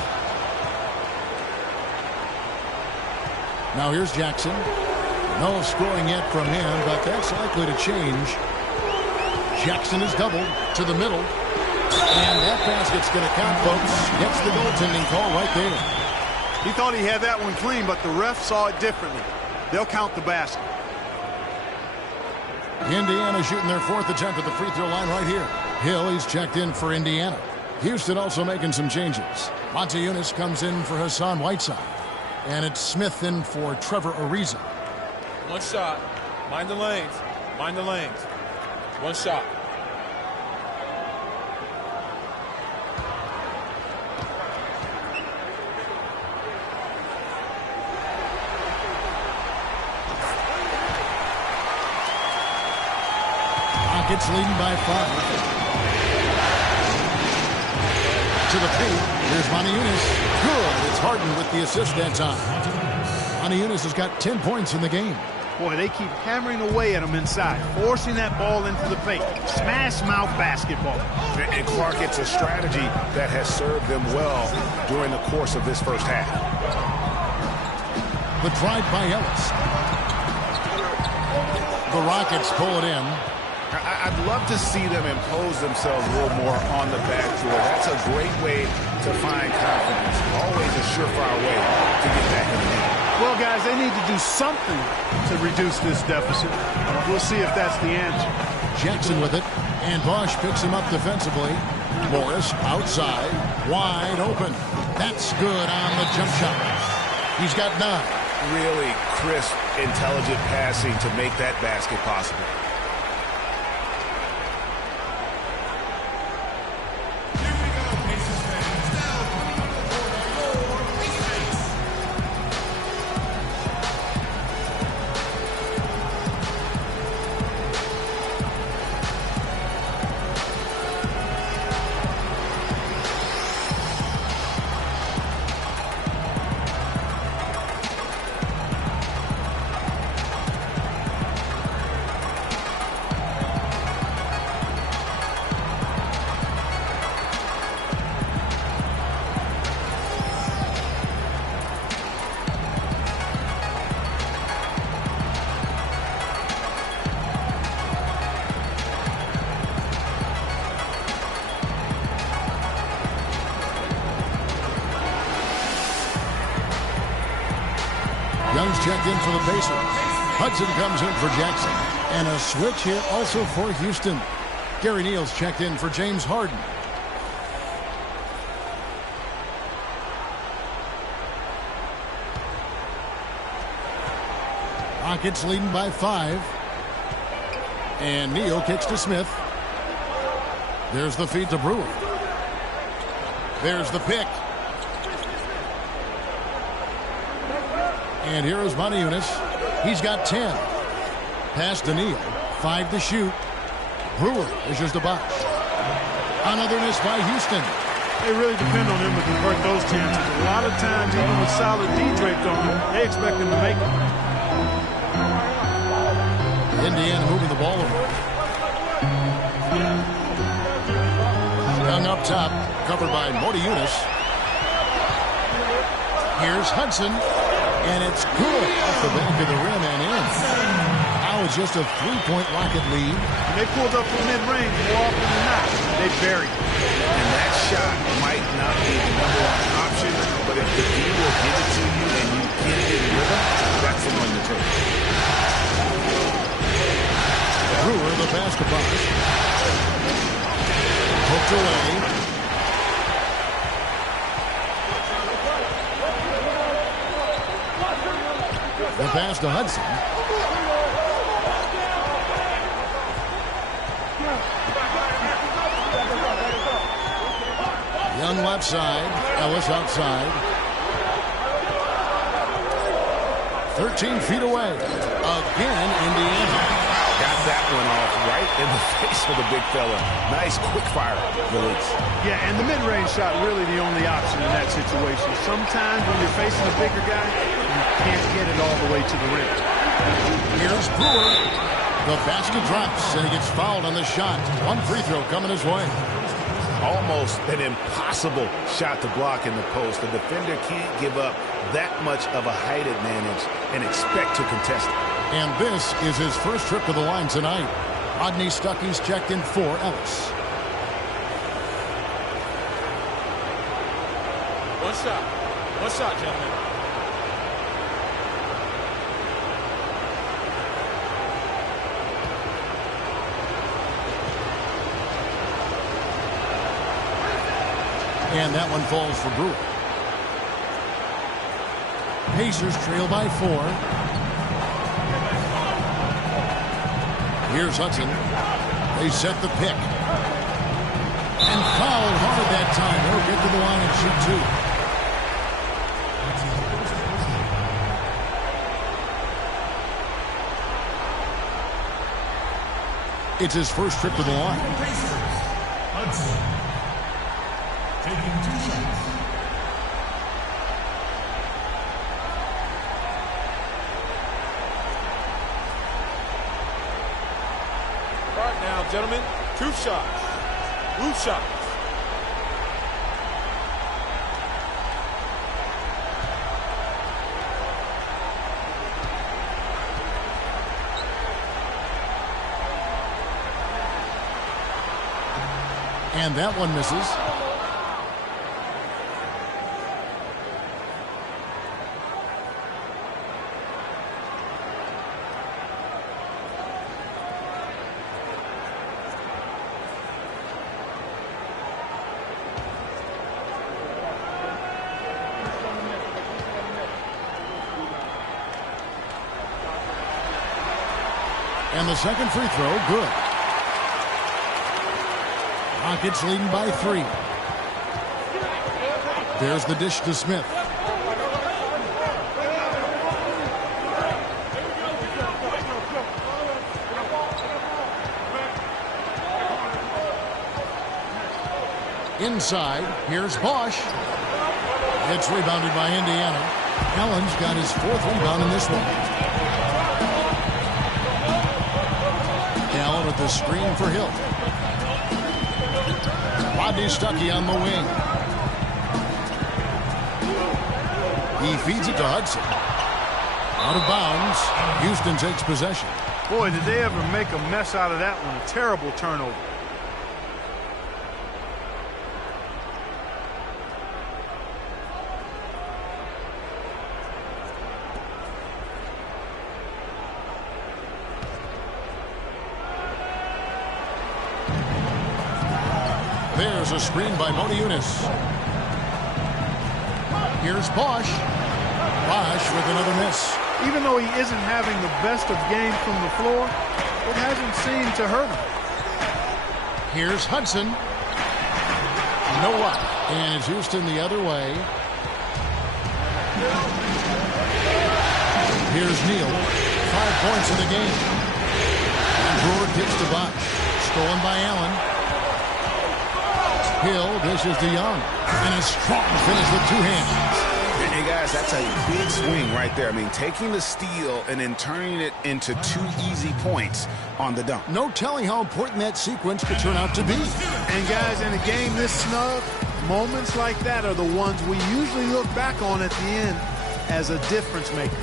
Now here's Jackson. No scoring yet from him, but that's likely to change. Jackson is doubled to the middle. And that basket's going to count, folks. Gets the goaltending call right there. He thought he had that one clean, but the ref saw it differently. They'll count the basket. Indiana shooting their 4th attempt at the free throw line right here. Hill, he's checked in for Indiana. Houston also making some changes. Montejunas comes in for Hassan Whiteside. And it's Smith in for Trevor Ariza. 1 shot. Mind the lanes. Mind the lanes. 1 shot. Rockets leading by 5. To the paint. Here's Montejunas. Good. It's Harden with the assist that time. Montejunas has got 10 points in the game. Boy, they keep hammering away at him inside, forcing that ball into the paint. Smash mouth basketball. And Clark, it's a strategy that has served them well during the course of this first half. The drive by Ellis. The Rockets pull it in. I'd love to see them impose themselves a little more on the backboard. That's a great way to find confidence. Always a surefire way to get back in the game. Well, guys, they need to do something to reduce this deficit. We'll see if that's the answer. Jackson with it, and Bosch picks him up defensively. Morris outside, wide open. That's good on the jump shot. He's got 9. Really crisp, intelligent passing to make that basket possible. Young's checked in for the Pacers. Hudson comes in for Jackson. And a switch here also for Houston. Gary Neal's checked in for James Harden. Rockets leading by 5. And Neal kicks to Smith. There's the feed to Brewer. There's the pick. And here is Moniunas. He's got 10. Pass to Neal. 5 to shoot. Brewer is just a box. Another miss by Houston. They really depend on him to convert those chances. A lot of times, even with solid D draped on him, they expect him to make it. Indiana moving the ball over. Young up top, covered by Moniunas. Here's Hudson. And it's good off the back of the rim and in. Now it's just a 3-point Rocket lead. When they pulled up from mid-range more often than not, they buried it. And that shot might not be the #1 option, but if the D will give it to you and you get it in rhythm, that's the one to take. Brewer, the basketball. Hooked away. The pass to Hudson. Young left side. Ellis outside. 13 feet away. Again, Indiana. Got that one off right in the face of the big fella. Nice quick fire release. Yeah, and the mid-range shot really the only option in that situation. Sometimes when you're facing a bigger guy, you can't get it all the way to the rim. Here's Brewer. The basket drops, and he gets fouled on the shot. One free throw coming his way. Almost an impossible shot to block in the post. The defender can't give up that much of a height advantage and expect to contest it. And this is his first trip to the line tonight. Rodney Stuckey's checked in for Ellis. One shot, gentlemen. And that one falls for Brewer. Pacers trail by 4. Here's Hudson. They set the pick. And fouled hard that time. He'll get to the line and shoot 2. It's his first trip to the line. Hudson taking 2 shots. All right now, gentlemen, 2 shots. Blue shots. And that one misses. And the second free throw, good. Rockets leading by 3. There's the dish to Smith. Inside, here's Bosch. It's rebounded by Indiana. Allen's got his 4th rebound in this one. Allen with the screen for Hill. Rodney Stuckey on the wing. He feeds it to Hudson. Out of bounds. Houston takes possession. Boy, did they ever make a mess out of that one. A terrible turnover. There's a screen by Mona Eunice. Here's Bosch. Bosch with another miss. Even though he isn't having the best of games from the floor, it hasn't seemed to hurt him. Here's Hudson. No luck. And it's Houston the other way. Here's Neal. 5 points in the game. And Brewer kicks to Bosch. Stolen by Allen. Hill dishes to Young. And a strong finish with 2 hands. Hey, guys, that's a big swing right there. I mean, taking the steal and then turning it into 2 easy points on the dunk. No telling how important that sequence could turn out to be. And, guys, in a game this snug, moments like that are the ones we usually look back on at the end as a difference maker.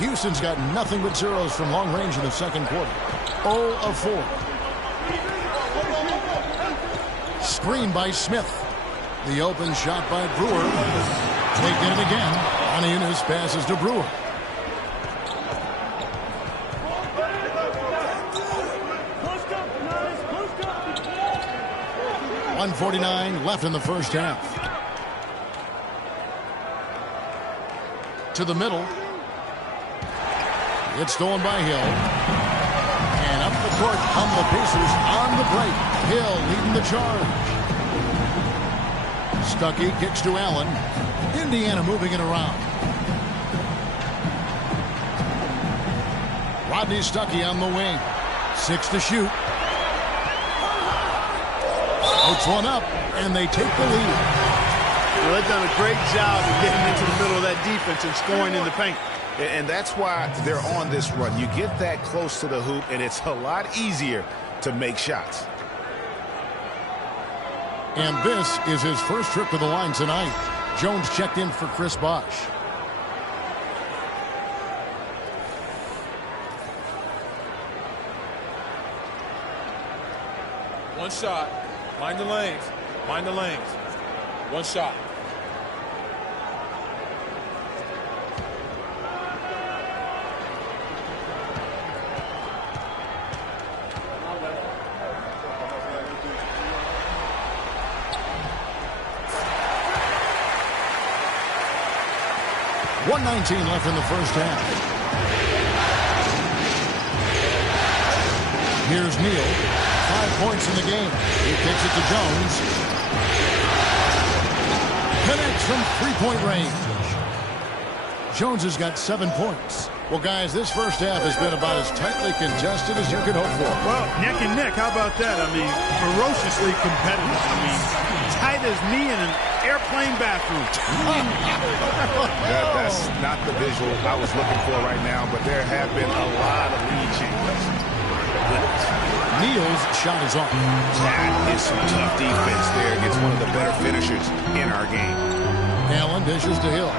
Houston's got nothing but zeros from long range in the second quarter. 0 of 4. Screen by Smith. The open shot by Brewer. They get it again. Aniunas passes to Brewer. .149 left in the first half. To the middle. It's stolen by Hill. And up the court come the Pacers on the break. Hill leading the charge. Stuckey kicks to Allen. Indiana moving it around. Rodney Stuckey on the wing. 6 to shoot. Puts one up, and they take the lead. Well, they've done a great job of getting into the middle of that defense and scoring in the paint. And that's why they're on this run. You get that close to the hoop, and it's a lot easier to make shots. And this is his first trip to the line tonight. Jones checked in for Chris Bosch. One shot. Mind the lanes. Mind the lanes. One shot. .119 left in the first half. Here's Neal. 5 points in the game. He kicks it to Jones. Connects from 3-point range. Jones has got 7 points. Well, guys, this first half has been about as tightly contested as you could hope for. Well, neck and neck. How about that? I mean, ferociously competitive. I mean, tight as me in an airplane bathroom. That's not the visual I was looking for right now, but there have been a lot of lead changes. Neal's shot is off. That is some tough defense there against one of the better finishers in our game. Allen dishes to Hill.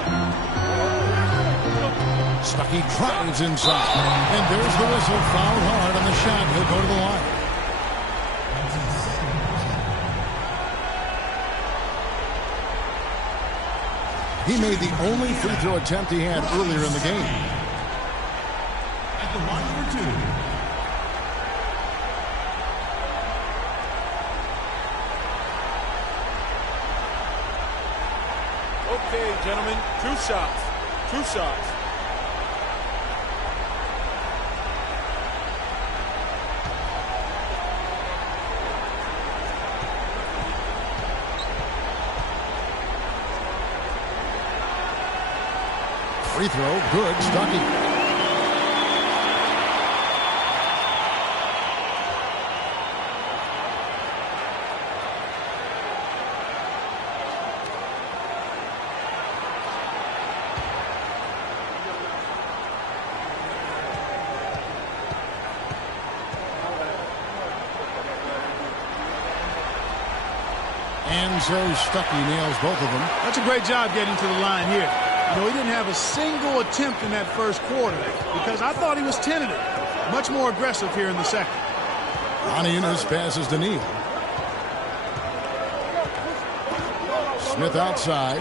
Stuckey drives inside. And there's the whistle. Fouled hard on the shot. He'll go to the line. He made the only free throw attempt he had earlier in the game. At the line for 2. Okay, gentlemen, 2 shots. 2 shots. Free throw, good, Stuckey. And so Stuckey nails both of them. That's a great job getting to the line here. You know, he didn't have a single attempt in that first quarter because I thought he was tentative. Much more aggressive here in the second. Ronnie Innes passes to Neal. Smith outside.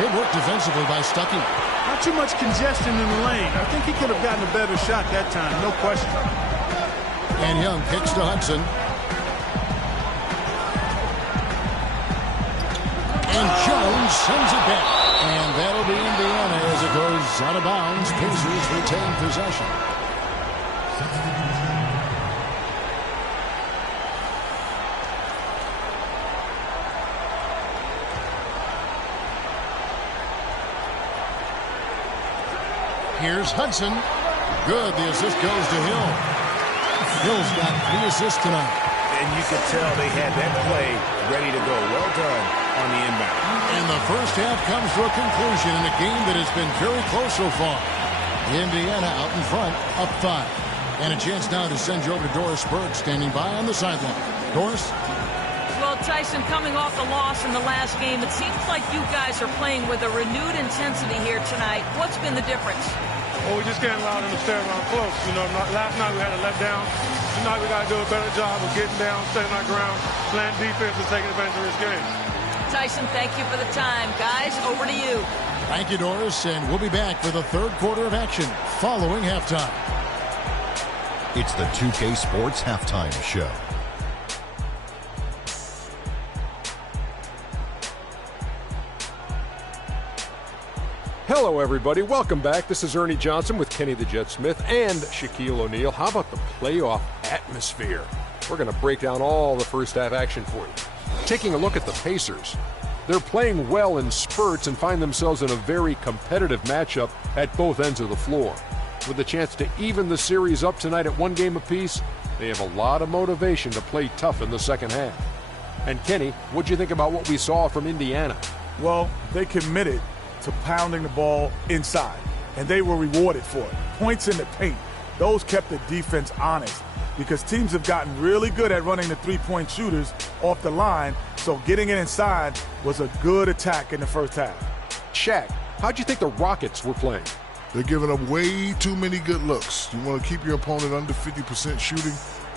Good work defensively by Stuckey. Not too much congestion in the lane. I think he could have gotten a better shot that time, no question. And Young kicks to Hudson. And Jones sends it back. And that'll be Indiana as it goes out of bounds. Pacers retain possession. Here's Hudson. Good. The assist goes to Hill. Hill's got 3 assists tonight. And you could tell they had that play ready to go. Well done on the inbound. And the first half comes to a conclusion in a game that has been very close so far. Indiana out in front, up 5. And a chance now to send you over to Doris Berg standing by on the sideline. Doris? Well, Tyson, coming off the loss in the last game, it seems like you guys are playing with a renewed intensity here tonight. What's been the difference? Well, we just can't allow them to stay around close. You know, last night we had a letdown. Tonight we got to do a better job of getting down, staying on our ground, playing defense, and taking advantage of this game. Tyson, thank you for the time. Guys, over to you. Thank you, Doris, and we'll be back for the third quarter of action following halftime. It's the 2K Sports Halftime Show. Hello, everybody. Welcome back. This is Ernie Johnson with Kenny the Jet Smith and Shaquille O'Neal. How about the playoff atmosphere? We're going to break down all the first half action for you. Taking a look at the Pacers. They're playing well in spurts and find themselves in a very competitive matchup at both ends of the floor. With a chance to even the series up tonight at 1 game apiece, they have a lot of motivation to play tough in the second half. And Kenny, what'd you think about what we saw from Indiana? Well, they committed to pounding the ball inside, and they were rewarded for it. Points in the paint. Those kept the defense honest because teams have gotten really good at running the three-point shooters off the line, so getting it inside was a good attack in the first half. Shaq, how'd you think the Rockets were playing? They're giving up way too many good looks. You want to keep your opponent under 50% shooting?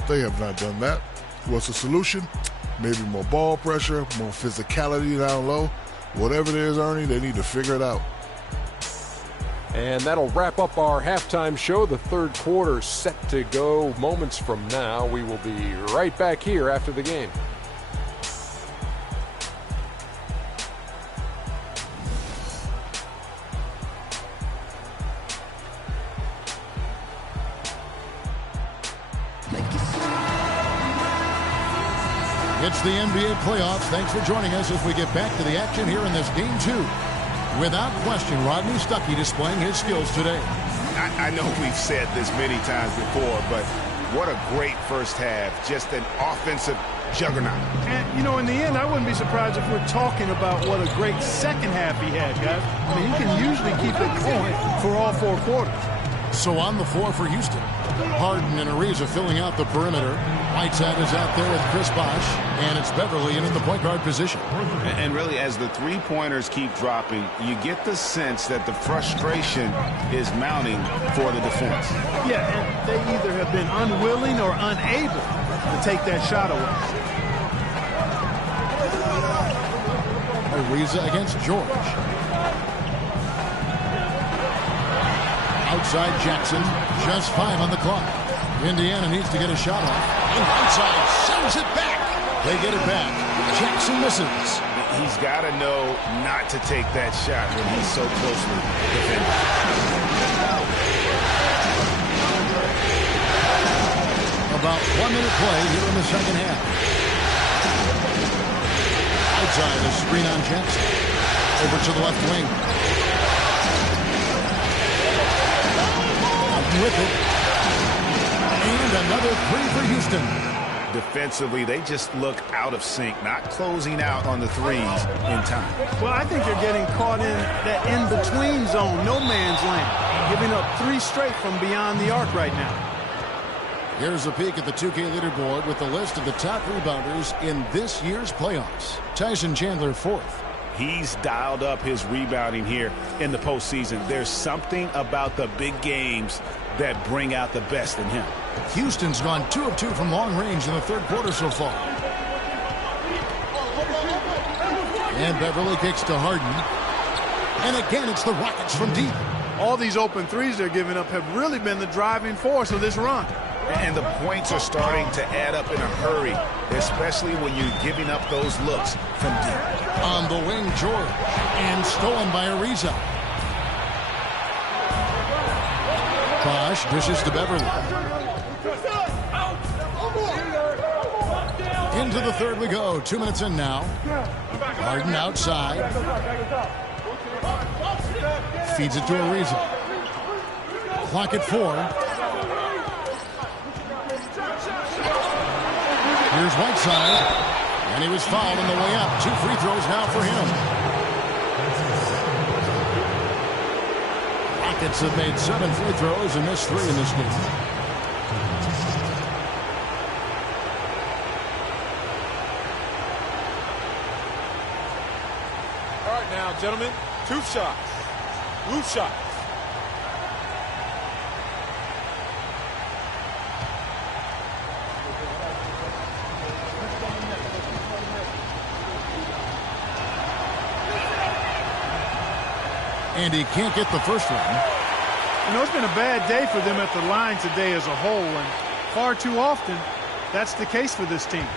They have not done that. What's the solution? Maybe more ball pressure, more physicality down low. Whatever it is, Ernie, they need to figure it out. And that'll wrap up our halftime show. The third quarter set to go moments from now. We will be right back here after the game. It's the NBA playoffs. Thanks for joining us as we get back to the action here in this Game 2. Without question, Rodney Stuckey displaying his skills today. I know we've said this many times before, but what a great first half. Just an offensive juggernaut. And, you know, in the end, I wouldn't be surprised if we're talking about what a great second half he had, guys. I mean, he can usually keep it going for all 4 quarters. So on the floor for Houston, Harden and Ariza filling out the perimeter. Whiteside is out there with Chris Bosh, and it's Beverly in at the point guard position. And really, as the three-pointers keep dropping, you get the sense that the frustration is mounting for the defense. Yeah, and they either have been unwilling or unable to take that shot away. Ariza against George. Outside Jackson, just 5 on the clock. Indiana needs to get a shot off. And Whiteside sends it back. They get it back. Jackson misses. He's got to know not to take that shot when he's so closely defended. About 1 minute play here in the second half. Outside a screen on Jackson. Over to the left wing. With it. And another 3 for Houston. Defensively, they just look out of sync, not closing out on the threes in time. Well, I think they're getting caught in that in-between zone, no man's land, giving up 3 straight from beyond the arc right now. Here's a peek at the 2K leaderboard with the list of the top rebounders in this year's playoffs. Tyson Chandler 4th. He's dialed up his rebounding here in the postseason. There's something about the big games that bring out the best in him. Houston's gone 2 of 2 from long range in the third quarter so far. And Beverly kicks to Harden. And again, it's the Rockets from deep. All these open threes they're giving up have really been the driving force of this run. And the points are starting to add up in a hurry, especially when you're giving up those looks from deep. On the wing, George. And stolen by Ariza. Bosh dishes to Beverly. Into the third we go. 2 minutes in now. Harden outside. Feeds it to Ariza. Clock at 4. Here's Whiteside. And he was fouled on the way up. 2 free throws now for him. Rockets have made 7 free throws and missed 3 in this game. All right now, gentlemen, 2 shots. Loose shots. And he can't get the first one. You know, it's been a bad day for them at the line today as a whole, and far too often, that's the case for this team.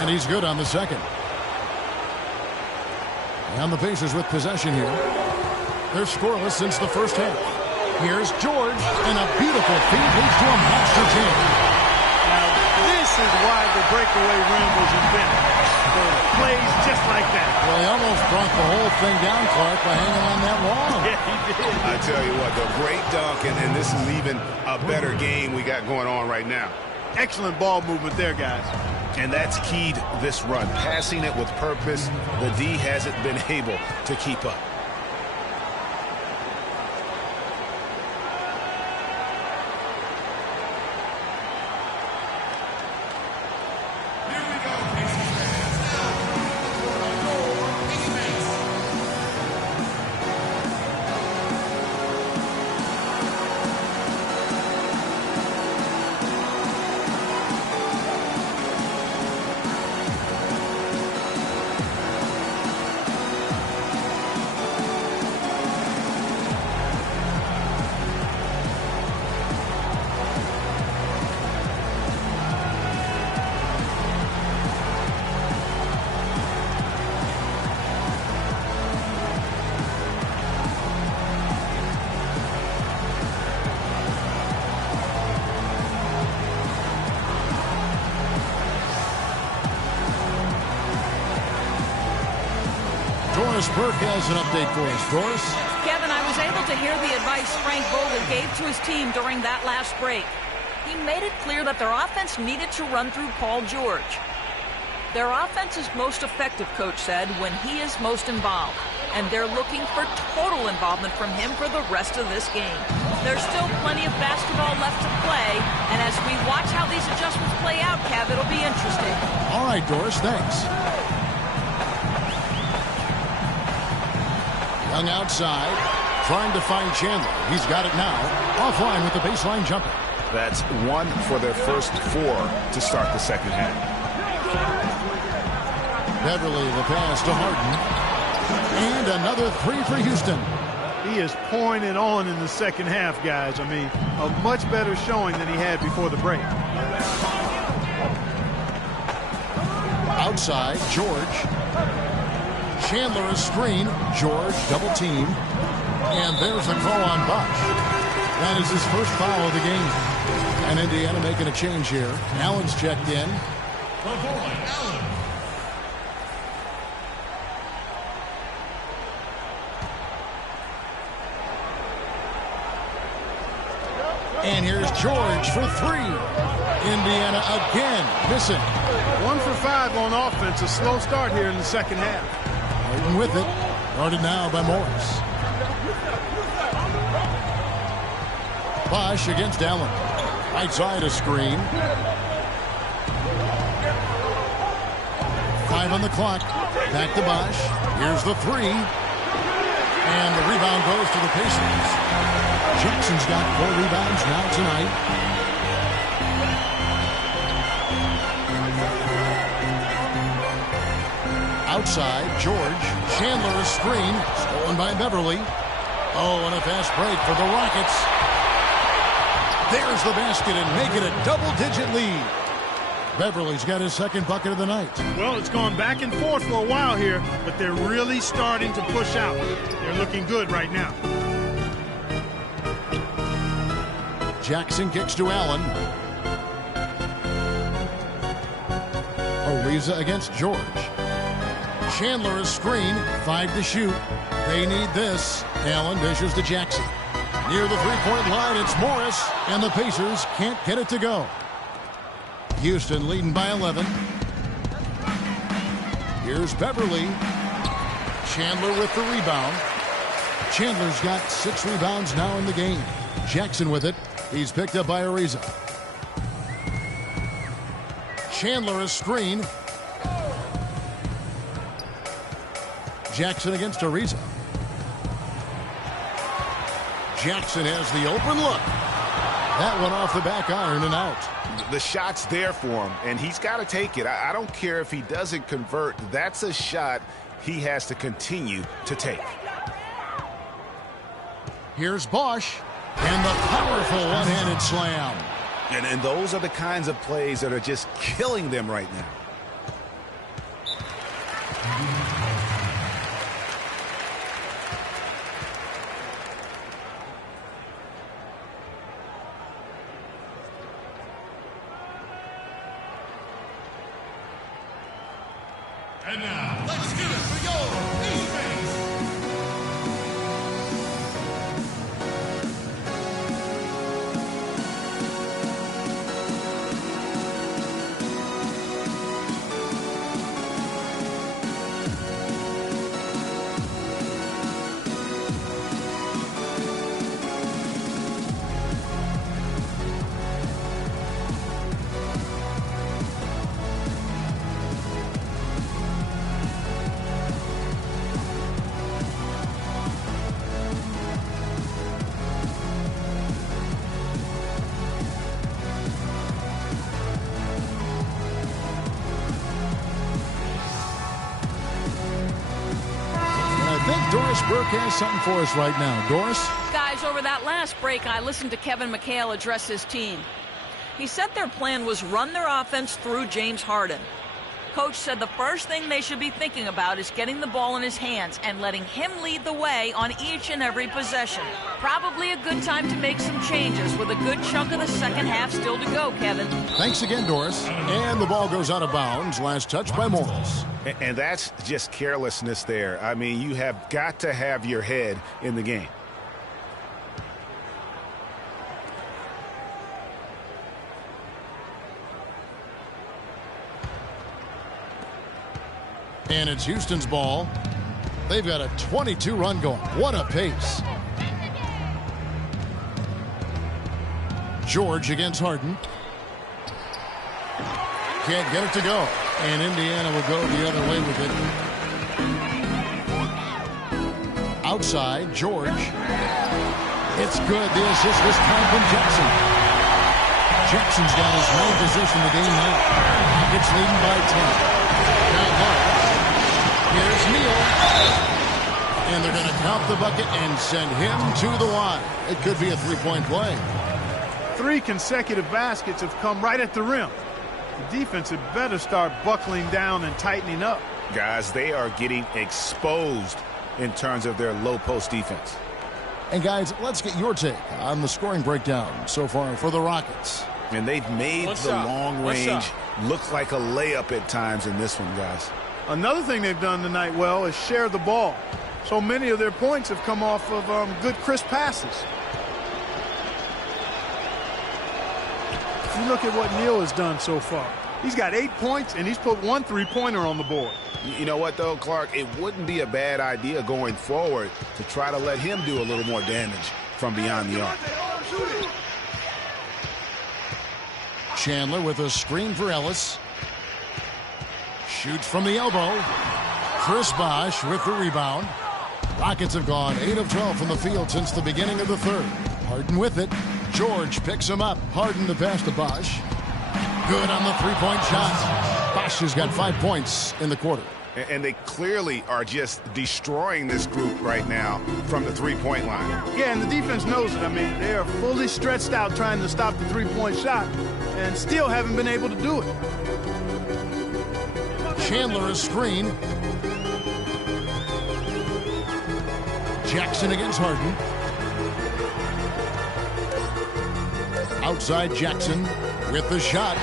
And he's good on the second. And the Pacers with possession here. They're scoreless since the first half. Here's George, and a beautiful feed leads to a monster team. Now, this is why the breakaway rim was invented. For plays just like that. Well, he almost brought the whole thing down, Clark, by hanging on that wall. Yeah, he did. I tell you what, the great dunk, and this is even a better game we got going on right now. Excellent ball movement there, guys. And that's keyed this run. Passing it with purpose. The D hasn't been able to keep up. Doris Burke has an update for us. Doris? Kevin, I was able to hear the advice Frank Vogel gave to his team during that last break. He made it clear that their offense needed to run through Paul George. Their offense is most effective, Coach said, when he is most involved. And they're looking for total involvement from him for the rest of this game. There's still plenty of basketball left to play, and as we watch how these adjustments play out, Kev, it'll be interesting. All right, Doris, thanks. Young outside, trying to find Chandler. He's got it now, offline with the baseline jumper. That's 1 for their first 4 to start the second half. Beverly, the pass to Harden. And another 3 for Houston. He is pouring it on in the second half, guys. I mean, a much better showing than he had before the break. Outside, George. Chandler a screen. George double team. And there's a call on Bosch. That is his first foul of the game. And Indiana making a change here. Allen's checked in. Allen. And here's George for 3. Indiana again missing. 1 for 5 on offense. A slow start here in the second half. Harden with it. Guarded now by Morris. Bosch against Allen. Right side a screen. 5 on the clock. Back to Bosch. Here's the 3. And the rebound goes to the Pacers. Jackson's got 4 rebounds now tonight. Outside, George. Chandler a screen. Stolen by Beverly. Oh, and a fast break for the Rockets. There's the basket and make it a double-digit lead. Beverly's got his second bucket of the night. Well, it's gone back and forth for a while here, but they're really starting to push out. They're looking good right now. Jackson kicks to Allen. Ariza against George. Chandler a screen. 5 to shoot. They need this. Allen dishes to Jackson. Near the three-point line, it's Morris, and the Pacers can't get it to go. Houston leading by 11. Here's Beverly. Chandler with the rebound. Chandler's got 6 rebounds now in the game. Jackson with it. He's picked up by Ariza. Chandler a screen. Jackson against Ariza. Jackson has the open look. That one off the back iron and out. The shot's there for him, and he's got to take it. I don't care if he doesn't convert. That's a shot he has to continue to take. Here's Bosch. And the powerful one-handed slam. And those are the kinds of plays that are just killing them right now. And now, let's get it for your East Base. Doris Burke has something for us right now. Doris? Guys, over that last break, I listened to Kevin McHale address his team. He said their plan was run their offense through James Harden. Coach said the first thing they should be thinking about is getting the ball in his hands and letting him lead the way on each and every possession. Probably a good time to make some changes with a good chunk of the second half still to go, Kevin. Thanks again, Doris. And the ball goes out of bounds. Last touch by Morris. And that's just carelessness there. I mean, you have got to have your head in the game. And it's Houston's ball. They've got a 22-run going. What a pace. George against Harden. Can't get it to go. And Indiana will go the other way with it. Outside, George. It's good. The assist this time from Jackson. Jackson's got his ninth possession of the game now. It's leading by 10. Now Mark. Here's Neal. And they're going to count the bucket and send him to the line. It could be a three-point play. 3 consecutive baskets have come right at the rim. The defense had better start buckling down and tightening up. Guys, they are getting exposed in terms of their low post defense. And guys, let's get your take on the scoring breakdown so far for the Rockets. And they've made the long range look like a layup at times in this one, guys. Another thing they've done tonight well is share the ball. So many of their points have come off of good, crisp passes. If you look at what Neal has done so far, he's got 8 points, and he's put 1 3-pointer on the board. You know what, though, Clark? It wouldn't be a bad idea going forward to try to let him do a little more damage from beyond the arc. Chandler with a screen for Ellis. Shoots from the elbow. Chris Bosh with the rebound. Rockets have gone 8 of 12 from the field since the beginning of the third. Harden with it. George picks him up. Harden to pass to Bosh. Good on the three-point shot. Bosh has got 5 points in the quarter. And they clearly are just destroying this group right now from the three-point line. Yeah, and the defense knows it. I mean, they are fully stretched out trying to stop the three-point shot and still haven't been able to do it. Chandler a screen. Jackson against Harden. Outside Jackson with the shot.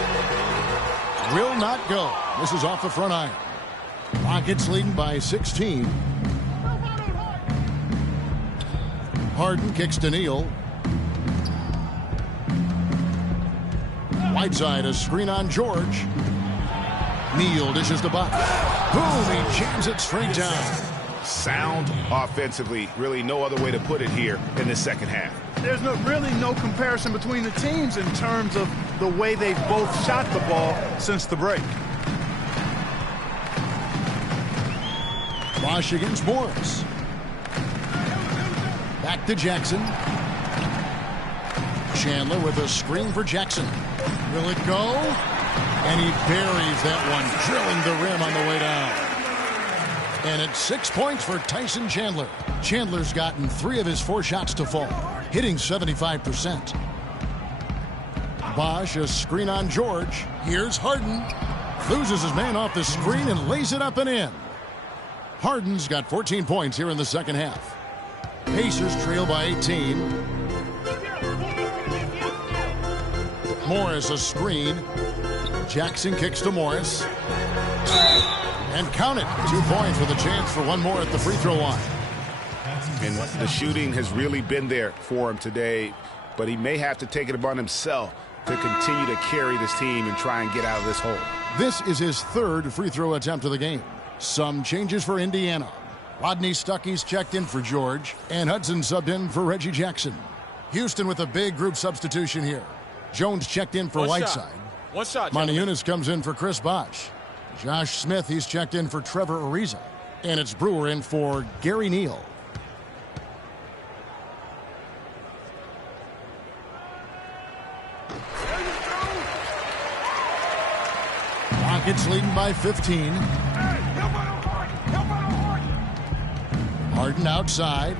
Will not go. This is off the front iron. Rockets leading by 16. Harden kicks to Neal. Whiteside a screen on George. Neal dishes the buck. Boom, he jams it straight down. Sound offensively, really no other way to put it here in the second half. There's really no comparison between the teams in terms of the way they've both shot the ball since the break. Bosh against Morris. Back to Jackson. Chandler with a screen for Jackson. Will it go? And he buries that one, drilling the rim on the way down. And it's 6 points for Tyson Chandler. Chandler's gotten 3 of his 4 shots to fall, hitting 75%. Bosh a screen on George. Here's Harden. Loses his man off the screen and lays it up and in. Harden's got 14 points here in the second half. Pacers trail by 18. Morris a screen. Jackson kicks to Morris. And count it. 2 points with a chance for one more at the free throw line. And the shooting has really been there for him today, but he may have to take it upon himself to continue to carry this team and try and get out of this hole. This is his 3rd free throw attempt of the game. Some changes for Indiana. Rodney Stuckey's checked in for George, and Hudson subbed in for Reggie Jackson. Houston with a big group substitution here. Jones checked in for Whiteside. One shot. Moniunas comes in for Chris Bosh. Josh Smith, he's checked in for Trevor Ariza. And it's Brewer in for Gary Neal. Rockets leading by 15. Harden outside.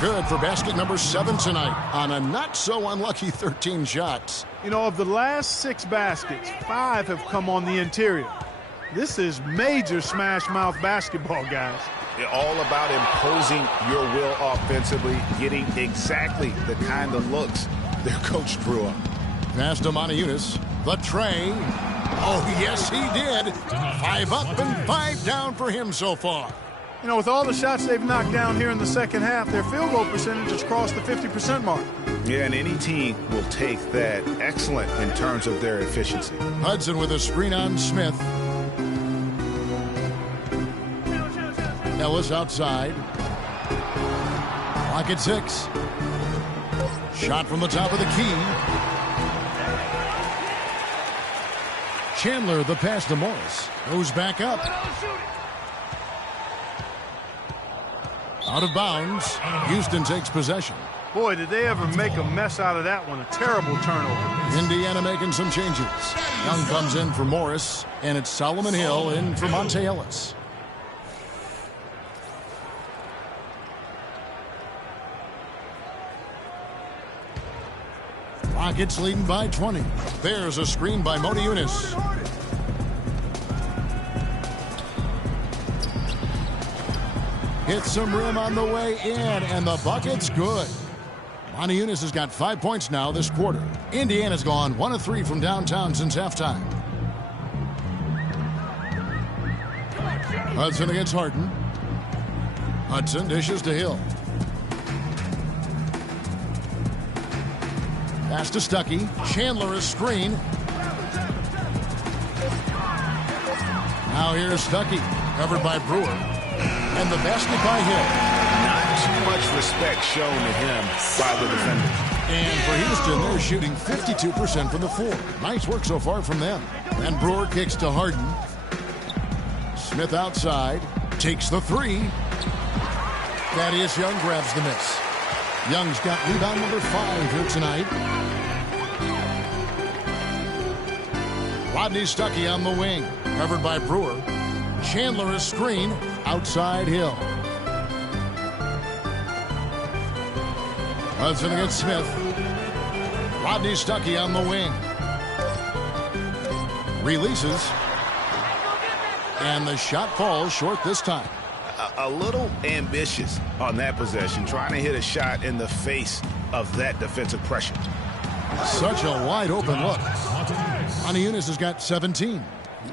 Good for basket number 7 tonight on a not-so-unlucky 13 shots. You know, of the last 6 baskets, 5 have come on the interior. This is major smash-mouth basketball, guys. All about imposing your will offensively, getting exactly the kind of looks their coach drew up. Pass to Moniunas. The tray. Oh, yes, he did. 5 up and 5 down for him so far. You know, with all the shots they've knocked down here in the second half, their field goal percentage has crossed the 50% mark. Yeah, and any team will take that excellent in terms of their efficiency. Hudson with a screen on Smith. Ellis outside. Clock at 6. Shot from the top of the key. Chandler, the pass to Morris. Goes back up. Out of bounds. Houston takes possession. Boy, did they ever make a mess out of that one. A terrible turnover. Indiana making some changes. Young comes in for Morris, and it's Solomon Hill in for Monte Ellis. Rockets leading by 20. There's a screen by Moniunas. Hits some rim on the way in, and the bucket's good. Moniunas has got 5 points now this quarter. Indiana's gone 1 of 3 from downtown since halftime. Hudson against Harden. Hudson dishes to Hill. Pass to Stuckey. Chandler is screen. Now here's Stuckey, covered by Brewer. And the basket by Hill. Not too much respect shown to him by the defenders. And for Houston, they're shooting 52% from the floor. Nice work so far from them. And Brewer kicks to Harden. Smith outside. Takes the 3. Thaddeus Young grabs the miss. Young's got rebound number 5 here tonight. Rodney Stuckey on the wing. Covered by Brewer. Chandler is screen. Outside Hill. Hudson against Smith. Rodney Stuckey on the wing. Releases. And the shot falls short this time. A little ambitious on that possession, trying to hit a shot in the face of that defensive pressure. Such a wide open look. Moniunas has got 17.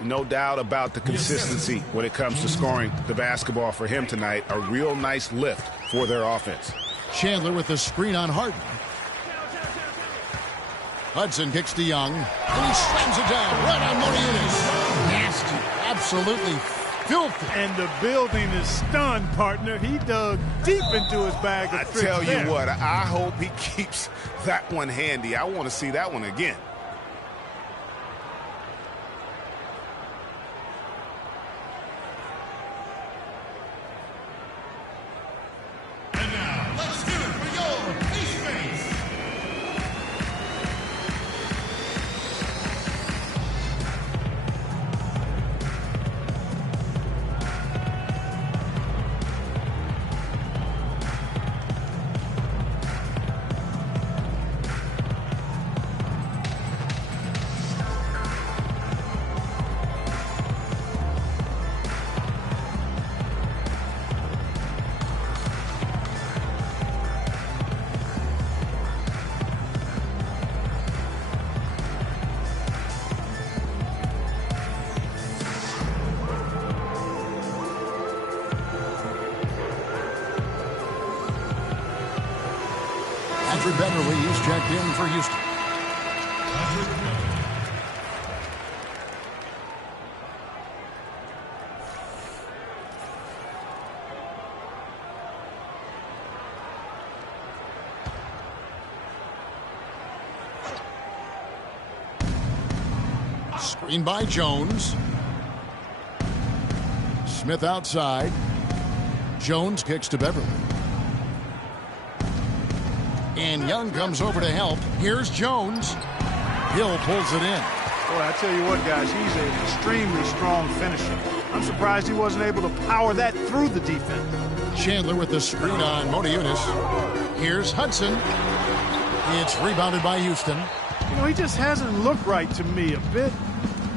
No doubt about the consistency when it comes to scoring the basketball for him tonight. A real nice lift for their offense. Chandler with the screen on Harden. Hudson kicks to Young, and he slams it down right on Moniunas. Nasty, absolutely filthy. And the building is stunned, partner. He dug deep into his bag of tricks. I tell you there. what, I hope he keeps that one handy. I want to see that one again. Beverly is checked in for Houston. Screen by Jones. Smith outside. Jones kicks to Beverly. And Young comes over to help. Here's Jones. Hill pulls it in. Boy, I tell you what, guys, he's an extremely strong finisher. I'm surprised he wasn't able to power that through the defense. Chandler with the screen on Motiejunas. Here's Hudson. It's rebounded by Houston. You know, he just hasn't looked right to me. A bit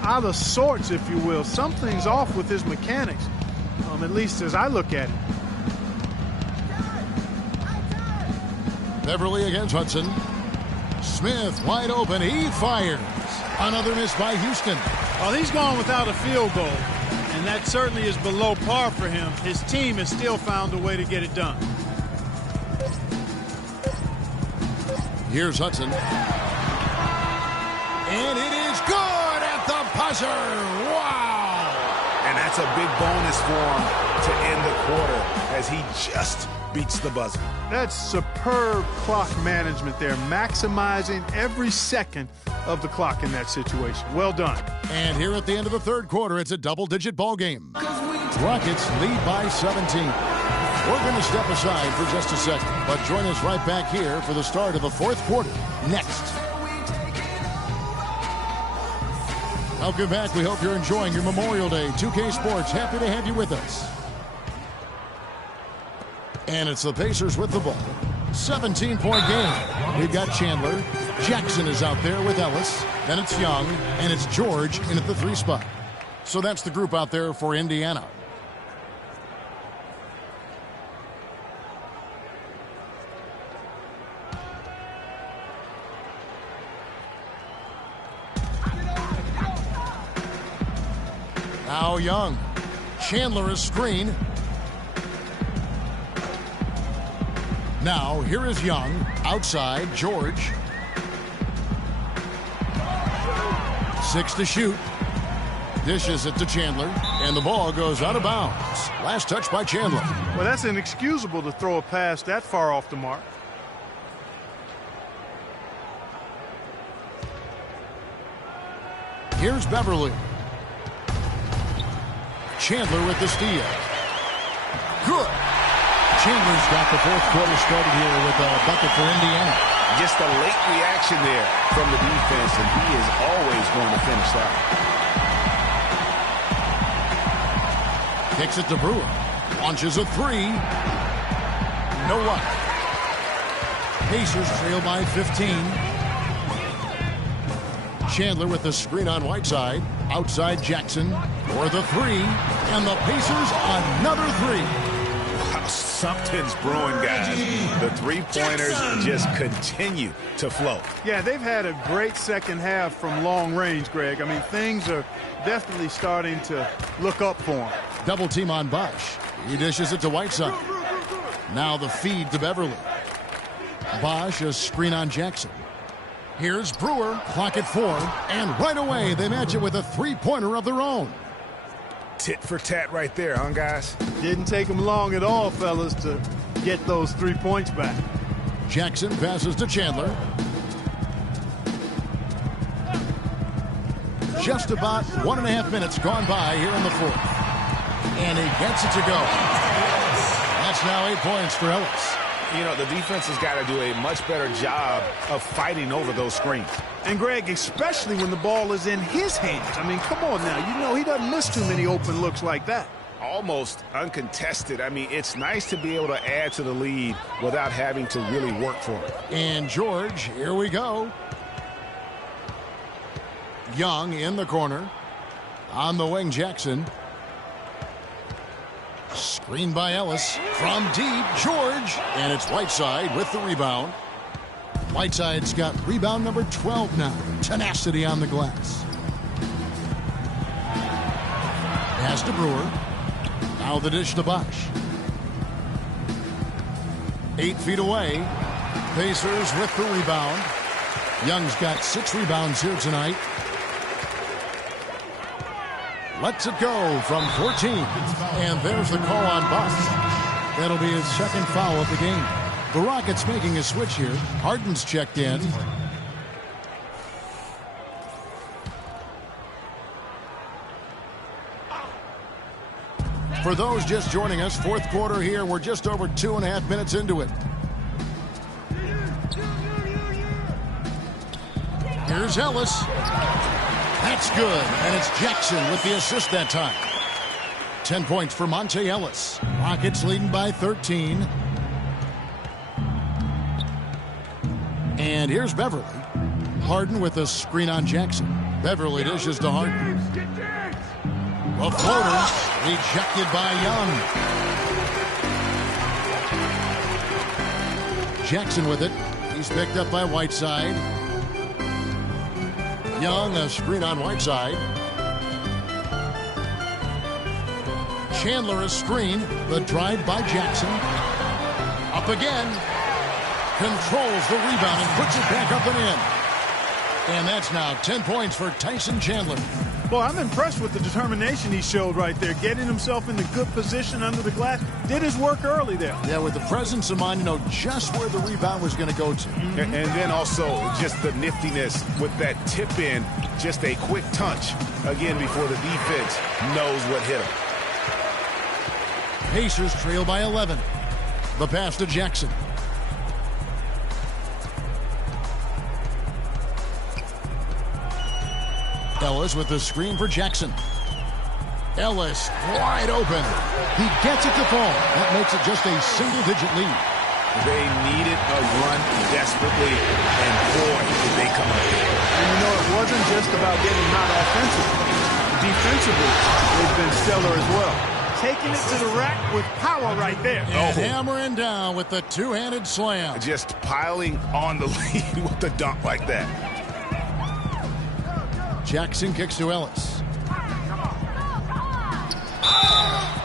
out of sorts, if you will. Something's off with his mechanics, at least as I look at it. Beverly against Hudson. Smith wide open. He fires. Another miss by Houston. Well, he's gone without a field goal, and that certainly is below par for him. His team has still found a way to get it done. Here's Hudson. And it is good at the buzzer. Wow! And that's a big bonus for him to end the quarter as he just beats the buzzer. That's superb clock management there, maximizing every second of the clock in that situation. Well done. And here at the end of the third quarter, it's a double-digit ball game. Rockets lead by 17. We're going to step aside for just a second, but join us right back here for the start of the fourth quarter next. Welcome back. We hope you're enjoying your Memorial Day. 2K Sports, happy to have you with us. And it's the Pacers with the ball. 17-point game. We've got Chandler. Jackson is out there with Ellis. Then it's Young, and it's George in at the 3 spot. So that's the group out there for Indiana. Now Young. Chandler is screen. Now here is Young. Outside, George. 6 to shoot. Dishes it to Chandler. And the ball goes out of bounds. Last touch by Chandler. Well, that's inexcusable to throw a pass that far off the mark. Here's Beverly. Chandler with the steal. Good. Chandler's got the fourth quarter started here with a bucket for Indiana. Just a late reaction there from the defense, and he is always going to finish that. Kicks it to Brewer. Launches a 3. No luck. Pacers trail by 15. Chandler with the screen on Whiteside. Outside Jackson for the 3. And the Pacers another 3. Wow, something's brewing, guys. The three-pointers just continue to flow. Yeah, they've had a great second half from long range, Greg. I mean, things are definitely starting to look up for them. Double team on Bosch. He dishes it to Whiteside. Now the feed to Beverly. Bosch, a screen on Jackson. Here's Brewer, clock at 4, and right away they match it with a three-pointer of their own. Tit for tat right there, huh, guys? Didn't take them long at all, fellas, to get those 3 points back. Jackson passes to Chandler. Just about 1.5 minutes gone by here in the fourth. And he gets it to go. That's now 8 points for Ellis. You know, the defense has got to do a much better job of fighting over those screens. And, Greg, especially when the ball is in his hands. I mean, come on now. You know he doesn't miss too many open looks like that. Almost uncontested. I mean, it's nice to be able to add to the lead without having to really work for it. And George, here we go. Young in the corner. On the wing, Jackson. Screened by Ellis. From deep, George. And it's Whiteside with the rebound. Whiteside's got rebound number 12 now. Tenacity on the glass. Pass to Brewer. Now the dish to Bosch. 8 feet away. Pacers with the rebound. Young's got 6 rebounds here tonight. Lets it go from 14. And there's the call on Bosch. That'll be his second foul of the game. The Rockets making a switch here. Harden's checked in. For those just joining us, fourth quarter here. We're just over 2.5 minutes into it. Here's Ellis. That's good. And it's Jackson with the assist that time. 10 points for Monte Ellis. Rockets leading by 13. And here's Beverly. Harden with a screen on Jackson. Beverly dishes to Harden. The floater rejected by Young. Jackson with it. He's picked up by Whiteside. Young, a screen on Whiteside. Chandler a screen. The drive by Jackson. Up again. Controls the rebound and puts it back up and in. And that's now 10 points for Tyson Chandler. Well, I'm impressed with the determination he showed right there, getting himself in the good position under the glass. Did his work early there. Yeah, with the presence of mind, just where the rebound was going to go to. And then also just the niftiness with that tip in, just a quick touch, again, before the defense knows what hit him. Pacers trail by 11. The pass to Jackson. Ellis with the screen for Jackson. Ellis wide open. He gets it to fall. That makes it just a single-digit lead. They needed a run desperately, and boy, did they come up with it. And it wasn't just about getting hot offensively. Defensively, they've been stellar as well. Taking it to the rack with power right there. And hammering down with the two-handed slam. Just piling on the lead with the dunk like that. Jackson kicks to Ellis.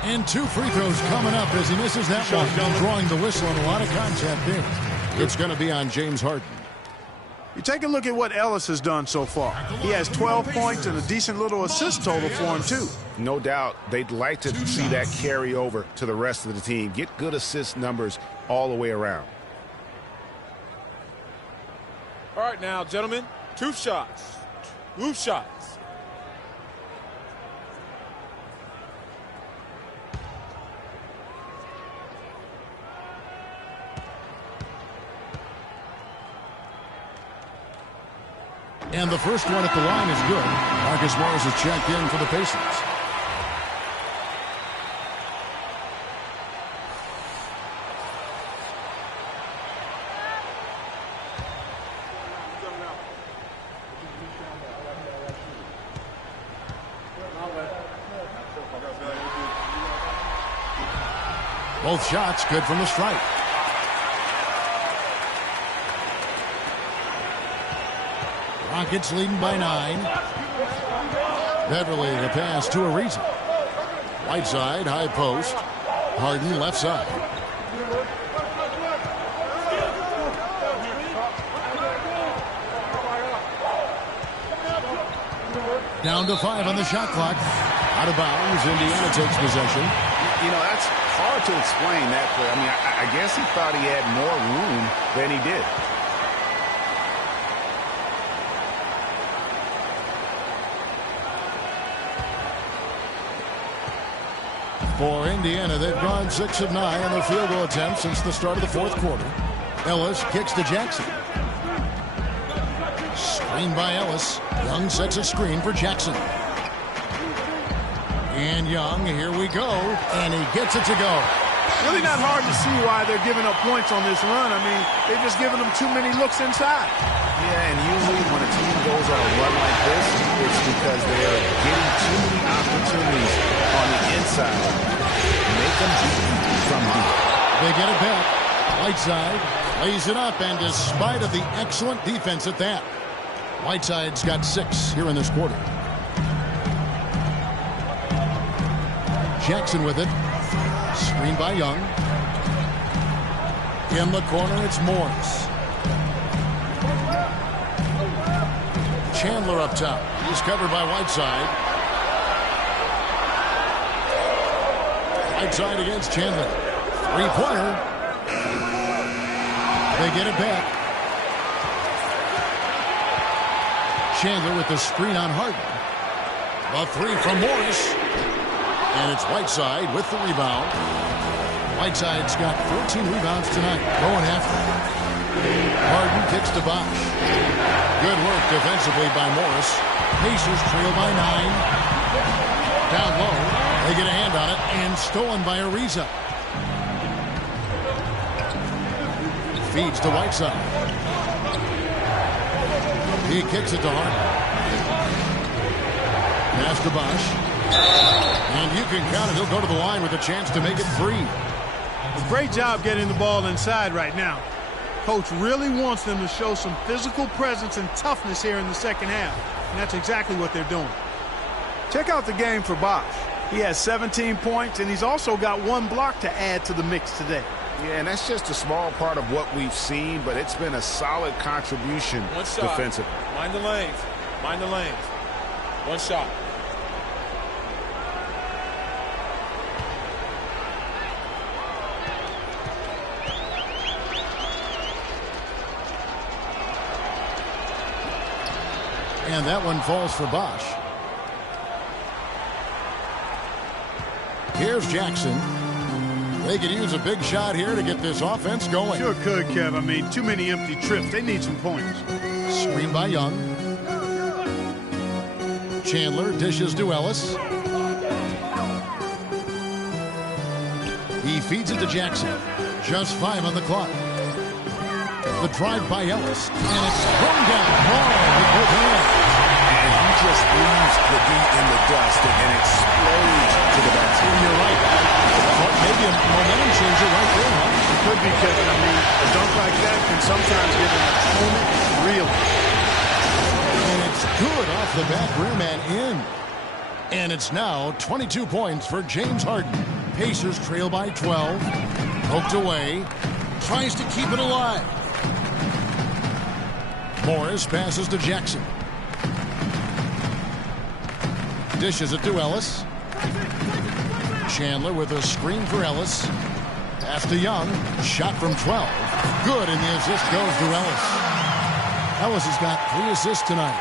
And 2 free throws coming up as he misses that one. Drawing the whistle and a lot of contact there. It's going to be on James Harden. You take a look at what Ellis has done so far. He has 12 points and a decent little assist total for him, too. No doubt they'd like to see that carry over to the rest of the team. Get good assist numbers all the way around. All right, now, gentlemen, 2 shots. 2 shots. And the first one at the line is good. Marcus Morris has checked in for the Pacers. Both shots good from the stripe. Rockets leading by 9. Beverly the pass to Ariza. Right side, high post. Harden left side. Down to 5 on the shot clock. Out of bounds. Indiana takes possession. That's hard to explain that play. I mean, I guess he thought he had more room than he did. For Indiana, they've gone 6 of 9 on their field goal attempts since the start of the 4th quarter. Ellis kicks to Jackson. Screen by Ellis. Young sets a screen for Jackson. And Young, here we go. And he gets it to go. Really not hard to see why they're giving up points on this run. I mean, they're just giving them too many looks inside. Yeah, and usually when a team goes on a run like this, it's because they are getting too many opportunities on the inside. Make them from deep. They get it back. Whiteside lays it up, and despite of the excellent defense at that, Whiteside's got 6 here in this quarter. Jackson with it. Screen by Young. In the corner, it's Morris. Chandler up top. He's covered by Whiteside. Whiteside against Chandler. 3-pointer. They get it back. Chandler with the screen on Harden. A 3 from Morris. And it's Whiteside with the rebound. Whiteside's got 14 rebounds tonight, going after. Harden kicks to Bosh. Good work defensively by Morris. Pacers trail by 9. Down low. They get a hand on it, and stolen by Ariza. Feeds to Whiteside. He kicks it to Harden. Pass to Bosh. And you can count it. He'll go to the line with a chance to make it 3. A great job getting the ball inside right now. Coach really wants them to show some physical presence and toughness here in the second half. And that's exactly what they're doing. Check out the game for Bosh. He has 17 points, and he's also got 1 block to add to the mix today. Yeah, and that's just a small part of what we've seen, but it's been a solid contribution defensively. Mind the lanes. Mind the lanes. 1 shot. And that one falls for Bosh. Here's Jackson. They could use a big shot here to get this offense going. Sure could, Kev. I mean, too many empty trips. They need some points. Screen by Young. Chandler dishes to Ellis. He feeds it to Jackson. Just 5 on the clock. The drive by Ellis. And it's thrown down hard with both hands. And he just leaves the D in the dust and explodes to the basket. You're right. Maybe a momentum changer right there, huh? It could be, Kevin. I mean, a dunk like that can sometimes get an opponent reeling. And it's good off the back rim and in. And it's now 22 points for James Harden. Pacers trail by 12. Poked away. Tries to keep it alive. Morris passes to Jackson. Dishes it to Ellis. Chandler with a screen for Ellis. Pass to Young. Shot from 12. Good, and the assist goes to Ellis. Ellis has got 3 assists tonight.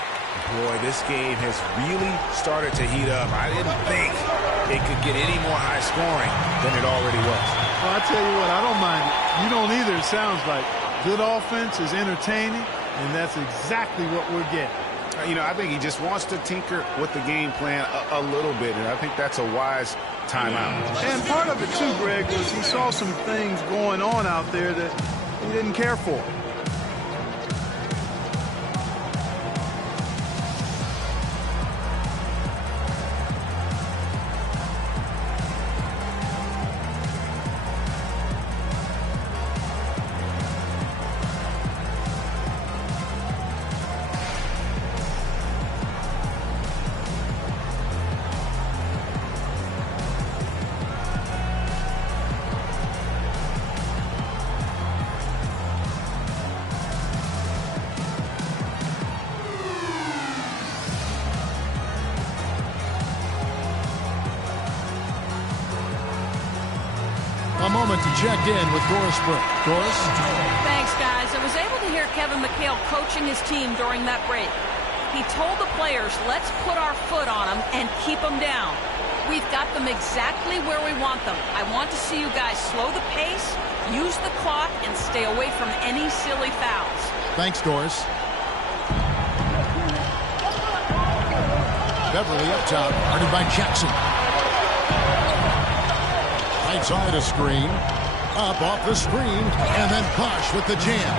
Boy, this game has really started to heat up. I didn't think it could get any more high scoring than it already was. Well, I tell you what, I don't mind it. You don't either, it sounds like. Good offense is entertaining, and that's exactly what we're getting. You know, I think he just wants to tinker with the game plan a little bit, and I think that's a wise timeout. And part of it, too, Greg, was he saw some things going on out there that he didn't care for. A moment to check in with Doris Burke. Doris? Thanks, guys. I was able to hear Kevin McHale coaching his team during that break. He told the players, let's put our foot on them and keep them down. We've got them exactly where we want them. I want to see you guys slow the pace, use the clock, and stay away from any silly fouls. Thanks, Doris. Beverly up top, guarded by Jackson. Right side a screen. Up off the screen, and then Bosh with the jam.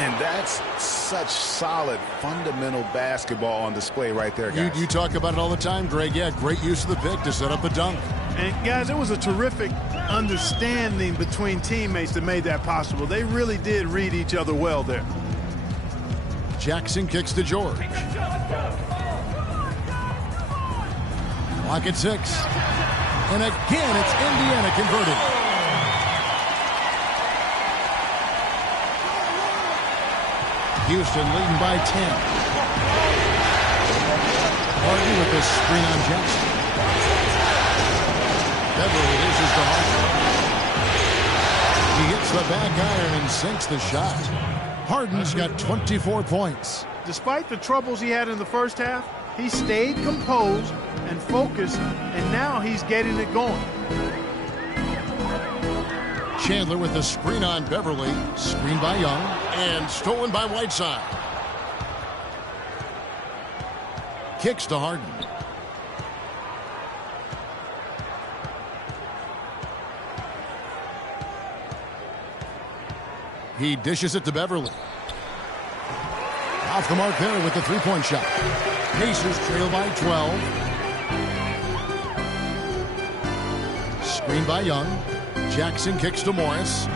And that's such solid, fundamental basketball on display right there, guys. You talk about it all the time, Greg. Yeah, great use of the pick to set up a dunk. And, guys, it was a terrific understanding between teammates that made that possible. They really did read each other well there. Jackson kicks to George. Clock at 6. And again, it's Indiana converting. Houston leading by 10. Harden with the screen on Jackson. Beverly dishes to Harden. He hits the back iron and sinks the shot. Harden's got 24 points. Despite the troubles he had in the first half, he stayed composed and focused, and now he's getting it going. Chandler with the screen on Beverly. Screen by Young. And stolen by Whiteside. Kicks to Harden. He dishes it to Beverly. Off the mark there with the three-point shot. Pacers trail by 12. Screen by Young. Jackson kicks to Morris.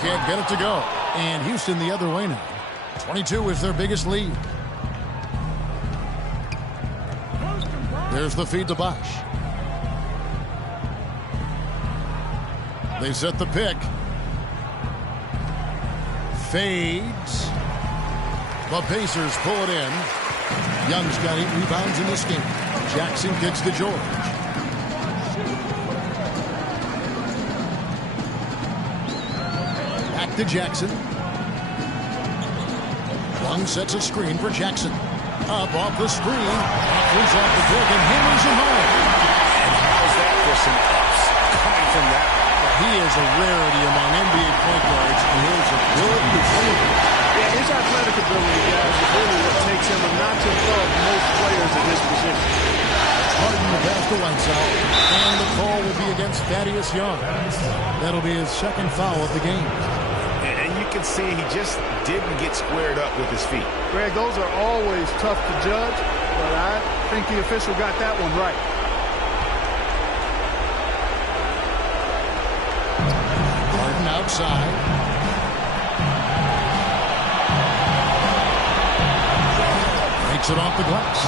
Can't get it to go. And Houston the other way now. 22 is their biggest lead. There's the feed to Bosh. They set the pick. Fades. The Pacers pull it in. Young's got 8 rebounds in this game. Jackson kicks to George. Back to Jackson. Young sets a screen for Jackson. Up off the screen. Flies off the pick and hammers him home. And how's that for some ups coming from that? He is a rarity among NBA point guards, and his ability is limited. Yeah, his athletic ability, guys, is really what takes him a notch above most players at his position. Harden the pass to Whiteside, and the call will be against Thaddeus Young. That'll be his second foul of the game. And you can see he just didn't get squared up with his feet. Greg, those are always tough to judge, but I think the official got that one right. Harden outside. Takes it off the glass.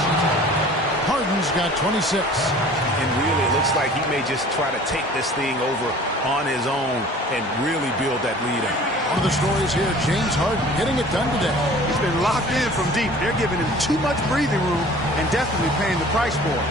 Harden's got 26. And really, it looks like he may just try to take this thing over on his own and really build that lead up. One of the stories here, James Harden getting it done today. He's been locked in from deep. They're giving him too much breathing room and definitely paying the price for it.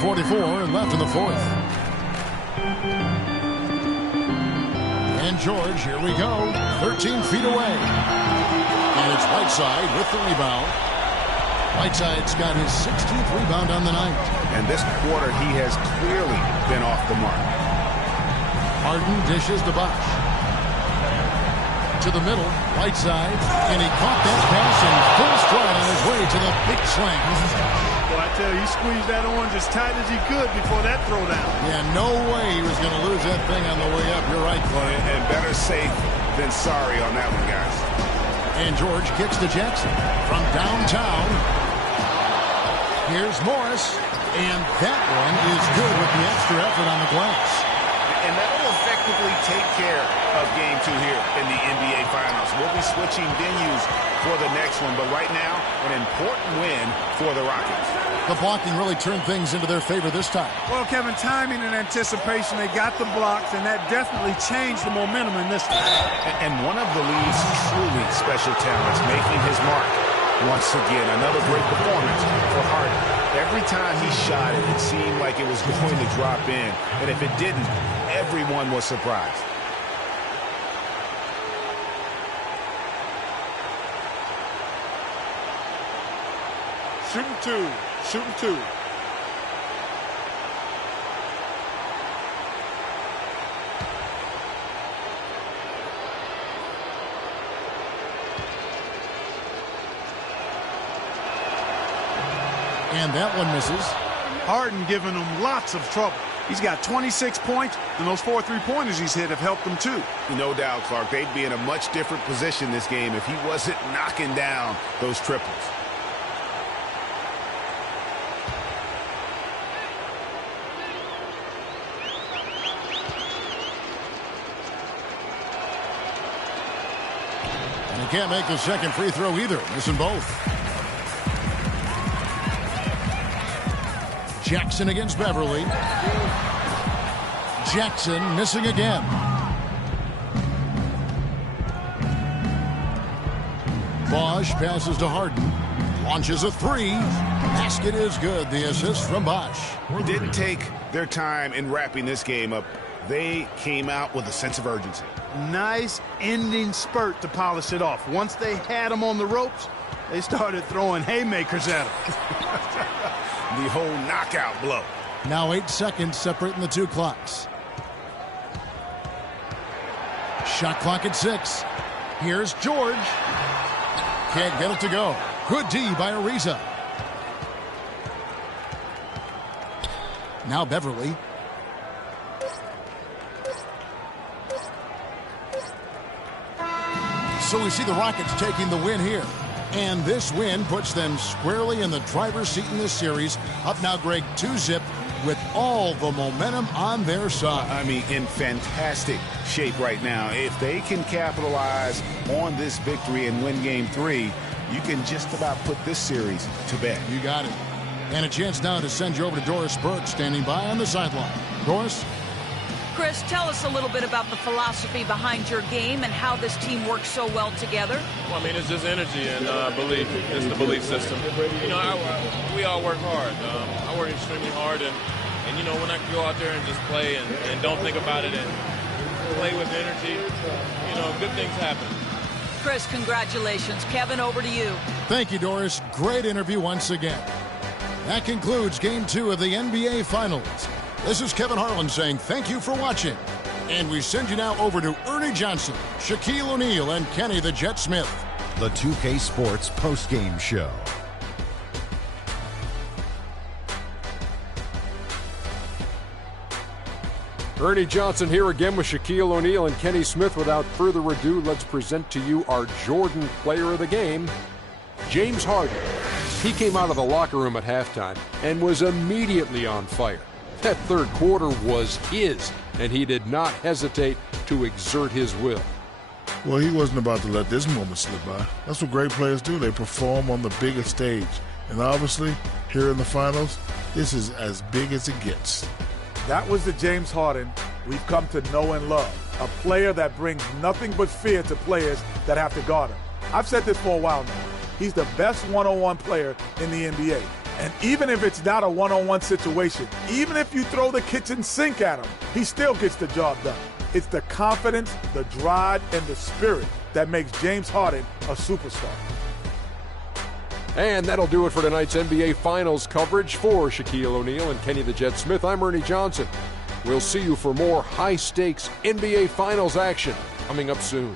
.44 left in the fourth. And George, here we go. 13 feet away. And it's Whiteside with the rebound. Whiteside's got his 16th rebound on the night. And this quarter, he has clearly been off the mark. Harden dishes to Bosh. To the middle, Whiteside. And he caught that pass in full stride on his way to the big slam. Well, I tell you, he squeezed that orange as tight as he could before that throwdown. Yeah, no way he was going to lose that thing on the way up. You're right, Clay. And better safe than sorry on that one, guys. And George kicks to Jackson from downtown. Here's Morris. And that one is good with the extra effort on the glass. And that will effectively take care of Game 2 here in the NBA Finals. We'll be switching venues for the next one, but right now, an important win for the Rockets. The blocking really turned things into their favor this time. Well, Kevin, timing and anticipation, they got the blocks, and that definitely changed the momentum in this time. And one of the league's truly special talents making his mark. Once again, another great performance for Harden. Every time he shot it, it seemed like it was going to drop in. And if it didn't, everyone was surprised. Shooting two. Shooting two. And that one misses. Harden giving him lots of trouble. He's got 26 points, and those 4 3-pointers he's hit have helped him too. No doubt, Clark. They'd be in a much different position this game if he wasn't knocking down those triples. can't make the second free throw either. Missing both. Jackson against Beverly. Jackson missing again. Bosch passes to Harden. Launches a three. Basket is good. The assist from Bosch. Didn't take their time in wrapping this game up. They came out with a sense of urgency. Nice ending spurt to polish it off. Once they had him on the ropes, they started throwing haymakers at him. The whole knockout blow. Now 8 seconds separating the two clocks. Shot clock at 6. Here's George. Can't get it to go. Good D by Ariza. Now Beverly. So we see the Rockets taking the win here. And this win puts them squarely in the driver's seat in this series. Up now, Greg, 2-zip with all the momentum on their side. I mean, in fantastic shape right now. If they can capitalize on this victory and win Game 3, you can just about put this series to bed. You got it. And a chance now to send you over to Doris Burke, standing by on the sideline. Doris? Chris, tell us a little bit about the philosophy behind your game and how this team works so well together. Well, I mean, it's just energy and belief. It's the belief system. You know, we all work hard. I work extremely hard, and you know, when I can go out there and just play and don't think about it and play with energy, you know, good things happen. Chris, congratulations. Kevin, over to you. Thank you, Doris. Great interview once again. That concludes Game 2 of the NBA Finals. This is Kevin Harlan saying thank you for watching. And we send you now over to Ernie Johnson, Shaquille O'Neal, and Kenny the Jet Smith. The 2K Sports postgame show. Ernie Johnson here again with Shaquille O'Neal and Kenny Smith. Without further ado, let's present to you our Jordan player of the game, James Harden. He came out of the locker room at halftime and was immediately on fire. That third quarter was his, and he did not hesitate to exert his will. Well, he wasn't about to let this moment slip by. That's what great players do. They perform on the biggest stage. And obviously, here in the finals, this is as big as it gets. That was the James Harden we've come to know and love. A player that brings nothing but fear to players that have to guard him. I've said this for a while now. He's the best one-on-one player in the NBA. And even if it's not a one-on-one situation, even if you throw the kitchen sink at him, he still gets the job done. It's the confidence, the drive, and the spirit that makes James Harden a superstar. And that'll do it for tonight's NBA Finals coverage. For Shaquille O'Neal and Kenny the Jet Smith, I'm Ernie Johnson. We'll see you for more high-stakes NBA Finals action coming up soon.